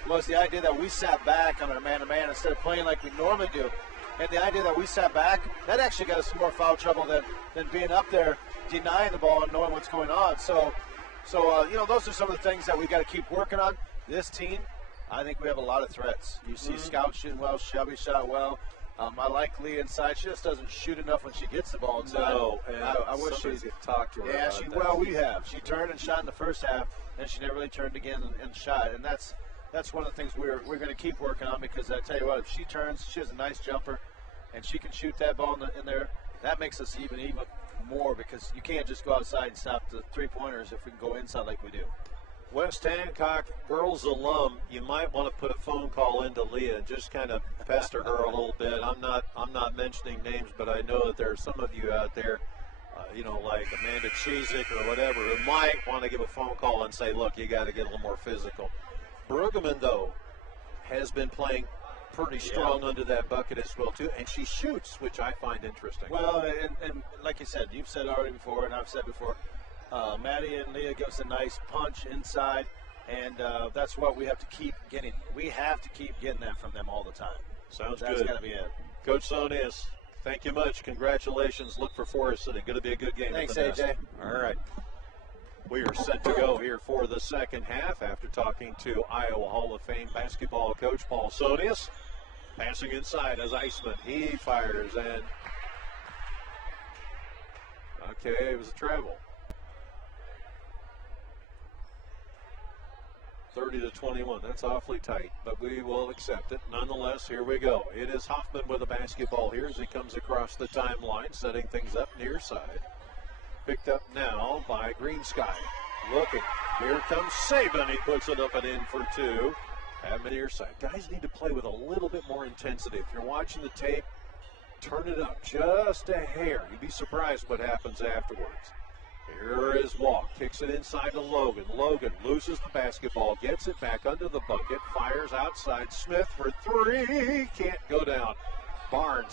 was the idea that we sat back on our man-to-man instead of playing like we normally do. And the idea that we sat back, that actually got us some more foul trouble than being up there denying the ball and knowing what's going on. So those are some of the things that we got to keep working on. This team, I think we have a lot of threats. You see Scout shooting well, Shelby shot well. I like Leah inside. She just doesn't shoot enough when she gets the ball inside. No, and I wish somebody's going to talk to her Yeah, about that. we have. She turned and shot in the first half, and she never really turned again and shot. And that's one of the things we're going to keep working on, because I tell you what, if she turns, she has a nice jumper, and she can shoot that ball in there. That makes us even more, because you can't just go outside and stop the three-pointers if we can go inside like we do. West Hancock girls alum, you might want to put a phone call into Leah and just kind of pester her a little bit. I'm not mentioning names, but I know that there are some of you out there, like Amanda Cheezick or whatever, who might want to give a phone call and say, look, you got to get a little more physical. Brueggemann, though, has been playing pretty strong under that bucket as well, too, and she shoots, which I find interesting. Well, and like you said, you've said already before, and I've said before, Maddie and Leah give us a nice punch inside, and that's what we have to keep getting. We have to keep getting that from them all the time. Sounds That's good. got to be it. Coach Sonius, thank you much. Congratulations. Look for Forest City. Going to be a good game. Thanks, at the AJ. Nest. All right. We are set to go here for the second half after talking to Iowa Hall of Fame basketball coach Paul Sonius. Passing inside as Iceman. He fires, and okay, it was a travel. 30-21. That's awfully tight, but we will accept it. Nonetheless, here we go. It is Hoffman with the basketball here as he comes across the timeline, setting things up near side. Picked up now by Green Sky. Looking. Here comes Saban. He puts it up and in for two. At near side. Guys need to play with a little bit more intensity. If you're watching the tape, turn it up just a hair. You'd be surprised what happens afterwards. Here is Walk. Kicks it inside to Logan. Logan loses the basketball. Gets it back under the bucket. Fires outside. Smith for three. Can't go down. Barnes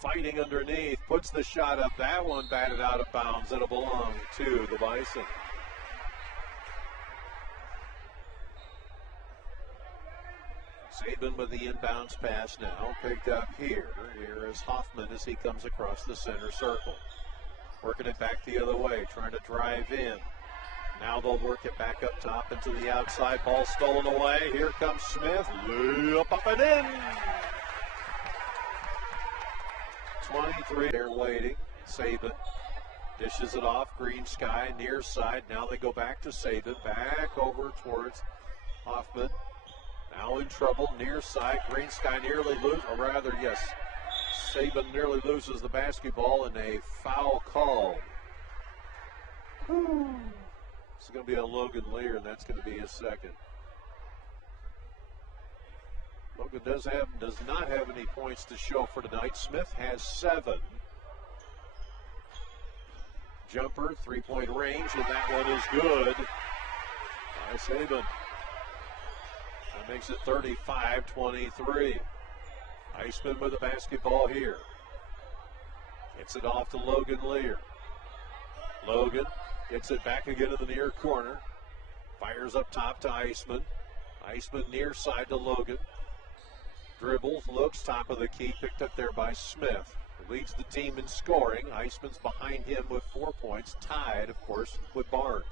fighting underneath. Puts the shot up. That one batted out of bounds. It'll belong to the Bison. Saban with the inbounds pass now. Picked up here. Here is Hoffman as he comes across the center circle. Working it back the other way, trying to drive in. Now they'll work it back up top into the outside. Ball stolen away. Here comes Smith. Layup up and in. 23. They're waiting. Saban dishes it off. Green Sky near side. Now they go back to Saban. Back over towards Hoffman. Now in trouble. Near side. Green Sky nearly loses, or rather, yes. Saban nearly loses the basketball in a foul call. This is going to be a Logan Lear, and that's going to be his second. Logan does not have any points to show for tonight. Smith has 7. Jumper, three-point range, and that one is good by Saban. That makes it 35-23. Iceman with the basketball here. Gets it off to Logan Lear. Logan gets it back again in the near corner. Fires up top to Iceman. Iceman near side to Logan. Dribbles, looks, top of the key, picked up there by Smith. Leads the team in scoring. Iceman's behind him with 4 points, tied, of course, with Barnes.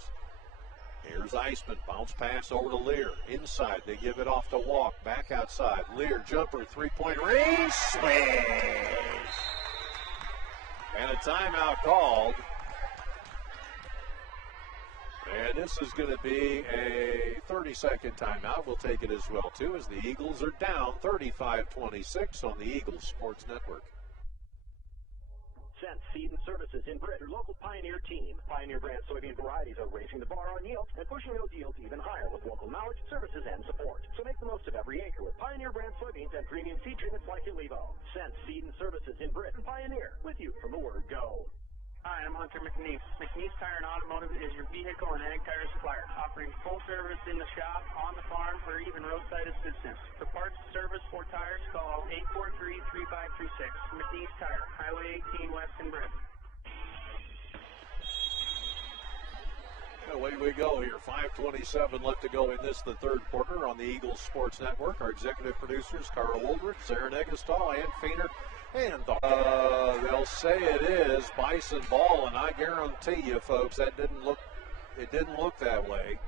Here's Iceman, bounce pass over to Lear. Inside, they give it off to Walk. Back outside, Lear, jumper, three-point range, smash! And a timeout called. And this is going to be a 30-second timeout. We'll take it as well, too, as the Eagles are down 35-26 on the Eagles Sports Network. Scent, Seed, and Services in Britt, your local Pioneer team. Pioneer brand soybean varieties are raising the bar on yields and pushing those yields even higher with local knowledge, services, and support. So make the most of every acre with Pioneer brand soybeans and premium seed treatments like Ulevo. Scent, Seed, and Services in Britt and Pioneer, with you from the word go. Hi, I'm Hunter McNeese. McNeese Tire and Automotive is your vehicle and ag tire supplier, offering full service in the shop, on the farm, or even roadside assistance. For parts, service, or tires, call 843-3536. McNeese Tire, Highway 18 West in Britt. Away we go here. 5:27 left to go in this, the third quarter on the Eagles Sports Network. Our executive producers, Carl Woldrich, Sarah Negestal, and Feiner. And they'll say it is Bison ball, and I guarantee you, folks, it didn't look that way.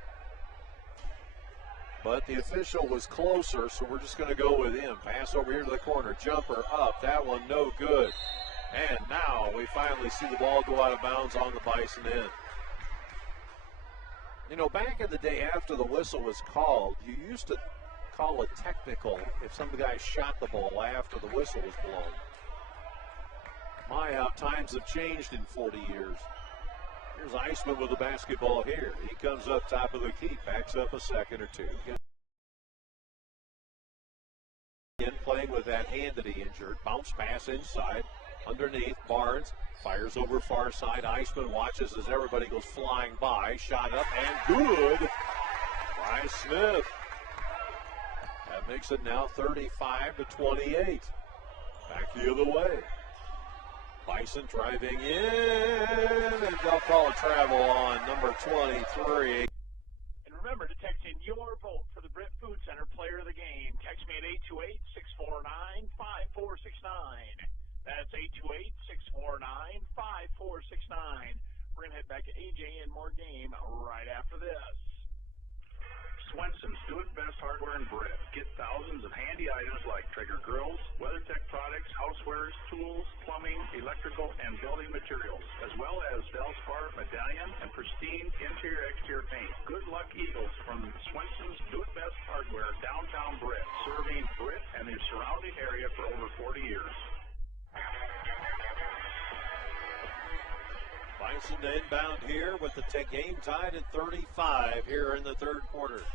But the official was closer, so we're just going to go with him. Pass over here to the corner, jumper up, that one no good. And now we finally see the ball go out of bounds on the Bison end. You know, back in the day after the whistle was called, you used to call a technical if some guy shot the ball after the whistle was blown. My, how times have changed in 40 years. Here's Eisman with the basketball here. He comes up top of the key, backs up a second or two. Again, playing with that hand that he injured. Bounce pass inside, underneath. Barnes fires over far side. Eisman watches as everybody goes flying by. Shot up and good by Smith. That makes it now 35-28. Back the other way. Bison driving in, and they'll call a travel on number 23. And remember to text in your vote for the Britt Food Center Player of the Game. Text me at 828-649-5469. That's 828-649-5469. We're going to head back to AJ and more game right after this. Swenson's Do It Best Hardware in Britt. Get thousands of handy items like Traeger grills, WeatherTech products, housewares, tools, plumbing, electrical, and building materials, as well as Valspar, medallion, and pristine interior-exterior paint. Good luck, Eagles, from Swenson's Do It Best Hardware, downtown Britt, serving Britt and the surrounding area for over 40 years. Bison inbound here with the game tied at 35 here in the third quarter.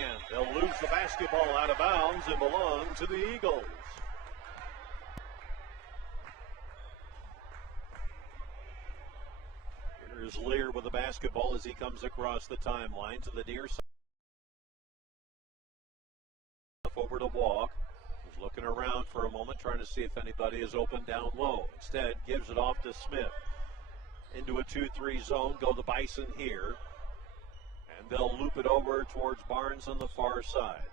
And they'll lose the basketball out of bounds and belong to the Eagles. Here's Lear with the basketball as he comes across the timeline to the near side. Over to walk. He's looking around for a moment, trying to see if anybody is open down low. Instead, gives it off to Smith. Into a 2-3 zone, go the Bison here. And they'll loop it over towards Barnes on the far side.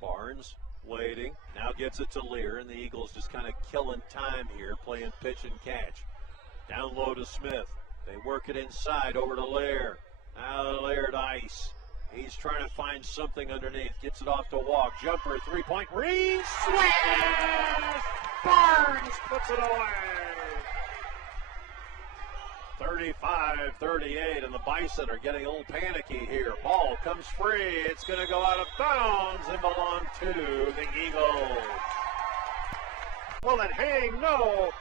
Barnes waiting, now gets it to Lear, and the Eagles just kind of killing time here, playing pitch and catch. Down low to Smith. They work it inside over to Lear. Now Lear to Ice. He's trying to find something underneath. Gets it off to walk. Jumper, three-point range. Smash! Barnes puts it away. 35-38, and the Bison are getting a little panicky here. Ball comes free. It's going to go out of bounds and belong to the Eagles. Will it hang? No.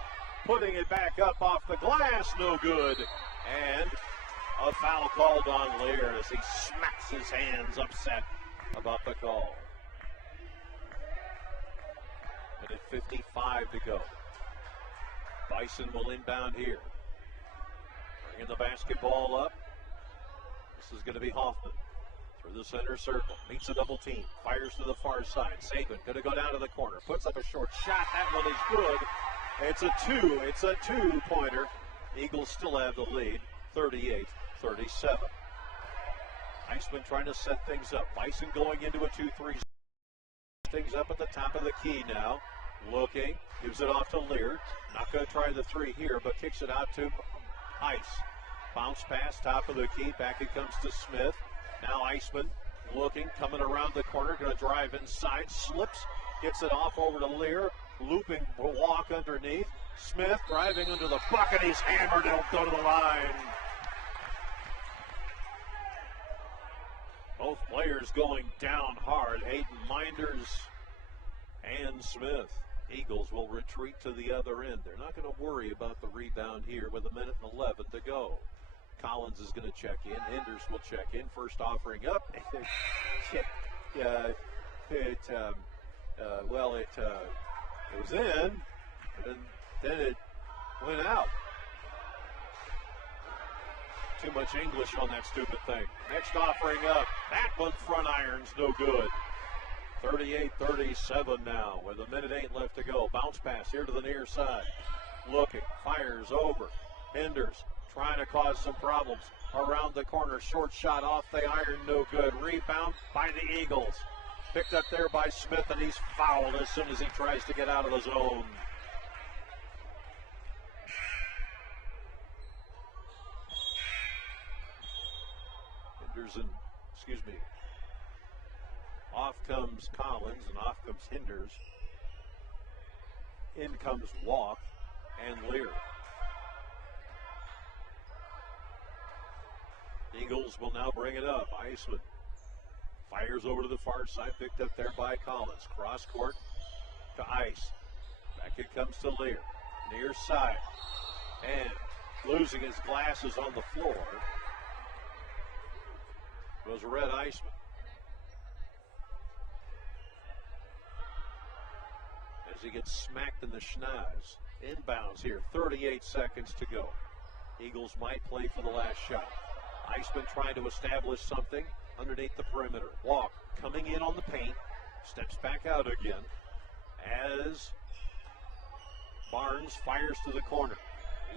Putting it back up off the glass, no good. And a foul called on Lear as he smacks his hands, upset about the call. Minute 55 to go. Bison will inbound here. Bringing the basketball up. This is going to be Hoffman. Through the center circle. Meets a double team. Fires to the far side. Saban going to go down to the corner. Puts up a short shot. That one is good. It's a two-pointer. Eagles still have the lead. 38-37. Eisman trying to set things up. Bison going into a 2-3. Things up at the top of the key now. Looking. Gives it off to Lear. Not going to try the three here, but kicks it out to Ice. Bounce pass, top of the key. Back it comes to Smith. Now Eisman looking, coming around the corner, going to drive inside. Slips, gets it off over to Lear. Looping walk underneath. Smith driving under the bucket. He's hammered. He'll go to the line. Both players going down hard. Hayden Minders and Smith. Eagles will retreat to the other end. They're not going to worry about the rebound here with 1:11 to go. Collins is going to check in. Enders will check in. First offering up. It was in, and then it went out. Too much English on that stupid thing. Next offering up. That one front iron's no good. 38-37 now with 1:08 left to go. Bounce pass here to the near side. Looking, fires over. Enders trying to cause some problems around the corner. Short shot off the iron, no good. Rebound by the Eagles. Picked up there by Smith, and he's fouled as soon as he tries to get out of the zone. Off comes Collins and off comes Hinders. In comes Walk and Lear. Eagles will now bring it up. Iceman fires over to the far side, picked up there by Collins. Cross court to Ice. Back it comes to Lear. Near side. And losing his glasses on the floor was Red Iceman. As he gets smacked in the schnoz. Inbounds here, 38 seconds to go. Eagles might play for the last shot. Iceman trying to establish something underneath the perimeter. Walk coming in on the paint. Steps back out again as Barnes fires to the corner.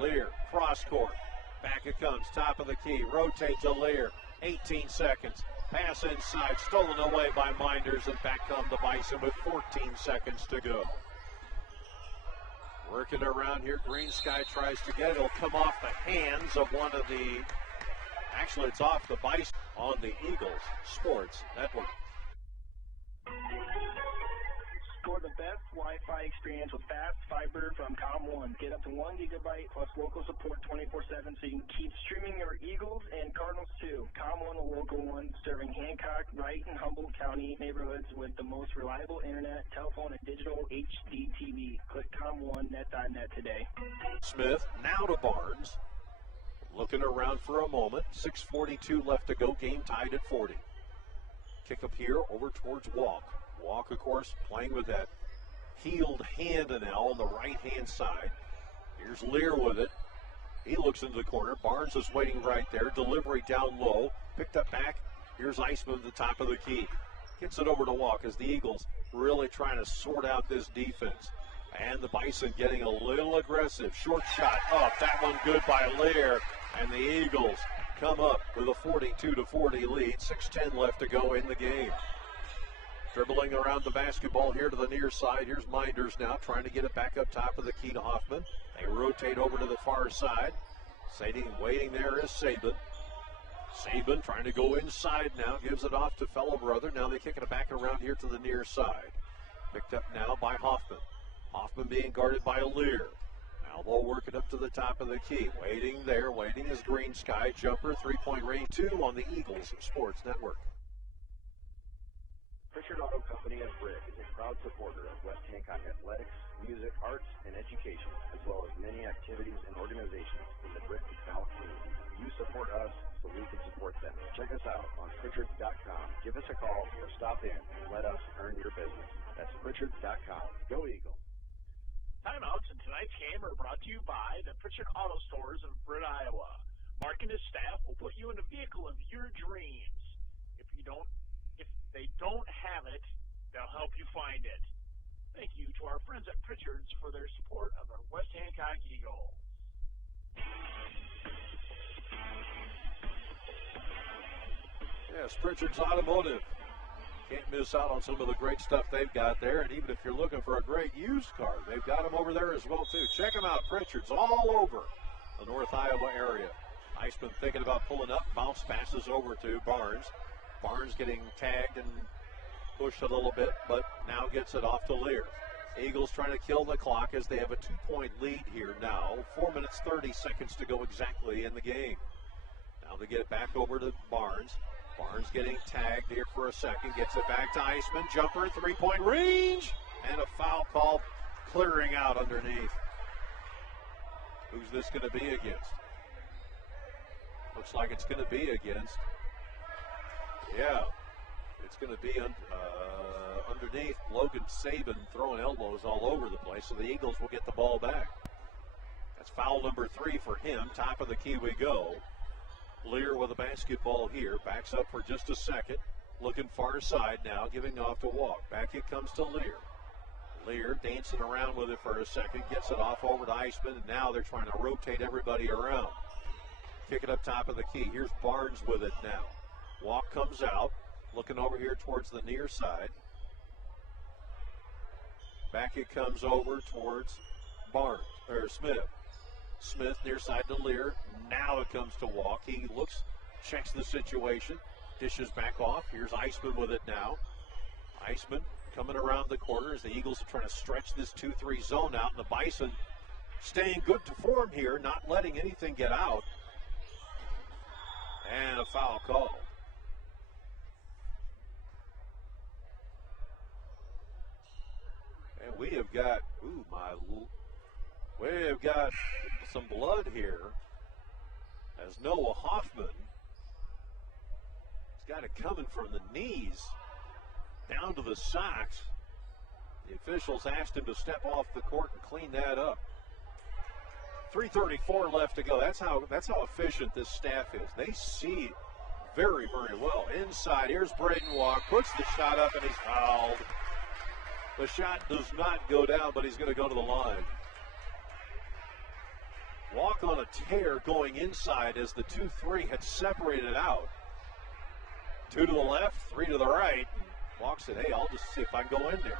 Lear, cross court. Back it comes, top of the key. Rotate to Lear. 18 seconds. Pass inside, stolen away by Minders, and back come the Bison with 14 seconds to go. Working around here, Green Sky tries to get it. It'll come off the hands of one of the, actually it's off the Bison on the Eagles Sports Network. Score the best Wi-Fi experience with fast fiber from Com1. Get up to 1 gigabyte plus local support 24/7 so you can keep streaming your Eagles and Cardinals too. Com1, the local one, serving Hancock, Wright, and Humboldt County neighborhoods with the most reliable internet, telephone, and digital HD TV. Click com1net.net today. Smith now to Barnes. Looking around for a moment. 6:42 left to go. Game tied at 40. Kick up here over towards Walk. Walk, of course, playing with that healed hand now on the right-hand side. Here's Lear with it. He looks into the corner. Barnes is waiting right there. Delivery down low. Picked up back. Here's Iceman at the top of the key. Gets it over to Walk as the Eagles really trying to sort out this defense. And the Bison getting a little aggressive. Short shot up. That one good by Lear. And the Eagles come up with a 42-40 lead. 6:10 left to go in the game. Dribbling around the basketball here to the near side. Here's Minders now trying to get it back up top of the key to Hoffman. They rotate over to the far side. Waiting there is Saban. Saban trying to go inside now. Gives it off to fellow brother. Now they're kicking it back around here to the near side. Picked up now by Hoffman. Hoffman being guarded by Lear. Now they'll work it up to the top of the key. Waiting is Green Sky. Jumper, 3-point range, 2 on the Eagles Sports Network. Pritchard Auto Company of Britt is a proud supporter of West Hancock athletics, music, arts, and education, as well as many activities and organizations in the Britt and South community. You support us so we can support them. Check us out on Pritchard.com. Give us a call or stop in and let us earn your business. That's Pritchard.com. Go Eagles. Timeouts in tonight's game are brought to you by the Pritchard Auto Stores of Britt, Iowa. Mark and his staff will put you in a vehicle of your dreams. If they don't have it, they'll help you find it. Thank you to our friends at Pritchard's for their support of the West Hancock Eagles. Yes, Pritchard's Automotive. Can't miss out on some of the great stuff they've got there. And even if you're looking for a great used car, they've got them over there as well, too. Check them out. Pritchard's all over the North Iowa area. Iceman thinking about pulling up. Bounce passes over to Barnes. Barnes getting tagged and pushed a little bit, but now gets it off to Lear. Eagles trying to kill the clock as they have a 2-point lead here now. 4 minutes, 30 seconds to go exactly in the game. Now they get it back over to Barnes. Barnes getting tagged here for a second. Gets it back to Iceman. Jumper, 3-point range. And a foul call clearing out underneath. Who's this going to be against? Looks like it's going to be against. Yeah, it's going to be underneath. Logan Saban throwing elbows all over the place, so the Eagles will get the ball back. That's foul number 3 for him. Top of the key we go. Lear with a basketball here. Backs up for just a second. Looking far side now, giving off to Walk. Back it comes to Lear. Lear dancing around with it for a second. Gets it off over to Eisman, and now they're trying to rotate everybody around. Kick it up top of the key. Here's Barnes with it now. Walk comes out. Looking over here towards the near side. Back it comes over towards Smith. Smith near side to Lear. Now it comes to Walk. He looks, checks the situation, dishes back off. Here's Eisman with it now. Eisman coming around the corner as the Eagles are trying to stretch this 2-3 zone out. And the Bison staying good to form here, not letting anything get out. And a foul call. And we have got, we have got some blood here as Noah Hoffman has got it coming from the knees down to the socks. The officials asked him to step off the court and clean that up. 3:34 left to go. That's how efficient this staff is. They see very, very well. Inside, here's Braden Walk, puts the shot up and he's fouled. The shot does not go down, but he's going to go to the line. Walk on a tear going inside as the 2-3 had separated out. 2 to the left, 3 to the right. Walk said, hey, I'll just see if I can go in there.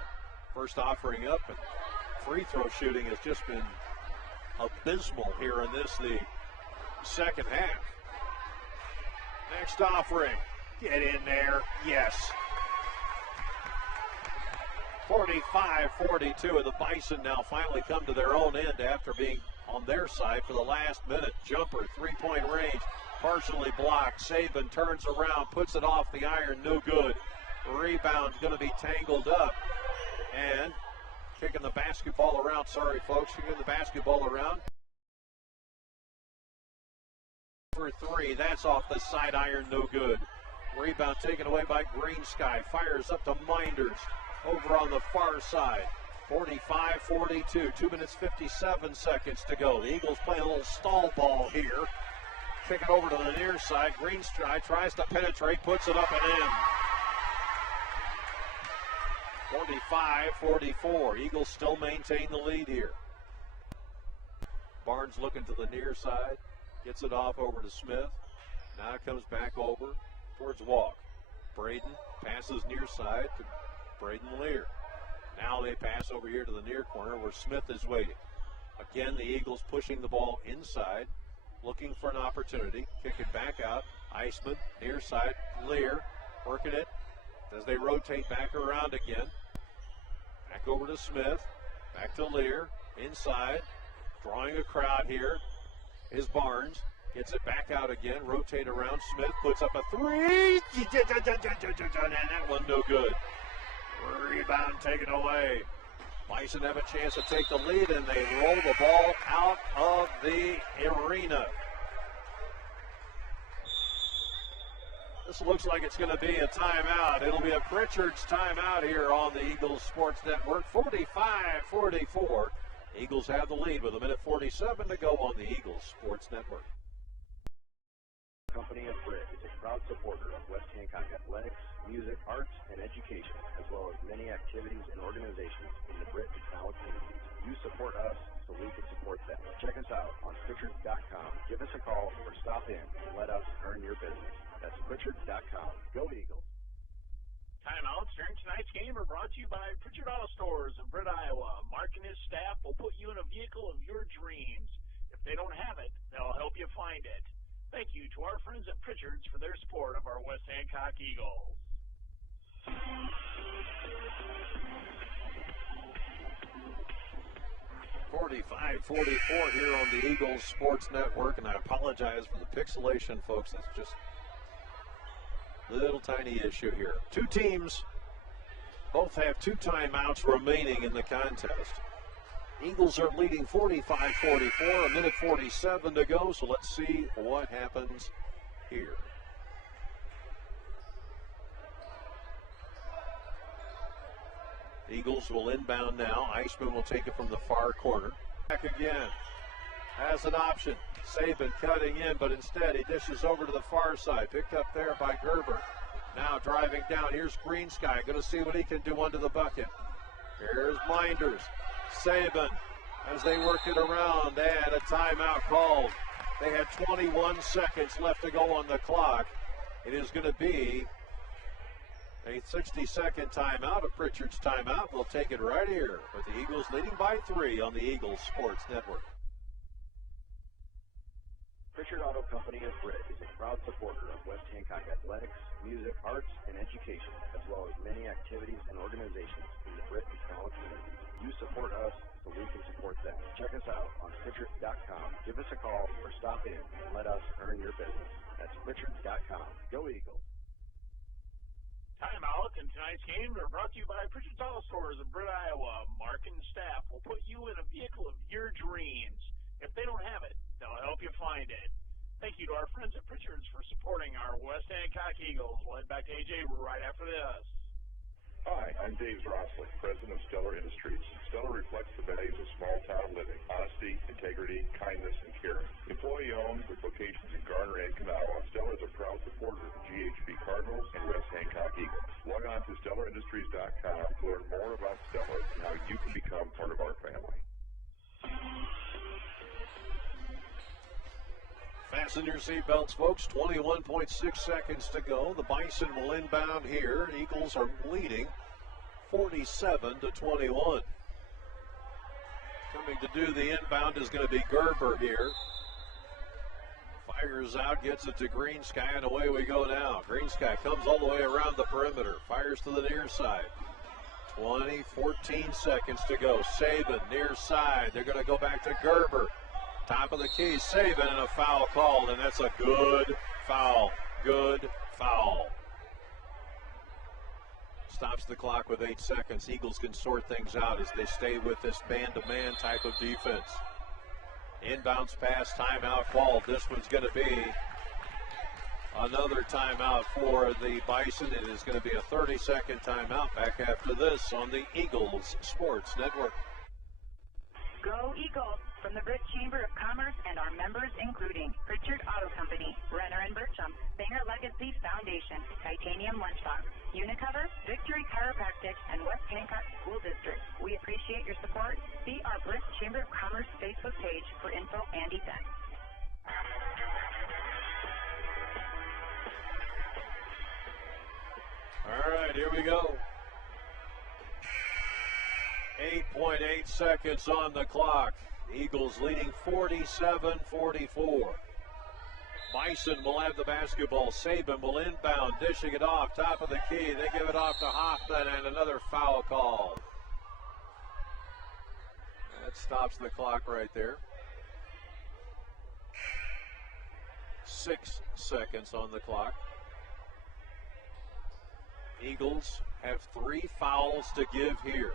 First offering up, and free throw shooting has just been abysmal here in the second half. Next offering, get in there, yes. 45-42, and the Bison now finally come to their own end after being on their side for the last minute. Jumper, 3-point range, partially blocked. Saban turns around, puts it off the iron, no good. Rebound's going to be tangled up. And kicking the basketball around, sorry folks, kicking the basketball around. For 3, that's off the side iron, no good. Rebound taken away by Green Sky, fires up to Minders. Over on the far side, 45-42, 2 minutes 57 seconds to go. The Eagles play a little stall ball here. Kick it over to the near side. Green Sky tries to penetrate, puts it up and in. 45-44. Eagles still maintain the lead here. Barnes looking to the near side, gets it off over to Smith. Now it comes back over towards Walk. Braden passes near side to Braden Lear. Now they pass over here to the near corner where Smith is waiting. Again, the Eagles pushing the ball inside, looking for an opportunity. Kick it back out. Eisman, near side, Lear, working it as they rotate back around again. Back over to Smith, back to Lear, inside, drawing a crowd here is Barnes. Gets it back out again, rotate around. Smith puts up a 3, and that one no good. Rebound taken away. Bison have a chance to take the lead, and they roll the ball out of the arena. This looks like it's going to be a timeout. It'll be a Pritchard's timeout here on the Eagles Sports Network. 45-44. Eagles have the lead with 1:47 to go on the Eagles Sports Network. Company of Britt is a proud supporter of West Hancock athletics, music, arts, and education, as well as many activities and organizations in the Britt and Canal communities. You support us so we can support them. Check us out on Pritchard.com. Give us a call or stop in and let us earn your business. That's Pritchard.com. Go Eagles. Timeouts during tonight's game are brought to you by Pritchard Auto Stores in Britt, Iowa. Mark and his staff will put you in a vehicle of your dreams. If they don't have it, they'll help you find it. Thank you to our friends at Pritchard's for their support of our West Hancock Eagles. 45-44 here on the Eagles Sports Network, and I apologize for the pixelation, folks. That's just a little tiny issue here. Two teams both have 2 timeouts remaining in the contest. Eagles are leading 45-44, a minute 47 to go, so let's see what happens here. Eagles will inbound now. Eichmann will take it from the far corner. Back again. Has an option. Saban cutting in, but instead he dishes over to the far side. Picked up there by Gerber. Now driving down. Here's Greensky. Going to see what he can do under the bucket. Here's Minders. Saban as they work it around, and a timeout called. They had 21 seconds left to go on the clock. It is going to be a 60-second timeout, a Pritchard's timeout. We'll take it right here with the Eagles leading by 3 on the Eagles Sports Network. Pritchard Auto Company of Britt is a proud supporter of West Hancock athletics, music, arts, and education, as well as many activities and organizations in the Britt and Snell communities. You support us, so we can support them. Check us out on Pritchard.com. Give us a call or stop in and let us earn your business. That's Pritchard.com. Go Eagles. Timeout in tonight's game are brought to you by Pritchard's Auto Stores in Britt, Iowa. Mark and staff will put you in a vehicle of your dreams. If they don't have it, they'll help you find it. Thank you to our friends at Pritchard's for supporting our West Hancock Eagles. We'll head back to AJ right after this. Hi, I'm Dave Rossley, president of Stellar Industries. Stellar reflects the values of small-town living, honesty, integrity, kindness, and caring. Employee-owned with locations in Garner and Kanawha, Stellar is a proud supporter of the GHB Cardinals and West Hancock Eagles. Log on to StellarIndustries.com to learn more about Stellar and how you can become part of our family. Fasten your seatbelts, folks. 21.6 seconds to go. The Bison will inbound here. Eagles are leading 47-21. Coming to do the inbound is going to be Gerber here. Fires out, gets it to Greensky, and away we go now. Greensky comes all the way around the perimeter. Fires to the near side. 14 seconds to go. Saban near side. They're going to go back to Gerber. Top of the key, Saban, and a foul called, and that's a good foul. Good foul. Stops the clock with 8 seconds. Eagles can sort things out as they stay with this man-to-man type of defense. Inbounds pass, timeout called. This one's going to be another timeout for the Bison. It is going to be a 30-second timeout. Back after this on the Eagles Sports Network. Go Eagles! From the Britt Chamber of Commerce and our members including Pritchard Auto Company, Renner & Bertram, Banger Legacy Foundation, Titanium Lunchbox, Unicover, Victory Chiropractic, and West Hancock School District. We appreciate your support. See our Britt Chamber of Commerce Facebook page for info and events. All right, here we go. 8.8 seconds on the clock. Eagles leading 47-44. Bison will have the basketball. Saban will inbound, dishing it off, top of the key. They give it off to Hoffman, and another foul call. That stops the clock right there. 6 seconds on the clock. Eagles have 3 fouls to give here.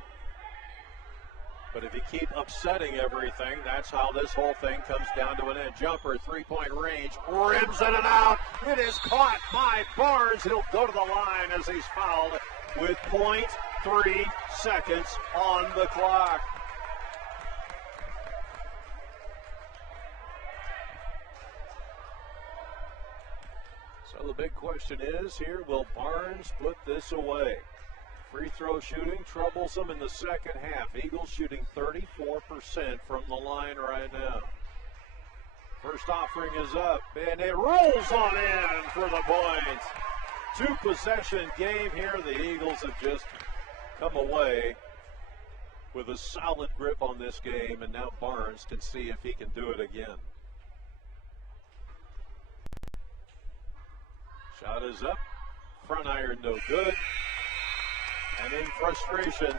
But if you keep upsetting everything, that's how this whole thing comes down to an end. Jumper, three-point range, rims in and out. It is caught by Barnes. He'll go to the line as he's fouled with 0.3 seconds on the clock. So the big question is here, will Barnes put this away? Free throw shooting troublesome in the second half. Eagles shooting 34% from the line right now. First offering is up, and it rolls on in for the point. 2-possession game here. The Eagles have just come away with a solid grip on this game, and now Barnes can see if he can do it again. Shot is up. Front iron no good. And in frustration,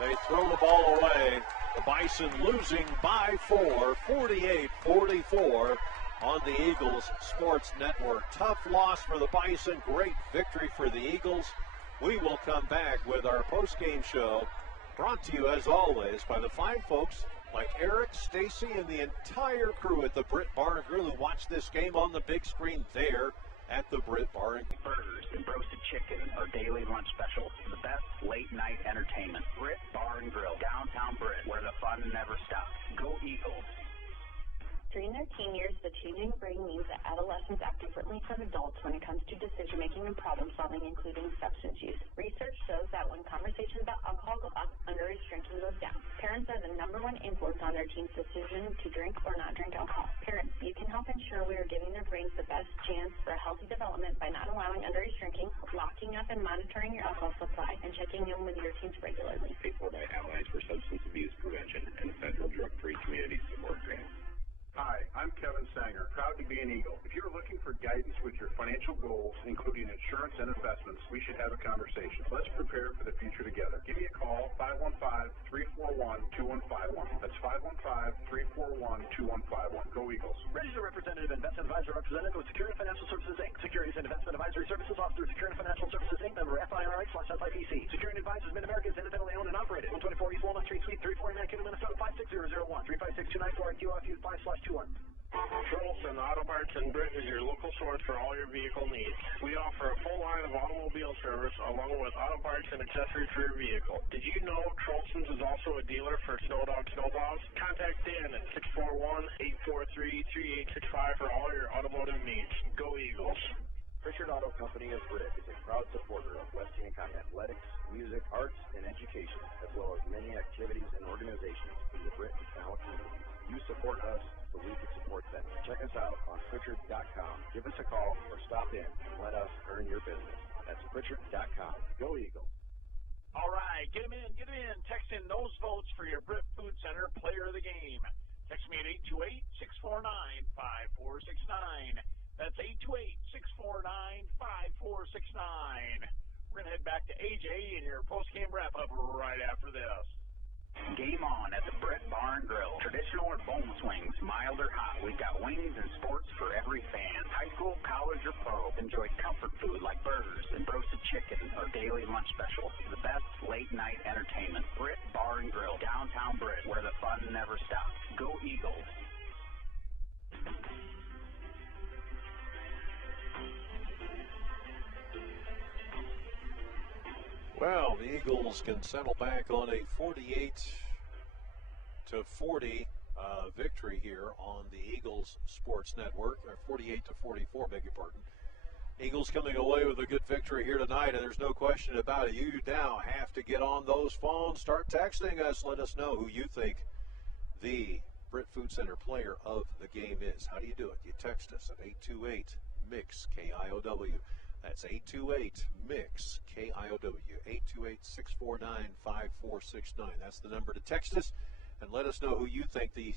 they throw the ball away. The Bison losing by 4, 48-44 on the Eagles Sports Network. Tough loss for the Bison, great victory for the Eagles. We will come back with our post-game show Brought to you, as always, by the fine folks like Eric, Stacy, and the entire crew at the Britt Bar and Grill who watch this game on the big screen there at the Britt Bar and Grill. Burgers and roasted chicken are daily lunch specials. The best late-night entertainment. Britt Bar and Grill, downtown Britt, where the fun never stops. Go Eagles. During their teen years, the changing brain means that adolescents act differently from adults when it comes to decision-making and problem-solving, including substance use. Research shows that when conversations about alcohol go up, underage drinking goes down. Parents are the #1 influence on their teens' decision to drink or not drink alcohol. Parents, you can help ensure we are giving their brains the best chance for a healthy development by not allowing underage drinking, locking up and monitoring your alcohol supply, and checking in with your teens regularly. Paid for by Allies for Substance Abuse Prevention and the Federal Drug-Free Community Support Grant. Hi, I'm Kevin Sanger, proud to be an Eagle. If you're looking for guidance with your financial goals, including insurance and investments, we should have a conversation. Let's prepare for the future together. Give me a call, 515-341-2151. That's 515-341-2151. Go Eagles. Registered representative, investment advisor representative with Security Financial Services, Inc. Securities and Investment Advisory Services offered through Security Financial Services, Inc. Member FINRA/FIPC. Security Advisors Mid-America is independently owned and operated. 124 East Walnut Street, Suite 340, Mankato, Minnesota, 56001. 356-294 QFU 5/2-1. Trolson Auto Parts in Britt is your local source for all your vehicle needs. We offer a full line of automobile service along with auto parts and accessories for your vehicle. Did you know Trolson's is also a dealer for Snowdog snowplows? Contact Dan at 641-843-3865 for all your automotive needs. Go Eagles. Pritchard Auto Company of Britt is a proud supporter of West Hancock athletics, music, arts, and education, as well as many activities and organizations in the Britt and Canal communities. You support us, so we can support them. Check us out on Pritchard.com. Give us a call or stop in and let us earn your business. That's Pritchard.com. Go Eagles. All right, get them in, get them in. Text in those votes for your Britt Food Center Player of the Game. Text me at 828-649-5469. That's 828-649-5469. We're going to head back to AJ and your post-game wrap-up right after this. Game on at the Britt Bar and Grill. Traditional or boneless wings, mild or hot. We've got wings and sports for every fan. High school, college, or pro. Enjoy comfort food like burgers and roasted chicken or daily lunch specials. The best late-night entertainment. Britt Bar and Grill, downtown Britt, where the fun never stops. Go Eagles. Well, the Eagles can settle back on a 48-40 victory here on the Eagles Sports Network, or 48-44, beg your pardon. Eagles coming away with a good victory here tonight, and there's no question about it. You now have to get on those phones, start texting us, let us know who you think the Britt Food Center player of the game is. How do you do it? You text us at 828-MIX, KIOW. That's 828-MIX, KIOW, 828-649-5469. That's the number to text us, and let us know who you think the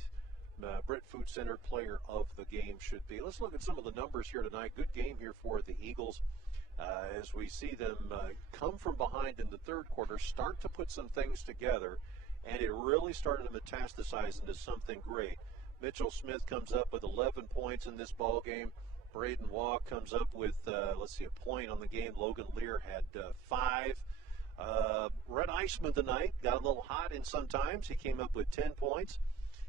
Britt Food Center player of the game should be. Let's look at some of the numbers here tonight. Good game here for the Eagles as we see them come from behind in the third quarter, start to put some things together, and it really started to metastasize into something great. Mitchell Smith comes up with 11 points in this ball game. Braden Waugh comes up with, a point on the game. Logan Lear had 5. Red Iceman tonight got a little hot in sometimes. He came up with 10 points.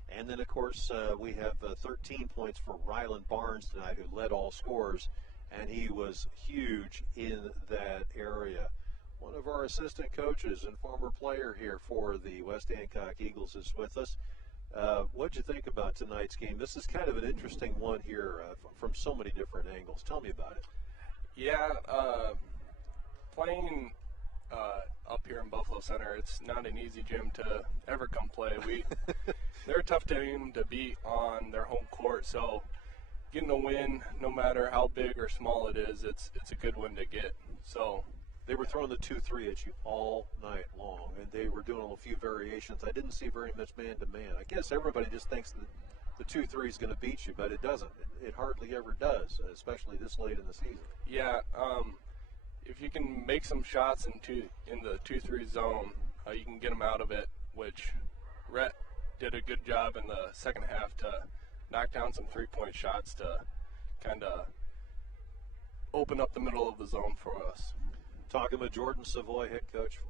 And then, of course, we have 13 points for Ryland Barnes tonight, who led all scorers, and he was huge in that area. One of our assistant coaches and former player here for the West Hancock Eagles is with us. What'd you think about tonight's game? This is kind of an interesting one here from so many different angles. Tell me about it. Yeah, playing up here in Buffalo Center, it's not an easy gym to ever come play. They're a tough team to beat on their home court, so getting a win, no matter how big or small it is, it's a good win to get. So they were throwing the 2-3 at you all night long, and they were doing a few variations. I didn't see very much man-to-man. I guess everybody just thinks that the 2-3 is going to beat you, but it doesn't. It hardly ever does, especially this late in the season. Yeah, if you can make some shots in the 2-3 zone, you can get them out of it, which Rhett did a good job in the second half to knock down some three-point shots to kind of open up the middle of the zone for us. Talking with Jordan Savoy, head coach,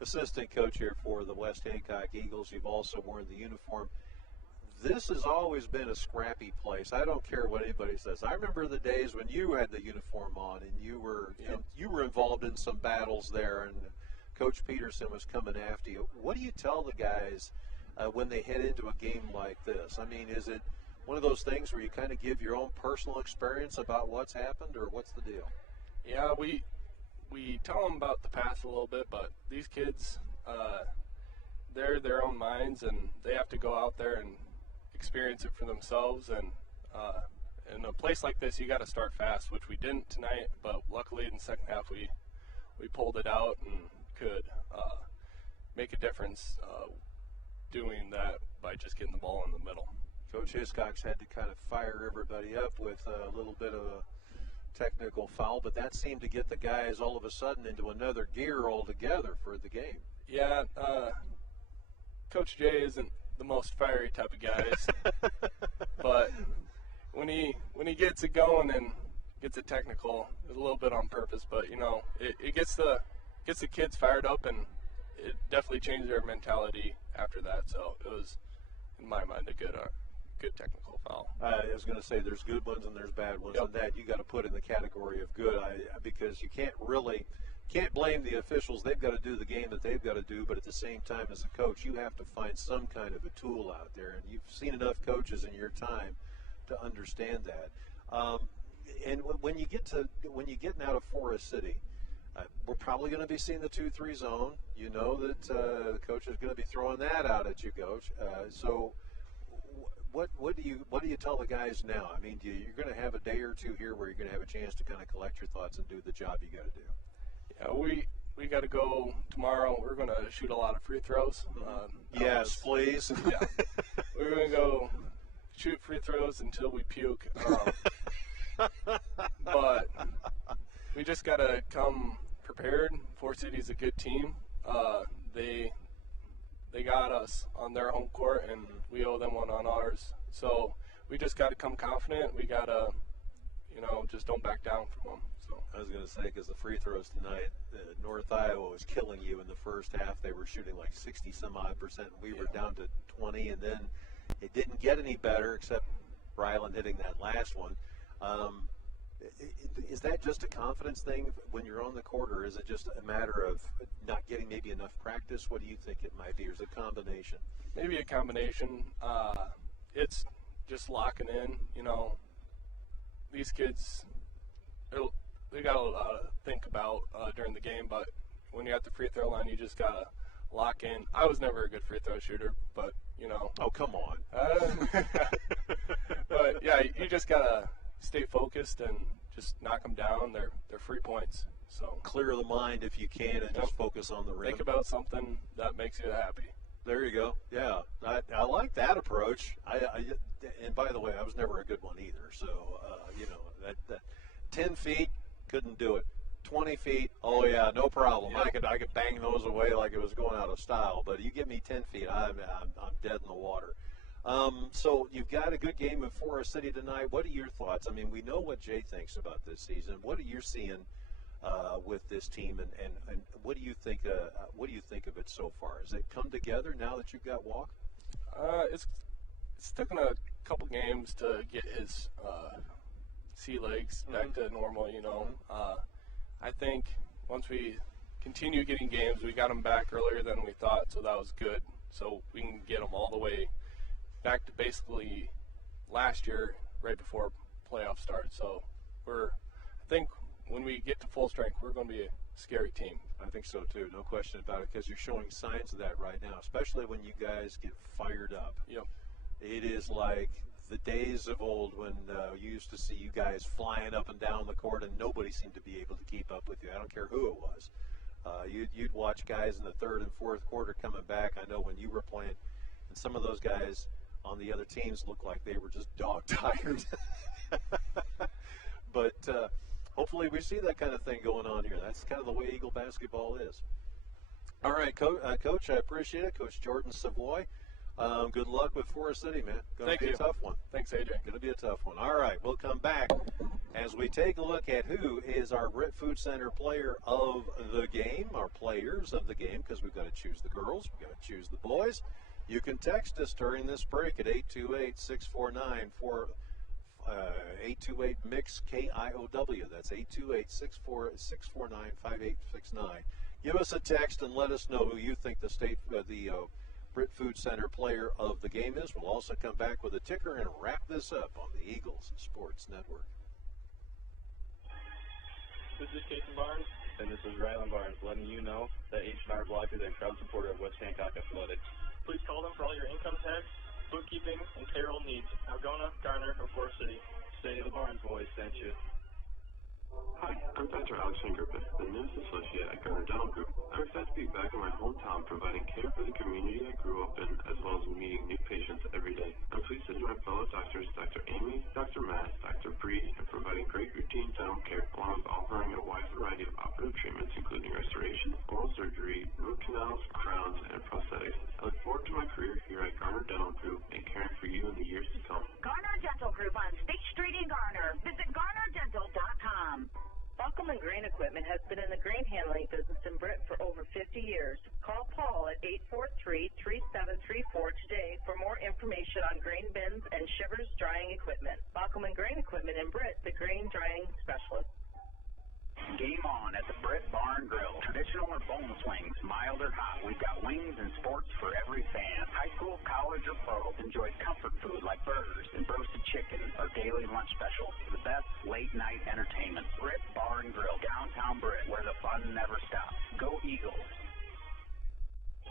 assistant coach here for the West Hancock Eagles. You've also worn the uniform. This has always been a scrappy place. I don't care what anybody says. I remember the days when you had the uniform on and you were involved in some battles there, and Coach Peterson was coming after you. What do you tell the guys when they head into a game like this? I mean, is it one of those things where you kind of give your own personal experience about what's happened, or what's the deal? Yeah, we tell them about the past a little bit, but these kids, they're their own minds, and they have to go out there and experience it for themselves. And in a place like this, you got to start fast, which we didn't tonight, but luckily in the second half we pulled it out and could make a difference doing that by just getting the ball in the middle. Coach Hiscox had to kind of fire everybody up with a little bit of a technical foul, but that seemed to get the guys all of a sudden into another gear altogether for the game. Yeah, Coach Jay isn't the most fiery type of guys, but when he gets it going and gets it technical, it's a little bit on purpose, but you know, it gets the kids fired up, and it definitely changed their mentality after that. So it was, in my mind, a good technical foul. I was going to say there's good ones and there's bad ones, and that you got to put in the category of good, because you can't blame the officials. They've got to do the game that they've got to do, but at the same time, as a coach, you have to find some kind of a tool out there, and you've seen enough coaches in your time to understand that. And when you get out of Forest City, we're probably going to be seeing the 2-3 zone. You know that the coach is going to be throwing that out at you, Coach. So what do you tell the guys now? I mean, you're going to have a day or two here where you're going to have a chance to kind of collect your thoughts and do the job you got to do. Yeah, we got to go tomorrow. We're going to shoot a lot of free throws. Yes, please. Yeah, we're going to go shoot free throws until we puke. But we just got to come prepared. Forest City's a good team. They got us on their home court, and we owe them one on ours. So we just got to come confident. We got to, just don't back down from them. So I was going to say, because the free throws tonight, North Iowa was killing you in the first half. They were shooting like 60-some-odd%. We were down to 20, and then it didn't get any better except Ryland hitting that last one. Is that just a confidence thing when you're on the court, or is it just a matter of not getting maybe enough practice? What do you think it might be, or is it a combination? Maybe a combination. It's just locking in. These kids, they got a lot to think about during the game, but when you're at the free throw line, you just got to lock in. I was never a good free throw shooter, but, Oh, come on. But, yeah, you just got to stay focused and just knock them down. They're free points. So clear the mind if you can, and just focus on the rim. Think about something that makes you happy. There you go. Yeah, I like that approach. And by the way, I was never a good one either. So that 10 feet, couldn't do it. 20 feet, oh yeah, no problem. Yep. I could bang those away like it was going out of style. But you give me 10 feet, I'm dead in the water. So you've got a good game in Forest City tonight. What are your thoughts? I mean, we know what Jay thinks about this season. What are you seeing with this team, and what do you think? What do you think of it so far? Has it come together now that you've got Walk? It's taken a couple games to get his sea legs back to normal. I think once we continue getting games, we got him back earlier than we thought, so that was good. So we can get him all the way back to basically last year, right before playoffs start. So I think when we get to full strength, we're going to be a scary team. I think so too, no question about it, because you're showing signs of that right now, especially when you guys get fired up. Yep. It is like the days of old when you used to see you guys flying up and down the court and nobody seemed to be able to keep up with you. I don't care who it was. You'd watch guys in the third and fourth quarter coming back. I know when you were playing, and some of those guys on the other teams looked like they were just dog-tired. But hopefully we see that kind of thing going on here. That's kind of the way Eagle basketball is. All right, Coach, I appreciate it. Coach Jordan Savoy, Good luck with Forest City, man. Going to be a tough one. Thanks, AJ. Going to be a tough one. All right, we'll come back as we take a look at who is our Britt Food Center player of the game, our players of the game, because we've got to choose the girls, we've got to choose the boys. You can text us during this break at 828-649-828-MIX KIOW. That's 828-649-5869. Give us a text and let us know who you think the Britt Food Center player of the game is. We'll also come back with a ticker and wrap this up on the Eagles Sports Network. This is Jason Barnes. And this is Rylan Barnes, letting you know that H&R Block is a proud supporter of West Hancock Athletics. Please call them for all your income tax, bookkeeping, and payroll needs. Algona, Garner, or Forest City. Say the Barnes boys sent you. Hi, I'm Dr. Alexander Griffith, the nurse associate at Garner Dental Group. I'm excited to be back in my hometown providing care for the community I grew up in, as well as meeting new patients every day. I'm pleased to join fellow doctors Dr. Amy, Dr. Matt, Dr. Bree, in providing great routine dental care, along with offering a wide variety of operative treatments, including restoration, oral surgery, root canals, crowns, and prosthetics. I look forward to my career here at Garner Dental Group and caring for you in the years to come. Garner Dental Group on State Street in Garner. Visit GarnerDental.com. Buckleman Grain Equipment has been in the grain handling business in Britt for over 50 years. Call Paul at 843-3734 today for more information on grain bins and shivers drying equipment. Buckleman Grain Equipment in Britt, the grain drying specialist. Game on at the Britt Bar and Grill. Traditional or boneless wings, mild or hot. We've got wings and sports for every fan. High school, college, or pro. Enjoy comfort food like burgers and roasted chicken or daily lunch specials. The best late night entertainment. Britt Bar and Grill, downtown Britt, where the fun never stops. Go Eagles.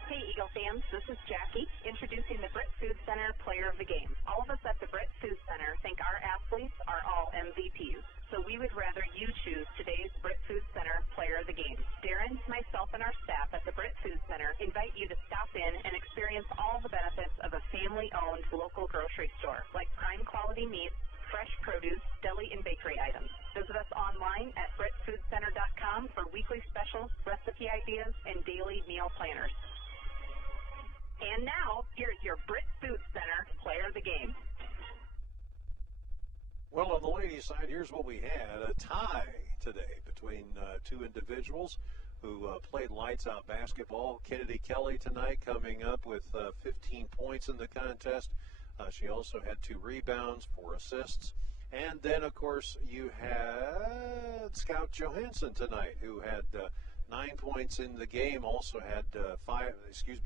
Hey, Eagle fans, this is Jackie, introducing the Britt Food Center Player of the Game. All of us at the Britt Food Center think our athletes are all MVPs, so we would rather you choose today's Britt Food Center Player of the Game. Darren, myself, and our staff at the Britt Food Center invite you to stop in and experience all the benefits of a family-owned local grocery store, like prime quality meats, fresh produce, deli, and bakery items. Visit us online at BrittFoodCenter.com for weekly specials, recipe ideas, and daily meal planners. And now, here's your Britt Food Center Player of the Game. Well, on the ladies' side, here's what we had. A tie today between two individuals who played lights-out basketball. Kennedy Kelly tonight coming up with 15 points in the contest. She also had 2 rebounds, 4 assists. And then, of course, you had Scout Johansson tonight, who had 9 points in the game, also had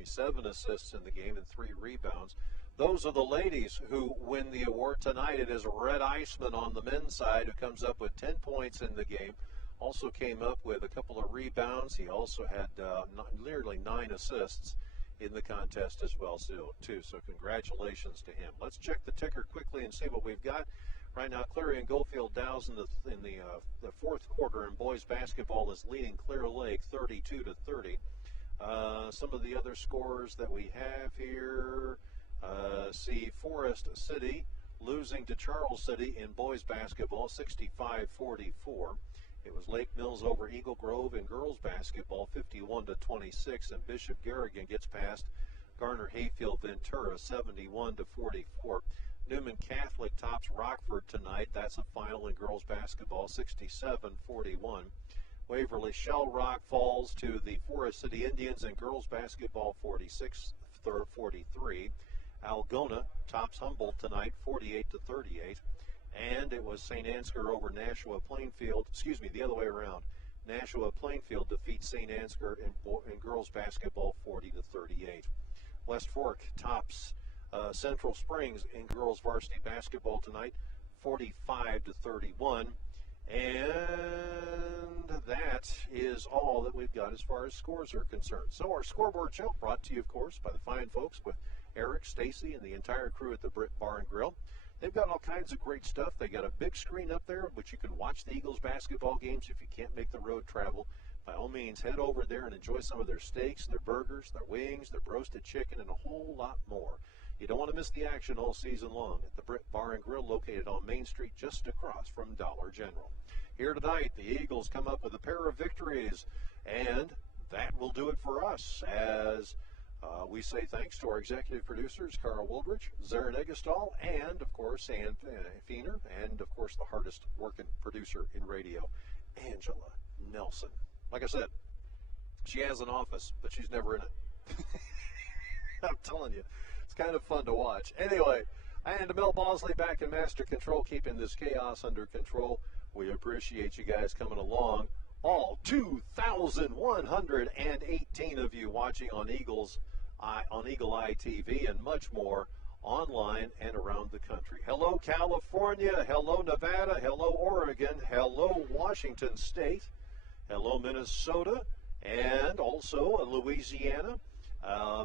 7 assists in the game and 3 rebounds. Those are the ladies who win the award tonight. It is Red Iceman on the men's side who comes up with 10 points in the game. Also came up with a couple of rebounds. He also had nearly 9 assists in the contest as well, too. So congratulations to him. Let's check the ticker quickly and see what we've got. Right now, Cleary and Goldfield Dows in the fourth quarter, and boys basketball is leading Clear Lake 32-30. Some of the other scores that we have here, see Forest City losing to Charles City in boys basketball 65-44. It was Lake Mills over Eagle Grove in girls basketball 51-26, and Bishop Garrigan gets past Garner Hayfield Ventura 71-44. Newman Catholic tops Rockford tonight. That's a final in girls basketball, 67-41. Waverly Shell Rock falls to the Forest City Indians in girls basketball, 46-43. Algona tops Humboldt tonight, 48-38. And it was St. Ansgar over Nashua Plainfield. The other way around. Nashua Plainfield defeats St. Ansgar in girls basketball, 40-38. West Fork tops Central Springs in girls varsity basketball tonight, 45-31. And that is all that we've got as far as scores are concerned. So our scoreboard show brought to you, of course, by the fine folks with Eric, Stacy, and the entire crew at the Britt Bar and Grill. They've got all kinds of great stuff. They got a big screen up there, which you can watch the Eagles basketball games if you can't make the road travel. By all means, head over there and enjoy some of their steaks, their burgers, their wings, their roasted chicken, and a whole lot more. You don't want to miss the action all season long at the Britt Bar and Grill located on Main Street just across from Dollar General. Here tonight, the Eagles come up with a pair of victories, and that will do it for us as We say thanks to our executive producers, Carl Wildrich, Zarin Eggestal, and, of course, Ann Feener, and, of course, the hardest working producer in radio, Angela Nelson. Like I said, she has an office, but she's never in it. I'm telling you, it's kind of fun to watch. Anyway, and Mel Bosley back in master control, keeping this chaos under control. We appreciate you guys coming along. All 2,118 of you watching on Eagle Eye TV and much more online and around the country. Hello, California. Hello, Nevada. Hello, Oregon. Hello, Washington State. Hello, Minnesota. And also Louisiana.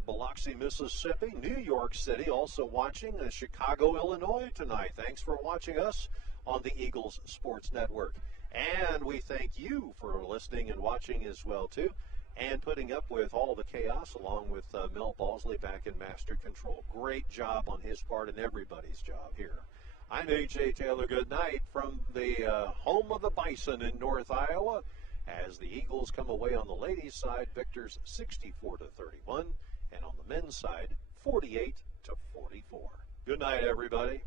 Biloxi, Mississippi. New York City also watching. Chicago, Illinois tonight. Thanks for watching us on the Eagles Sports Network. And we thank you for listening and watching as well, too, and putting up with all the chaos along with Mel Bosley back in master control. Great job on his part and everybody's job here. I'm A.J. Taylor. Good night from the home of the Bison in North Iowa as the Eagles come away on the ladies' side, victors 64-31, and on the men's side, 48-44. Good night, everybody.